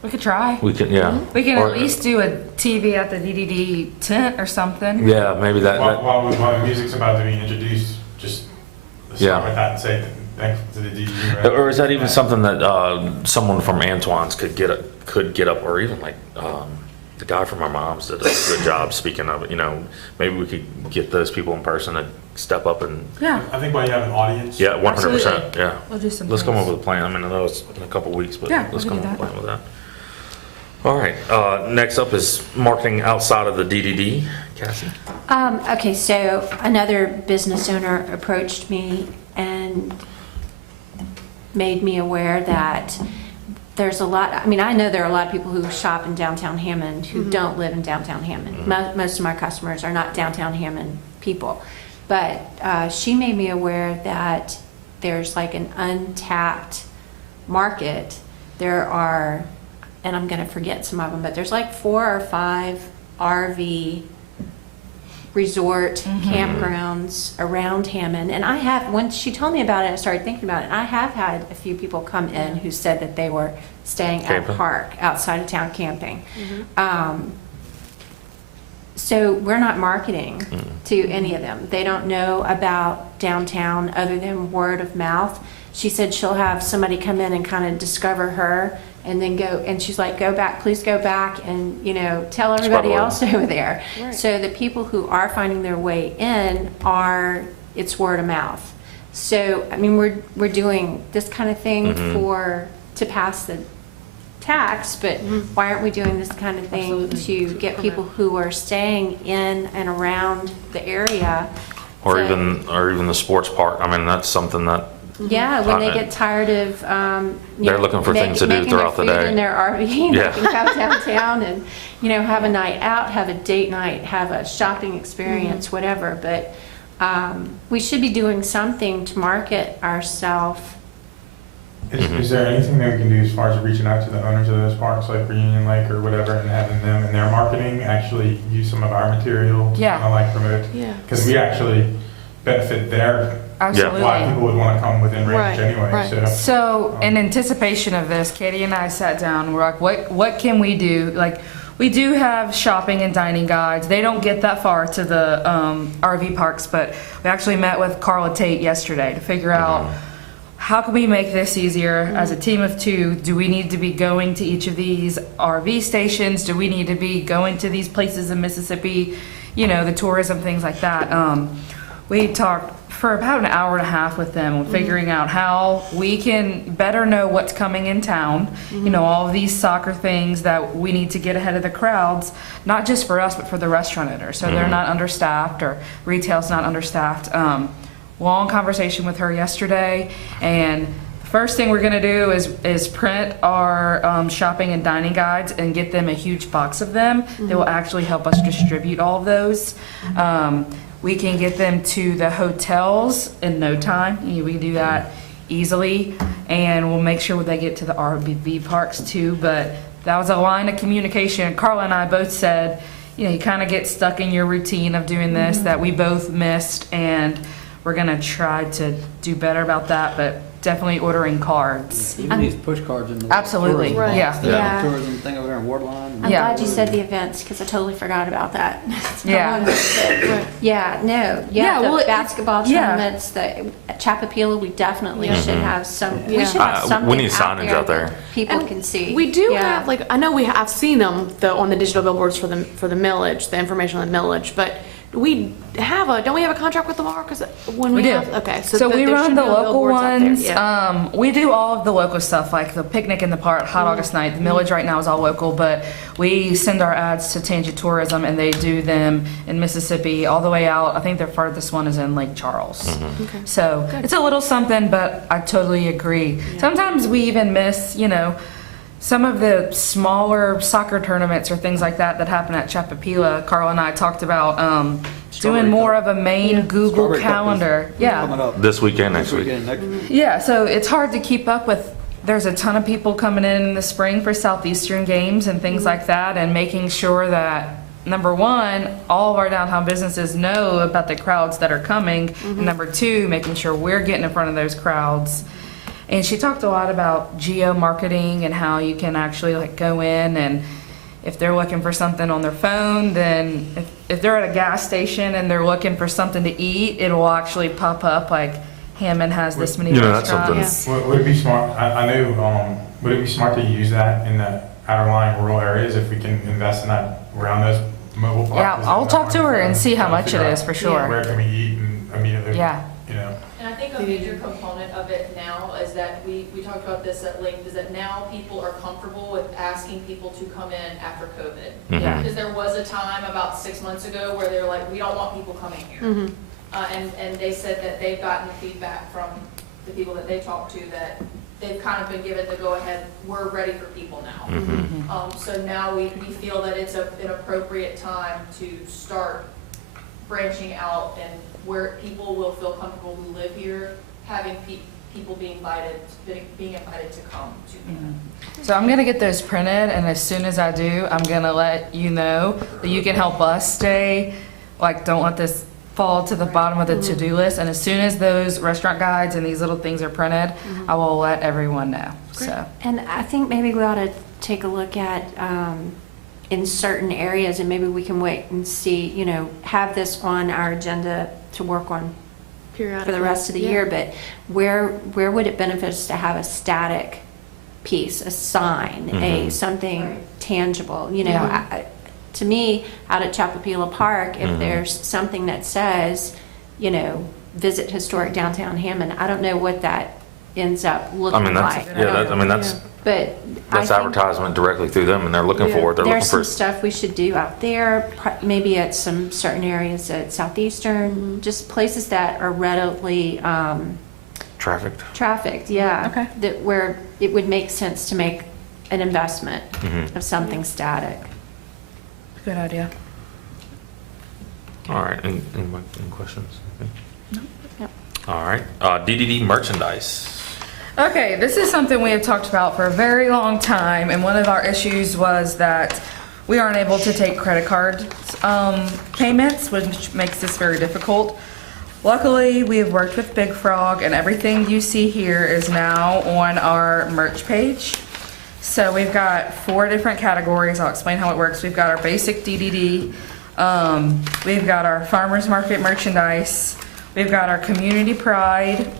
We could try. We can, yeah. We can Or- at least do a TV at the DDD tent or something. Yeah, maybe that. While the music's about to be introduced, just start Yeah. with that and say thanks to the DD. Right? Or is that even something that someone from Antoine's could get up, or even like the guy from our mom's did a good job. Speaking of it, maybe we could get those people in person to step up and. Yeah. I think while you have an audience. Yeah, 100%. Absolutely. Yeah. We'll do some Let's come up things. with a plan. I mean, I know it's in a couple weeks, but Yeah, let's we come can up do with a plan with that. All right. Next up is marketing outside of the DDD. Cassie. Okay, so another business owner approached me and made me aware that there's a lot, I mean, I know there are a lot of people who shop in downtown Hammond who don't live in downtown Hammond. Most of my customers are not downtown Hammond people. But she made me aware that there's like an untapped market. There are, and I'm going to forget some of them, but there's like 4 or 5 RV resort campgrounds around Hammond. And I have, when she told me about it, I started thinking about it. And I have had a few people come in who said that they were staying at a park outside of town camping. So we're not marketing to any of them. They don't know about downtown other than word of mouth. She said she'll have somebody come in and kind of discover her and then go, and she's like, go back, please go back and, tell everybody else over there. Right. So the people who are finding their way in it's word of mouth. So, I mean, we're doing this kind of thing to pass the tax, but why aren't we doing this kind of thing to get people who are staying in and around the area? Or even the sports park. I mean, that's something that. Yeah, when they get tired of, They're looking for things to do throughout the day. making their food in their RV, Yeah. they can come downtown and, have a night out, have a date night, have a shopping experience, whatever. But we should be doing something to market ourselves. Is there anything that we can do as far as reaching out to the owners of those parks, like Reunion Lake or whatever, and having them in their marketing actually use some of our material to kind of like promote? Yeah. Because we actually benefit their. Absolutely. A lot of people would want to come within range Right, anyway. right. So in anticipation of this, Katie and I sat down, we're like, what can we do? Like, we do have shopping and dining guides. They don't get that far to the RV parks, but we actually met with Carla Tate yesterday to figure out how can we make this easier as a team of 2? Do we need to be going to each of these RV stations? Do we need to be going to these places in Mississippi? The tourism, things like that. We talked for about an hour and a half with them on figuring out how we can better know what's coming in town. All of these soccer things that we need to get ahead of the crowds, not just for us, but for the restaurant owners. So they're not understaffed, or retail's not understaffed. Long conversation with her yesterday, and the first thing we're gonna do is print our shopping and dining guides and get them a huge box of them that will actually help us distribute all of those. We can get them to the hotels in no time. We can do that easily, and we'll make sure they get to the RV parks too. But that was a line of communication. Carla and I both said, you kind of get stuck in your routine of doing this that we both missed, and we're gonna try to do better about that. But definitely ordering cards. Even these push cards in the. Absolutely, tourism yeah. box, the Yeah. tourism thing over there in Wardline. I'm Yeah. glad you said the events, because I totally forgot about that. Yeah. Yeah, The well, basketball yeah. tournaments, the at Chapapilla, we definitely should have some, we Yeah. should have something we need signage out there. that people And can see. We do Yeah. have, like, I know I've seen them on the digital billboards for the millage, the information on the millage, but don't we have a contract with Lamar? Because when we We do. have, okay. So we there run should the be local billboards out there, ones. yeah. We do all of the local stuff, like the picnic in the park, Hot August night. The millage right now is all local, but we send our ads to Tangent Tourism, and they do them in Mississippi all the way out. I think their farthest one is in Lake Charles. Okay. So it's a little something, but I totally agree. Sometimes we even miss, some of the smaller soccer tournaments or things like that happen at Chapapila. Carl and I talked about doing more of a main Google Strawberry Cup is calendar. coming up This weekend, next this week. weekend, next week. Yeah, so it's hard to keep up with. There's a ton of people coming in the spring for Southeastern games and things like that, and making sure that number one, all of our downtown businesses know about the crowds that are coming. And number two, making sure we're getting in front of those crowds. And she talked a lot about geo-marketing and how you can actually like go in, and if they're looking for something on their phone, then if they're at a gas station and they're looking for something to eat, it will actually pop up like Hammond has this many that's restaurants. Would it be smart, I know, would it be smart to use that in the outerlying rural areas if we can invest in that around those mobile parks? Yeah, I'll talk to her and see how much it is for sure. Where can we eat and immediately, Yeah. you know? And I think a major component of it now is that we talked about this at length, is that now people are comfortable with asking people to come in after COVID. Yeah. Because there was a time about 6 months ago where they were like, we don't want people coming here. And they said that they've gotten feedback from the people that they talked to that they've kind of been given the go-ahead, we're ready for people now. So now we feel that it's an appropriate time to start branching out and where people will feel comfortable who live here, having people being invited to come to them. So I'm gonna get those printed, and as soon as I do, I'm gonna let you know that you can help us stay, like, don't let this fall to the bottom of the to-do list. And as soon as those restaurant guides and these little things are printed, I will let everyone know, so. And I think maybe we ought to take a look at, in certain areas, and maybe we can wait and see, you know, have this on our agenda to work on for the rest of the year, but where would it benefit us to have a static piece, a sign, something tangible, you know? To me, out at Chapapila Park, if there's something that says, you know, visit historic downtown Hammond, I don't know what that ends up looking like. But that's advertisement directly through them, and they're looking for it. They're looking there's for some stuff we should do out there, maybe at some certain areas at Southeastern, just places that are readily trafficked, yeah. That where it would make sense to make an investment of something static. Good idea. All right, any questions? No. All right, DDD merchandise. Okay, this is something we have talked about for a very long time, and one of our issues was that we aren't able to take credit card payments, which makes this very difficult. Luckily, we have worked with Big Frog, and everything you see here is now on our merch page. So we've got 4 different categories. I'll explain how it works. We've got our basic DDD, we've got our farmers market merchandise, we've got our community pride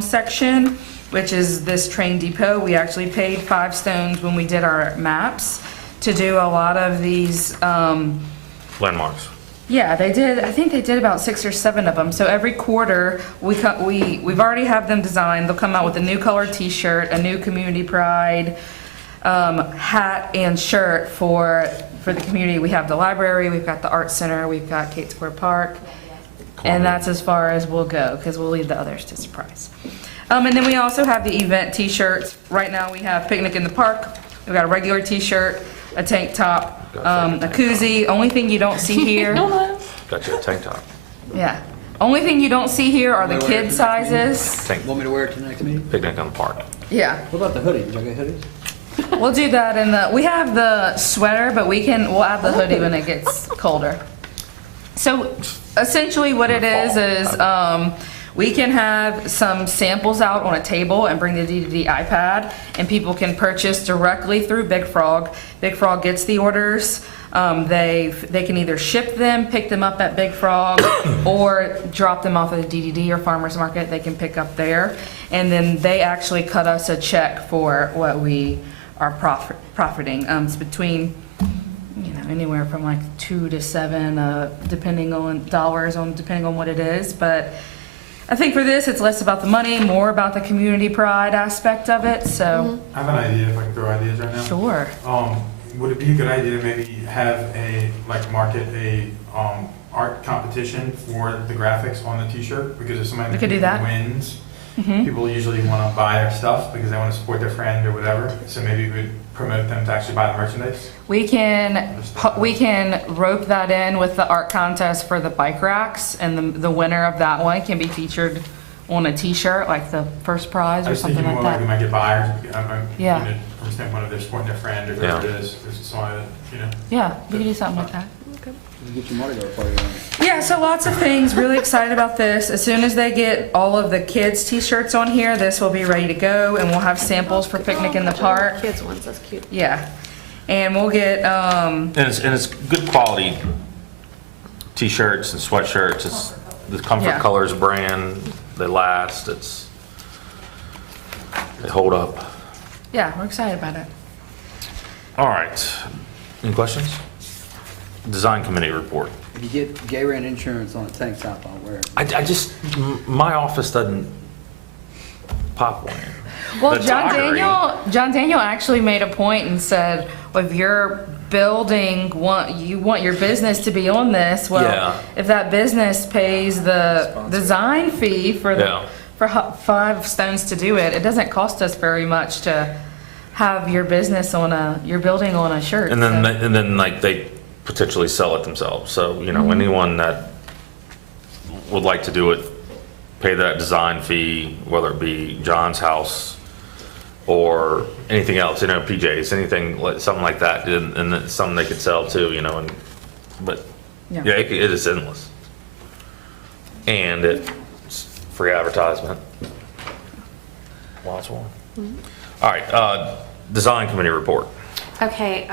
section, which is this train depot. We actually paid 5 stones when we did our maps to do a lot of these. Landmarks. Yeah, they did. I think they did about 6 or 7 of them. So every quarter, we've already have them designed. They'll come out with a new colored T-shirt, a new community pride hat and shirt for the community. We have the library, we've got the art center, we've got Kate Square Park, and that's as far as we'll go because we'll leave the others to surprise. And then we also have the event T-shirts. Right now we have Picnic in the Park. We've got a regular T-shirt, a tank top, a koozie. Only thing you don't see here. Got you a tank top. Yeah. Only thing you don't see here are the kid sizes. Want me to wear it to the next meeting? Picnic on the park. Yeah. What about the hoodie? Did y'all get hoodies? We'll do that in the, we have the sweater, but we'll add the hoodie when it gets colder. So essentially what it is we can have some samples out on a table and bring the DDD iPad, and people can purchase directly through Big Frog. Big Frog gets the orders. They can either ship them, pick them up at Big Frog, or drop them off at the DDD or Farmers Market. They can pick up there, and then they actually cut us a check for what we are profiting. It's between anywhere from like 2 to 7, depending on dollars, depending on what it is. But I think for this, it's less about the money, more about the community pride aspect of it. So I have an idea, if I can throw ideas right now. Sure. Would it be a good idea to maybe have market a art competition for the graphics on the T-shirt? Because if somebody wins, people usually want to buy their stuff because they want to support their friend or whatever. So maybe we would promote them to actually buy the merchandise. We can rope that in with the art contest for the bike racks, and the winner of that one can be featured on a T-shirt, like the first prize or something like that. We might get buyers. Yeah. From the standpoint of they're supporting their friend or whatever it is. There's somebody that, Yeah, we can do something like that. Get your Mardi Gras party on. Yeah, so lots of things. Really excited about this. As soon as they get all of the kids' t-shirts on here, this will be ready to go, and we'll have samples for picnic in the park. Kids ones, that's cute. Yeah, and we'll get And it's good quality t-shirts and sweatshirts. It's the Comfort Yeah. Colors brand. They last. They hold up. yeah, we're excited about it. All right. Any questions? Design committee report. If you get gay rent insurance on a tank top, I'll wear it. I just, my office doesn't pop one. Well, The John toggery. Daniel actually made a point and said, well, if your building you want your business to be on this, well, Yeah. if that business pays the design fee for Yeah. for 5 stones to do it, it doesn't cost us very much to have your business on your building on a shirt. And then, so. like they potentially sell it themselves. So, you know, Mhm. anyone that would like to do it, pay that design fee, whether it be John's house or anything else, you know, PJ's, anything, something like that, and it's something they could sell too, you know, but Yeah. yeah, it is endless. And it's free advertisement. Lots more. All right, design committee report. Okay,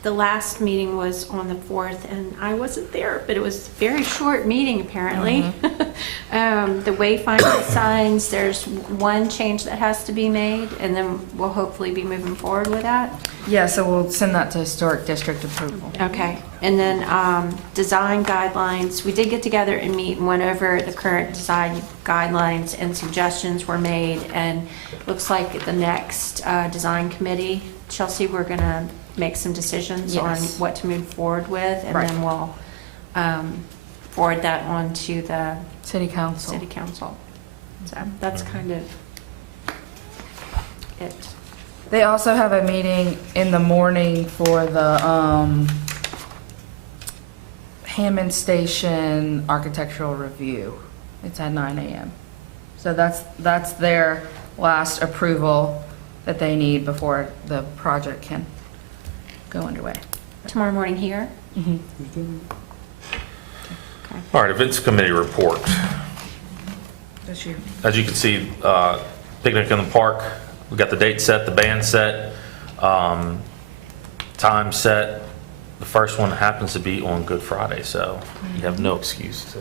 the last meeting was on the 4th, and I wasn't there, but it was a very short meeting, apparently. The wayfinding signs, there's one change that has to be made, and then we'll hopefully be moving forward with that. Yeah, so we'll send that to historic district approval. Okay, and then design guidelines, we did get together and meet and went over the current design guidelines, and suggestions were made, and looks like the next design committee, Chelsea, we're gonna make some decisions on Yes. what to move forward with, and Right. then we'll forward that on to the City council. city council. So that's kind of it. They also have a meeting in the morning for the Hammond Station architectural review. It's at 9 a.m. So that's their last approval that they need before the project can go underway. Tomorrow morning here? Mhm. Okay. All right, events committee report. That's you. As you can see, picnic in the park, we got the date set, the band set, time set. The first one happens to be on Good Friday, so you have no excuse to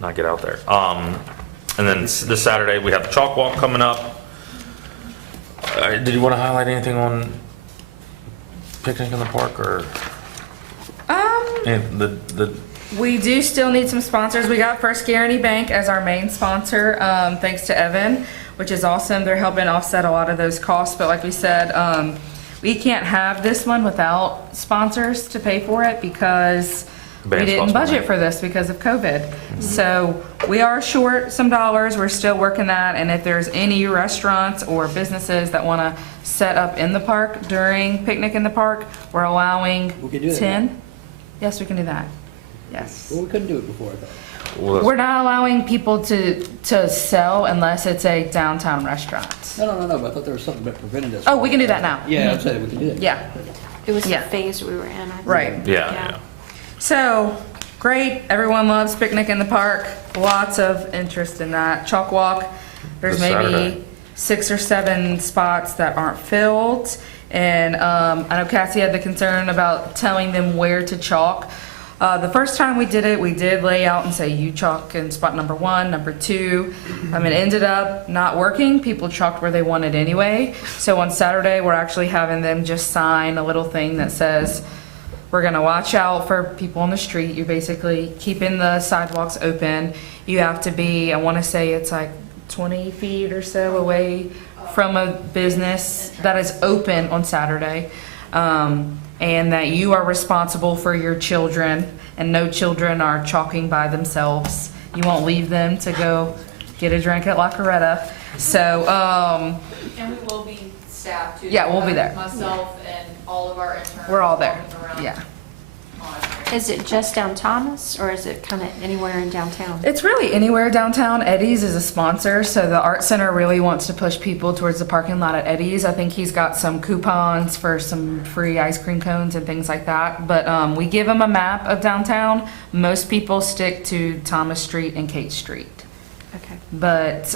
not get out there. And then this Saturday, we have the chalk walk coming up. Did you want to highlight anything on picnic in the park, or? And We do still need some sponsors. We got First Guarantee Bank as our main sponsor, thanks to Evan, which is awesome. They're helping offset a lot of those costs, but like we said, we can't have this one without sponsors to pay for it because we didn't budget for this because of COVID. So we are short some dollars. We're still working that, and if there's any restaurants or businesses that want to set up in the park during picnic in the park, we're allowing We can do that 10. Yes, we can do that. Yes. Well, we couldn't do it before, I thought. We're not allowing people to sell unless it's a downtown restaurant. No, but I thought there was something that prevented us. Oh, we can do that now. Yeah, I'm saying we can do that. Yeah, It was the Yeah. phase we were in, I think. right. Yeah. So, great, everyone loves picnic in the park, lots of interest in that. Chalk walk, there's This maybe Saturday. 6 or 7 spots that aren't filled. And I know Cassie had the concern about telling them where to chalk. The first time we did lay out and say, you chalk in spot number 1, number 2. It ended up not working. People chalked where they wanted anyway. So on Saturday, we're actually having them just sign a little thing that says, we're gonna watch out for people on the street. You're basically keeping the sidewalks open. You have to be, I wanna say it's like 20 feet or so away from a business that is open on Saturday. And that you are responsible for your children, and no children are chalking by themselves. You won't leave them to go get a drink at La Coretta. So, And we will be staffed too. Yeah, we'll be there. Myself and all of our interns. we're all there, walking around yeah. monitoring. Is it just down Thomas, or is it kind of anywhere in downtown? It's really anywhere downtown. Eddie's is a sponsor, so the Art Center really wants to push people towards the parking lot at Eddie's. I think he's got some coupons for some free ice cream cones and things like that. But we give them a map of downtown. Most people stick to Thomas Street and Kate Street. Okay. But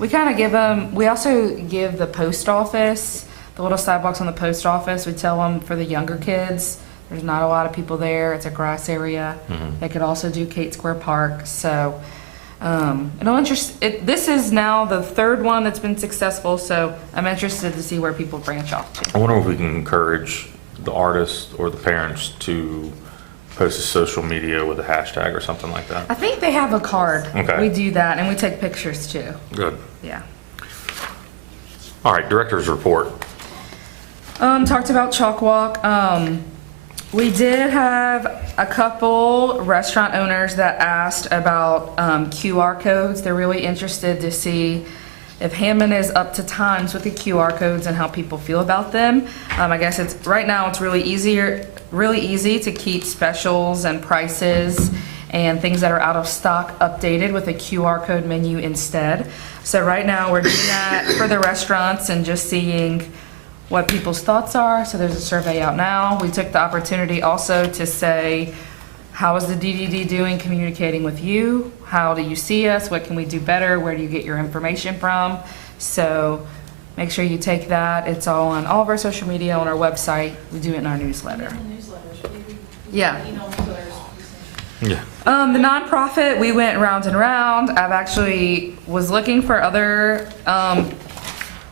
we kind of give them, we also give the post office, the little sidewalks on the post office, we tell them for the younger kids, there's not a lot of people there, it's a grass area. They could also do Kate Square Park, so this is now the third one that's been successful, so I'm interested to see where people branch off to. I wonder if we can encourage the artists or the parents to post to social media with a hashtag or something like that. I think they have a card. Okay. We do that, and we take pictures too. Good. Yeah. All right, director's report. Talked about Chalk Walk. We did have a couple restaurant owners that asked about QR codes. They're really interested to see if Hammond is up to times with the QR codes and how people feel about them. I guess right now it's really easy to keep specials and prices and things that are out of stock updated with a QR code menu instead. So right now we're doing that for the restaurants and just seeing what people's thoughts are. So there's a survey out now. We took the opportunity also to say, how is the DDD doing communicating with you? How do you see us? What can we do better? Where do you get your information from? So make sure you take that. It's all on all of our social media, on our website. We do it in our newsletter. Yeah. Yeah. The nonprofit, we went round and round. I've actually was looking for other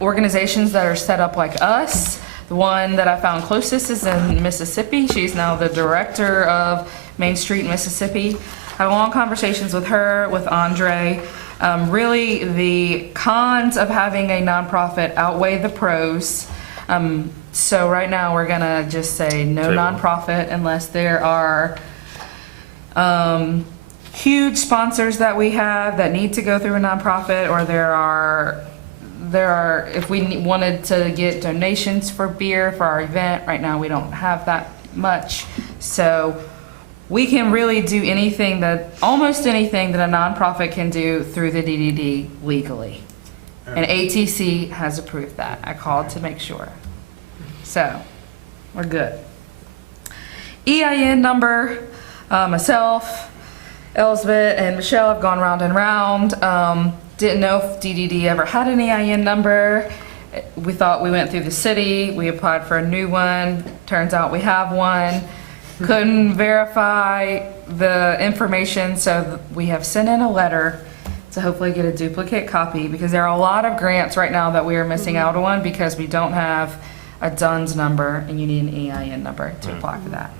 organizations that are set up like us. The one that I found closest is in Mississippi. She's now the director of Main Street Mississippi. I had long conversations with her, with Andre. Really, the cons of having a nonprofit outweigh the pros. So right now we're gonna just say no nonprofit unless there are huge sponsors that we have that need to go through a nonprofit, or there are, if we wanted to get donations for beer for our event, right now we don't have that much. So we can really do almost anything that a nonprofit can do through the DDD legally. And ATC has approved that. I called to make sure. So we're good. EIN number, myself, Elizabeth, and Michelle have gone round and round. Didn't know if DDD ever had an EIN number. We thought we went through the city. We applied for a new one. Turns out we have one. Couldn't verify the information, so we have sent in a letter to hopefully get a duplicate copy, because there are a lot of grants right now that we are missing out on because we don't have a DUNS number, and you need an EIN number to apply for that.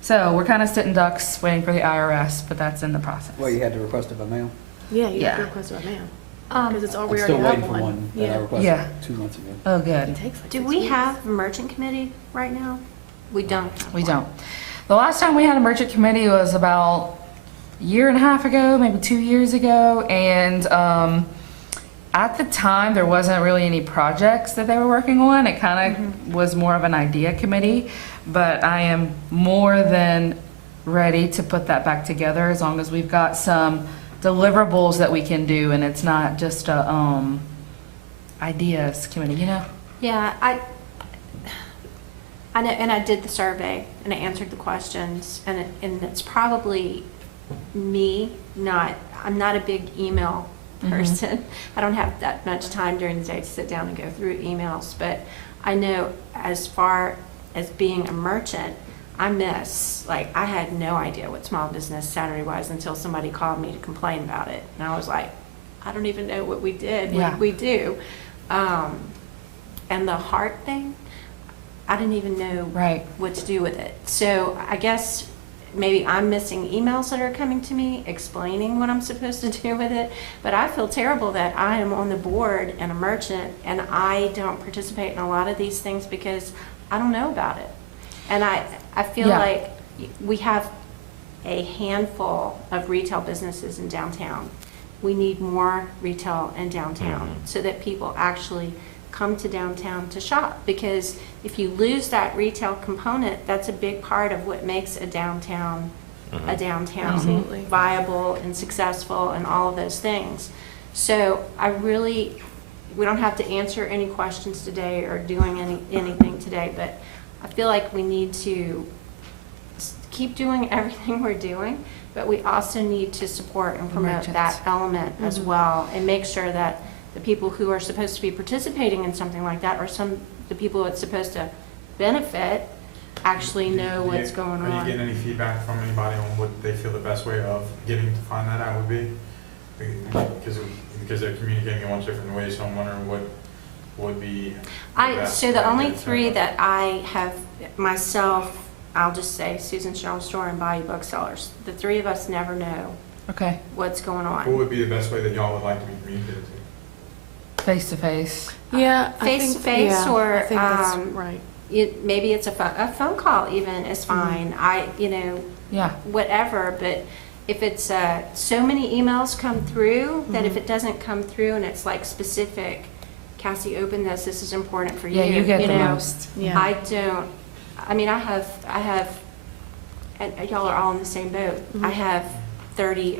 So we're kind of sitting ducks waiting for the IRS, but that's in the process. Well, you had to request it by mail? Yeah, you have to Yeah. request it by mail. Because it's all, we I'm already still have waiting for one that I Yeah. requested Yeah. 2 months ago. Oh, good. It takes like Do 6 we weeks. have a merchant committee right now? We don't. We don't. The last time we had a merchant committee was about a year and a half ago, maybe 2 years ago, and at the time there wasn't really any projects that they were working on. It kind of was more of an idea committee, but I am more than ready to put that back together as long as we've got some deliverables that we can do, and it's not just a ideas committee, you know? Yeah, I know, and I did the survey and I answered the questions, and it's probably me, I'm not a big email person. I don't have that much time during the day to sit down and go through emails, but I know as far as being a merchant, I had no idea what Small Business Saturday was until somebody called me to complain about it. And I was like, I don't even know what we did. What did we do? And the heart thing, I didn't even know what to do with it. So I guess maybe I'm missing emails that are coming to me explaining what I'm supposed to do with it. But I feel terrible that I am on the board and a merchant and I don't participate in a lot of these things because I don't know about it. And I feel like we have a handful of retail businesses in downtown. We need more retail in downtown so that people actually come to downtown to shop, because if you lose that retail component, that's a big part of what makes a downtown Absolutely. viable and successful and all of those things. So we don't have to answer any questions today or doing anything today, but I feel like we need to keep doing everything we're doing, but we also need to support and promote that element as well, and make sure that the people who are supposed to be participating in something like that, or the people that's supposed to benefit, actually know what's going on. Are you getting any feedback from anybody on what they feel the best way of getting to find that out would be? Because they're communicating in a bunch of different ways, so I'm wondering what would be So the only three that I have myself, I'll just say Susan General Store and Bayou Booksellers. The three of us never know what's going on. What would be the best way that y'all would like to be communicated to? Face to face. Yeah. Face to face, or I think that's right. Maybe it's a phone call even is fine. Whatever, but if it's so many emails come through that if it doesn't come through and it's like specific, Cassie, open this is important for you. Yeah, you get the most. Yeah. I don't, I have, and y'all are all in the same boat. I have 30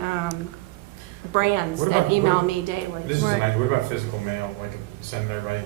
brands that email me daily. This is an idea. What about physical mail? Like send everybody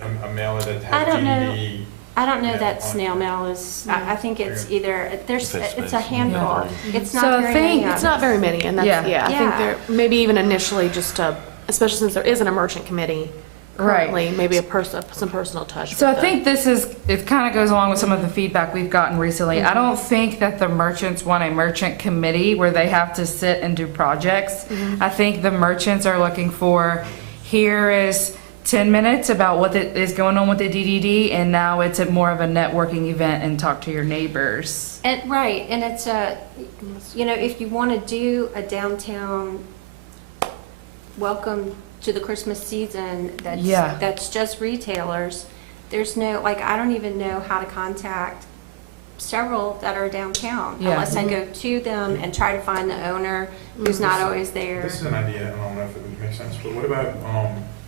a mailer that has I don't know. DVD. I don't know that snail mail is. I think it's either it's a handful. It's not very many. It's not very many, and that's I think there maybe even initially just especially since there isn't a merchant committee currently, maybe some personal touch. So I think it kind of goes along with some of the feedback we've gotten recently. I don't think that the merchants want a merchant committee where they have to sit and do projects. I think the merchants are looking for, here is 10 minutes about what is going on with the DDD, and now it's more of a networking event and talk to your neighbors. And it's if you want to do a downtown welcome to the Christmas season that's just retailers, there's no, I don't even know how to contact several that are downtown unless I go to them and try to find the owner who's not always there. This is an idea, and I don't know if it would make sense, but what about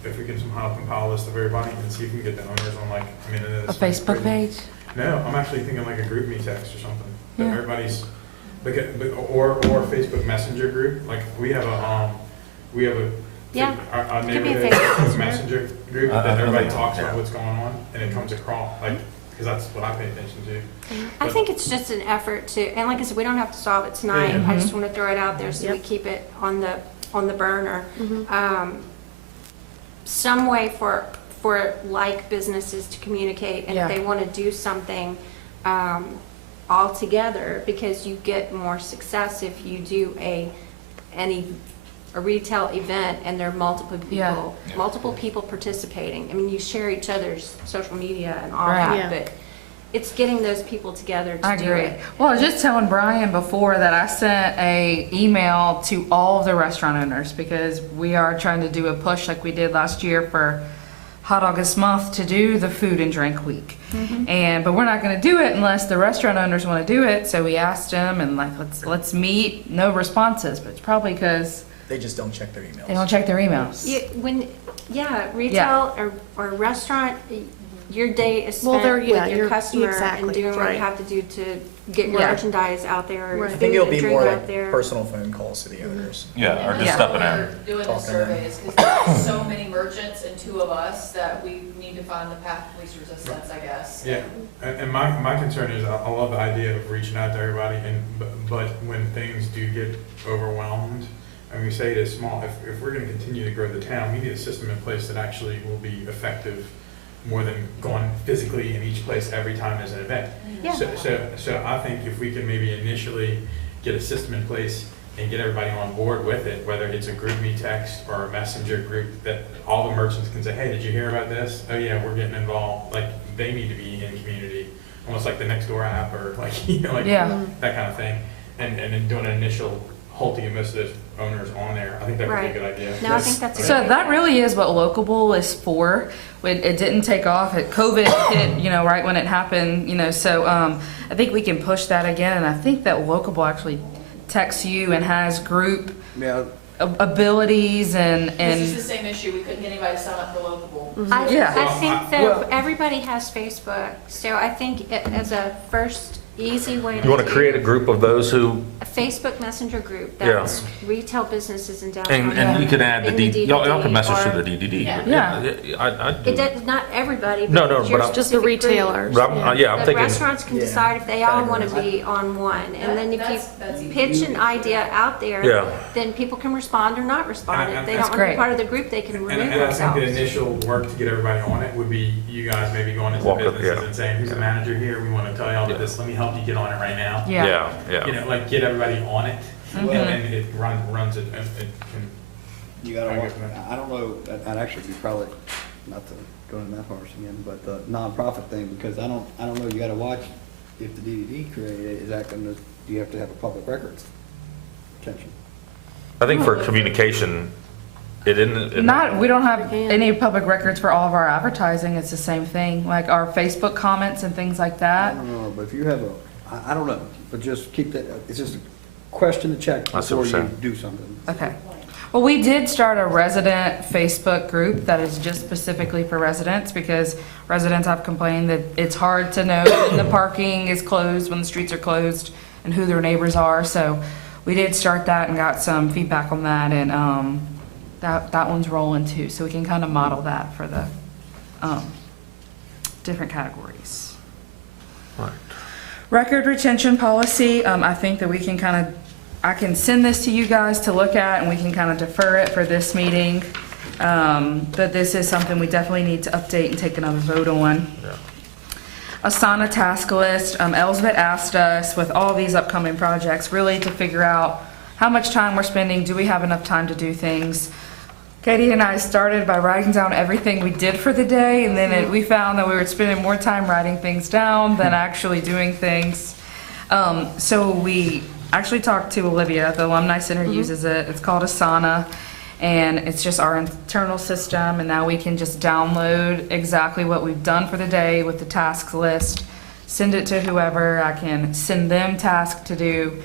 if we can somehow compile a list of everybody and see if we can get the owners on A Facebook page? No, I'm actually thinking like a group me text or something. That everybody's, or Facebook Messenger group. Like we have a our neighborhood Messenger group that everybody talks about what's going on, and it comes across because that's what I pay attention to. I think it's just an effort to, and like I said, we don't have to solve it tonight. I just want to throw it out there so we keep it on the burner. Some way for businesses to communicate, and if they want to do something all together, because you get more success if you do a retail event and there are multiple people participating. I mean, you share each other's social media and all that, but it's getting those people together to do it. Well, I was just telling Brian before that I sent a email to all of the restaurant owners, because we are trying to do a push like we did last year for Hot August month to do the food and drink week. But we're not going to do it unless the restaurant owners want to do it. So we asked them, and let's meet. No responses, but it's probably because they just don't check their emails. They don't check their emails. Retail or restaurant, your day is spent with your customer and doing what you have to do to get your merchandise out there. I think it'll be more like personal phone calls to the owners. Yeah, or just stepping in. We're doing the surveys because there's so many merchants and two of us that we need to find the path of least resistance, I guess. Yeah, and my concern is I love the idea of reaching out to everybody, but when things do get overwhelmed, and we say it is small, if we're going to continue to grow the town, we need a system in place that actually will be effective more than going physically in each place every time there's an event. So I think if we can maybe initially get a system in place and get everybody on board with it, whether it's a group me text or a messenger group, that all the merchants can say, hey, did you hear about this? Oh yeah, we're getting involved. Like they need to be in community, almost like the Nextdoor app or that kind of thing. And then doing an initial halting of most of those owners on there. I think that would be a good idea. No, I think that's a So that really is what Locable is for. It didn't take off. COVID hit, right when it happened, so I think we can push that again. And I think that Locable actually texts you and has group abilities and. This is the same issue, we couldn't get anybody to sign up for local. Yeah. I think that everybody has Facebook, so I think as a first easy way to You want to do create a group of those who, a Facebook Messenger group Yeah. that's retail businesses in downtown. and you can add the in D, y'all can message or- through the DDD. Yeah. Yeah, I'd do. It does, not everybody, No, but no, it's your but I'm- Just the specific group. retailers. But I'm The thinking, restaurants can Yeah. decide if they all want to Categories. be on one, and then if That's you easy. pitch an idea out there, Yeah. then people can respond or not respond. And If they that's don't want to be great. part of the group, they can remove And I think the themselves. initial work to get everybody on it would be you guys maybe going into Walk up, businesses yeah. and saying, who's the manager here? We want to tell y'all that this, let me help you get on it right now. Yeah. yeah. You know, like get everybody on it, Mhm. and then it runs it, and it can. You gotta watch, I don't know, I'd actually be probably, not to go into that horse again, but the nonprofit thing, because I don't know, you gotta watch if the DDD created it, is that gonna, do you have to have a public records attention? I think for communication, it isn't. Not, we don't have any public records for all of our advertising. It's the same thing, like our Facebook comments and things like I that. don't know, but if you have I don't know, but just keep that, it's just a question to check I see what before you're you saying. do something. Okay. Well, we did start a resident Facebook group that is just specifically for residents because residents have complained that it's hard to know when the parking is closed, when the streets are closed, and who their neighbors are. So we did start that and got some feedback on that, and that one's rolling too. So we can kind of model that for the different categories. Right. Record retention policy, I think that we can kind of, I can send this to you guys to look at and we can kind of defer it for this meeting. But this is something we definitely need to update and take another vote on. Yeah. Asana task list, Elsbeth asked us with all these upcoming projects really to figure out how much time we're spending, do we have enough time to do things? Katie and I started by writing down everything we did for the day, and then we found that we were spending more time writing things down than actually doing things. So we actually talked to Olivia, the Alumni Center uses it. It's called Asana, and it's just our internal system, and now we can just download exactly what we've done for the day with the tasks list, send it to whoever. I can send them tasks to do,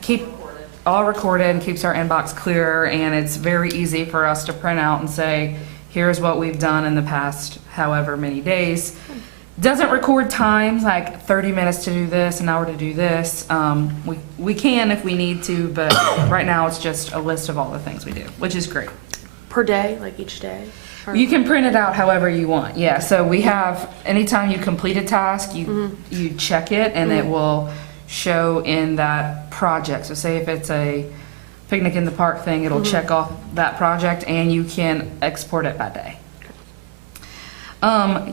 keep all recorded and keeps our inbox clear, and it's very easy for us to print out and say, here's what we've done in the past however many days. Doesn't record times, like 30 minutes to do this, an hour to do this. We can if we need to, but right now it's just a list of all the things we do, which is great. Per day, like each day? Or- You can print it out however you want, yeah. So we have, anytime you complete a task, you check it and it will show in that project. So say if it's a picnic in the park thing, it'll check off that project and you can export it by day.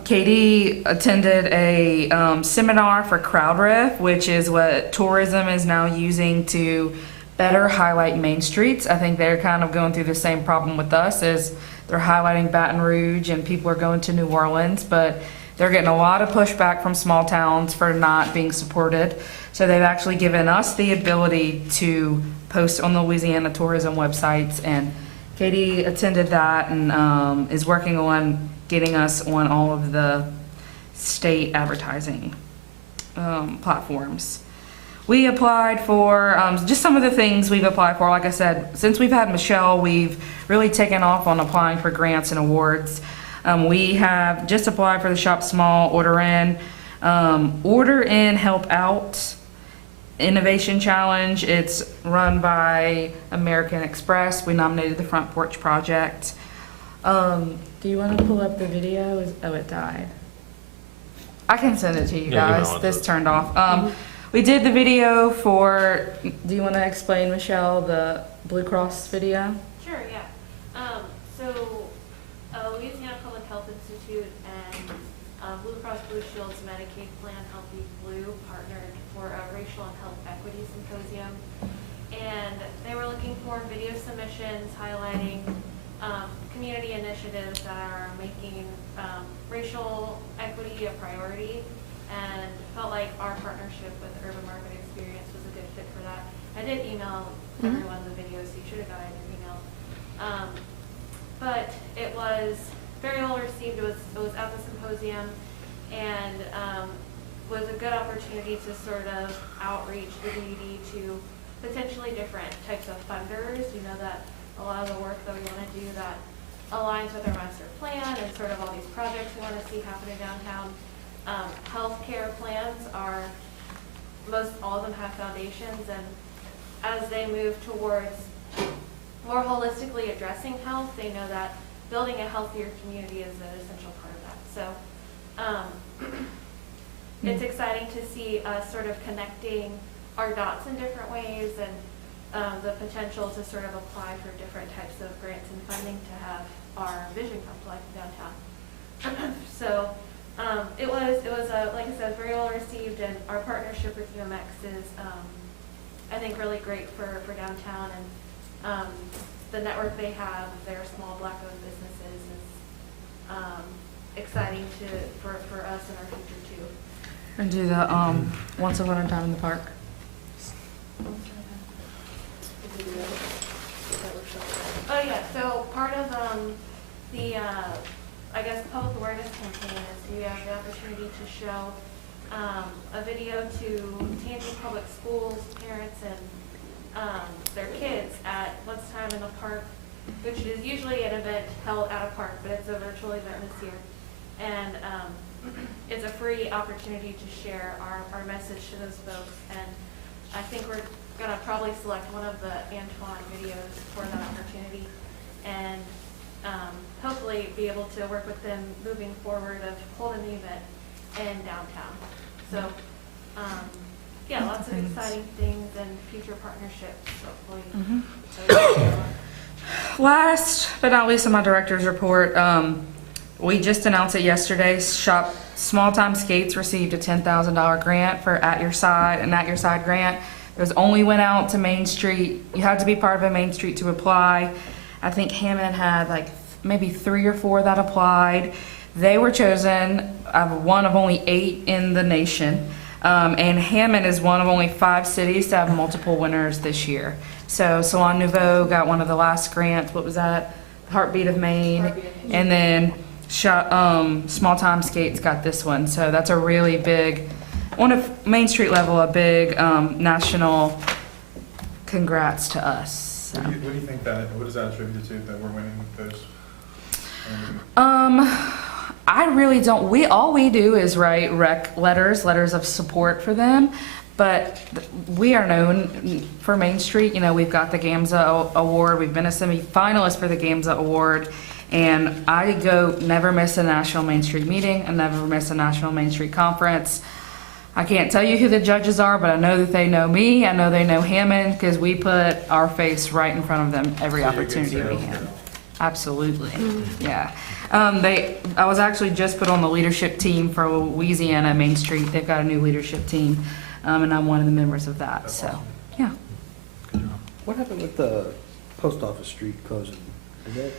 Katie attended a seminar for CrowdRiff, which is what tourism is now using to better highlight main streets. I think they're kind of going through the same problem with us as they're highlighting Baton Rouge and people are going to New Orleans, but they're getting a lot of pushback from small towns for not being supported. So they've actually given us the ability to post on the Louisiana tourism websites, and Katie attended that and is working on getting us on all of the state advertising platforms. We applied for just some of the things we've applied for. Like I said, since we've had Michelle, we've really taken off on applying for grants and awards. We have just applied for the Shop Small, Order In, Help Out Innovation Challenge. It's run by American Express. We nominated the Front Porch Project. Do you want to pull up the video? Oh, it died. I can send it to you Yeah, guys. This turned off. We did the video for, do you want to explain, Michelle, the Blue Cross video? Sure, yeah. So Louisiana Public Health Institute and Blue Cross Blue Shield's Medicaid plan, Healthy Blue, partnered for a racial and health equity symposium. And they were looking for video submissions highlighting community initiatives that are making racial equity a priority, and felt like our partnership with Urban Market Experience was a good fit for that. I did email everyone the video, so you should have gotten your email. But it was very well received. It was at the symposium, and was a good opportunity to sort of outreach the DD to potentially different types of funders. You know that a lot of the work that we want to do that aligns with our master plan and sort of all these projects we want to see happening downtown. Healthcare plans are, most all of them have foundations, and as they move towards more holistically addressing health, they know that building a healthier community is an essential part of that. So it's exciting to see us sort of connecting our dots in different ways, and the potential to sort of apply for different types of grants and funding to have our vision come to life downtown. So it was like I said, very well received, and our partnership with UMX is I think really great for downtown, and the network they have, their small Black-owned businesses, is exciting for us in our future too. And do the Once Upon a Time in the Park. Oh yeah, so part of the I guess public awareness campaign is we have the opportunity to show a video to Tansy Public Schools parents and their kids at What's Time in the Park, which is usually an event held at a park, but it's a virtual event this year. And it's a free opportunity to share our message to those folks. And I think we're going to probably select one of the Antoine videos for that opportunity, and hopefully be able to work with them moving forward of holding the event in downtown. So yeah, lots of exciting things and future partnerships, hopefully. Last but not least on my director's report, we just announced it yesterday. Small Time Skates received a $10,000 grant for At Your Side, an At Your Side grant. It was only went out to Main Street. You had to be part of a Main Street to apply. I think Hammond had like maybe 3 or 4 that applied. They were chosen one of only 8 in the nation. And Hammond is one of only 5 cities to have multiple winners this year. So Salon Nouveau got one of the last grants. What was that? Heartbeat of Maine. And then Small Time Skates got this one. So that's a really big, on a Main Street level, a big national congrats to us. So. What do you think what is that attributed to, that we're winning those? I really don't. All we do is write letters of support for them, but we are known for Main Street. You know, we've got the GAMSA award. We've been a semi-finalist for the GAMSA award, and I never miss a National Main Street meeting. I never miss a National Main Street conference. I can't tell you who the judges are, but I know that they know me. I know they know Hammond, because we put our face right in front of them every opportunity we can. Absolutely, yeah. I was actually just put on the leadership team for Louisiana Main Street. They've got a new leadership team, and I'm one of the members of that. So, yeah. What happened with the post office street closing? Is that?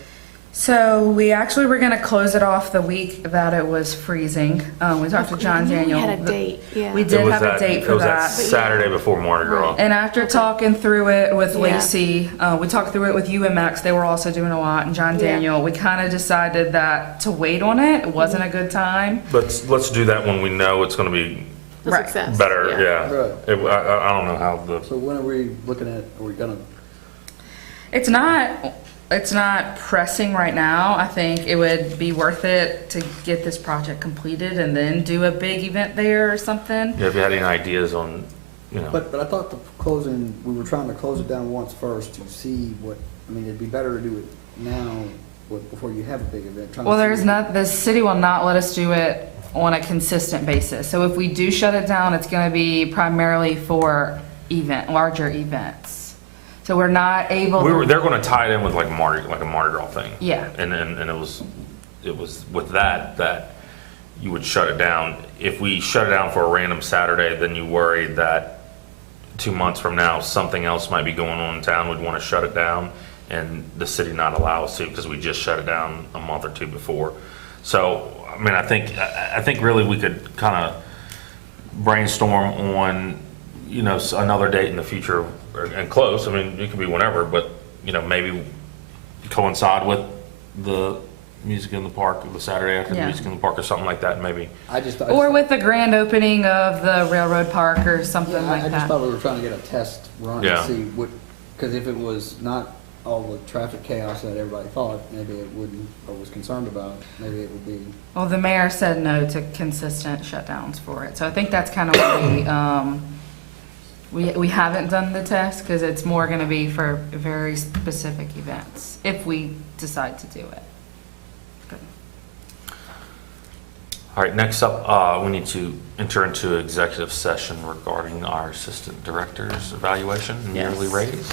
So we actually were going to close it off the week that it was freezing. We talked to John Daniel. We had a date, yeah. We did have a date for that. It was that Saturday before Mardi Gras. And after talking through it with Lacey, we talked through it with UMX. They were also doing a lot, and John Daniel. We kind of decided that to wait on it. It wasn't a good time. Let's do that when we know it's going to be better. Yeah. Right. I don't know how the. So when are we looking at? Are we gonna? It's not pressing right now. I think it would be worth it to get this project completed and then do a big event there or something. Yeah, if you had any ideas on, you know. But I thought we were trying to close it down once first to see what, I mean, it'd be better to do it now before you have a big event. Well, the city will not let us do it on a consistent basis. So if we do shut it down, it's going to be primarily for larger events. So we're not able. They're going to tie it in with like a Mardi Gras thing. Yeah. And it was with that you would shut it down. If we shut it down for a random Saturday, then you worry that 2 months from now something else might be going on in town. We'd want to shut it down, and the city not allow us to because we just shut it down a month or 2 before. So I mean, I think really we could kind of brainstorm on, you know, another date in the future. And close, I mean, it could be whenever, but, you know, maybe coincide with the music in the park, the Saturday after the Yeah. music in the park or something like that, maybe. Or with the grand opening of the railroad park or something Yeah, like I just that. thought we were trying to get a test run to Yeah. see what, because if it was not all the traffic chaos that everybody thought, maybe it wouldn't, or was concerned about, maybe it would be. Well, the mayor said no to consistent shutdowns for it. So I think that's kind of what we haven't done the test because it's more going to be for very specific events if we decide to do it. Good. All right, next up, we need to enter into executive session regarding our assistant director's evaluation and yearly raise.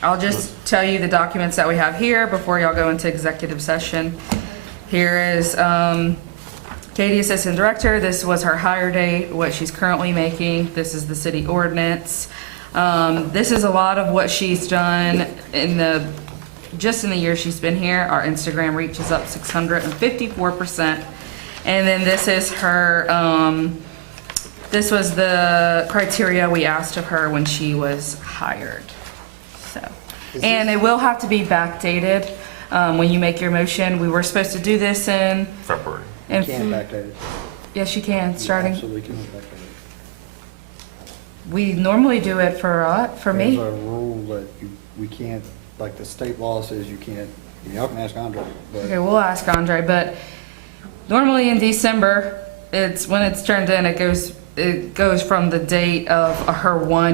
I'll just tell you the documents that we have here before y'all go into executive session. Here is Katie, Assistant Director. This was her hire date, what she's currently making. This is the city ordinance. This is a lot of what she's done just in the year she's been here. Our Instagram reach is up 654%. And then this is her, this was the criteria we asked of her when she was hired. So, and it will have to be backdated when you make your motion. We were supposed to do this in February. You can't backdate it. Yes, you can, You starting. absolutely can backdate it. We normally do it for me. There's a rule that we can't, like the state law says you can't, y'all can ask Andre, but. Okay, we'll ask Andre, but normally in December, it's when it's turned in, it goes from the date of her 1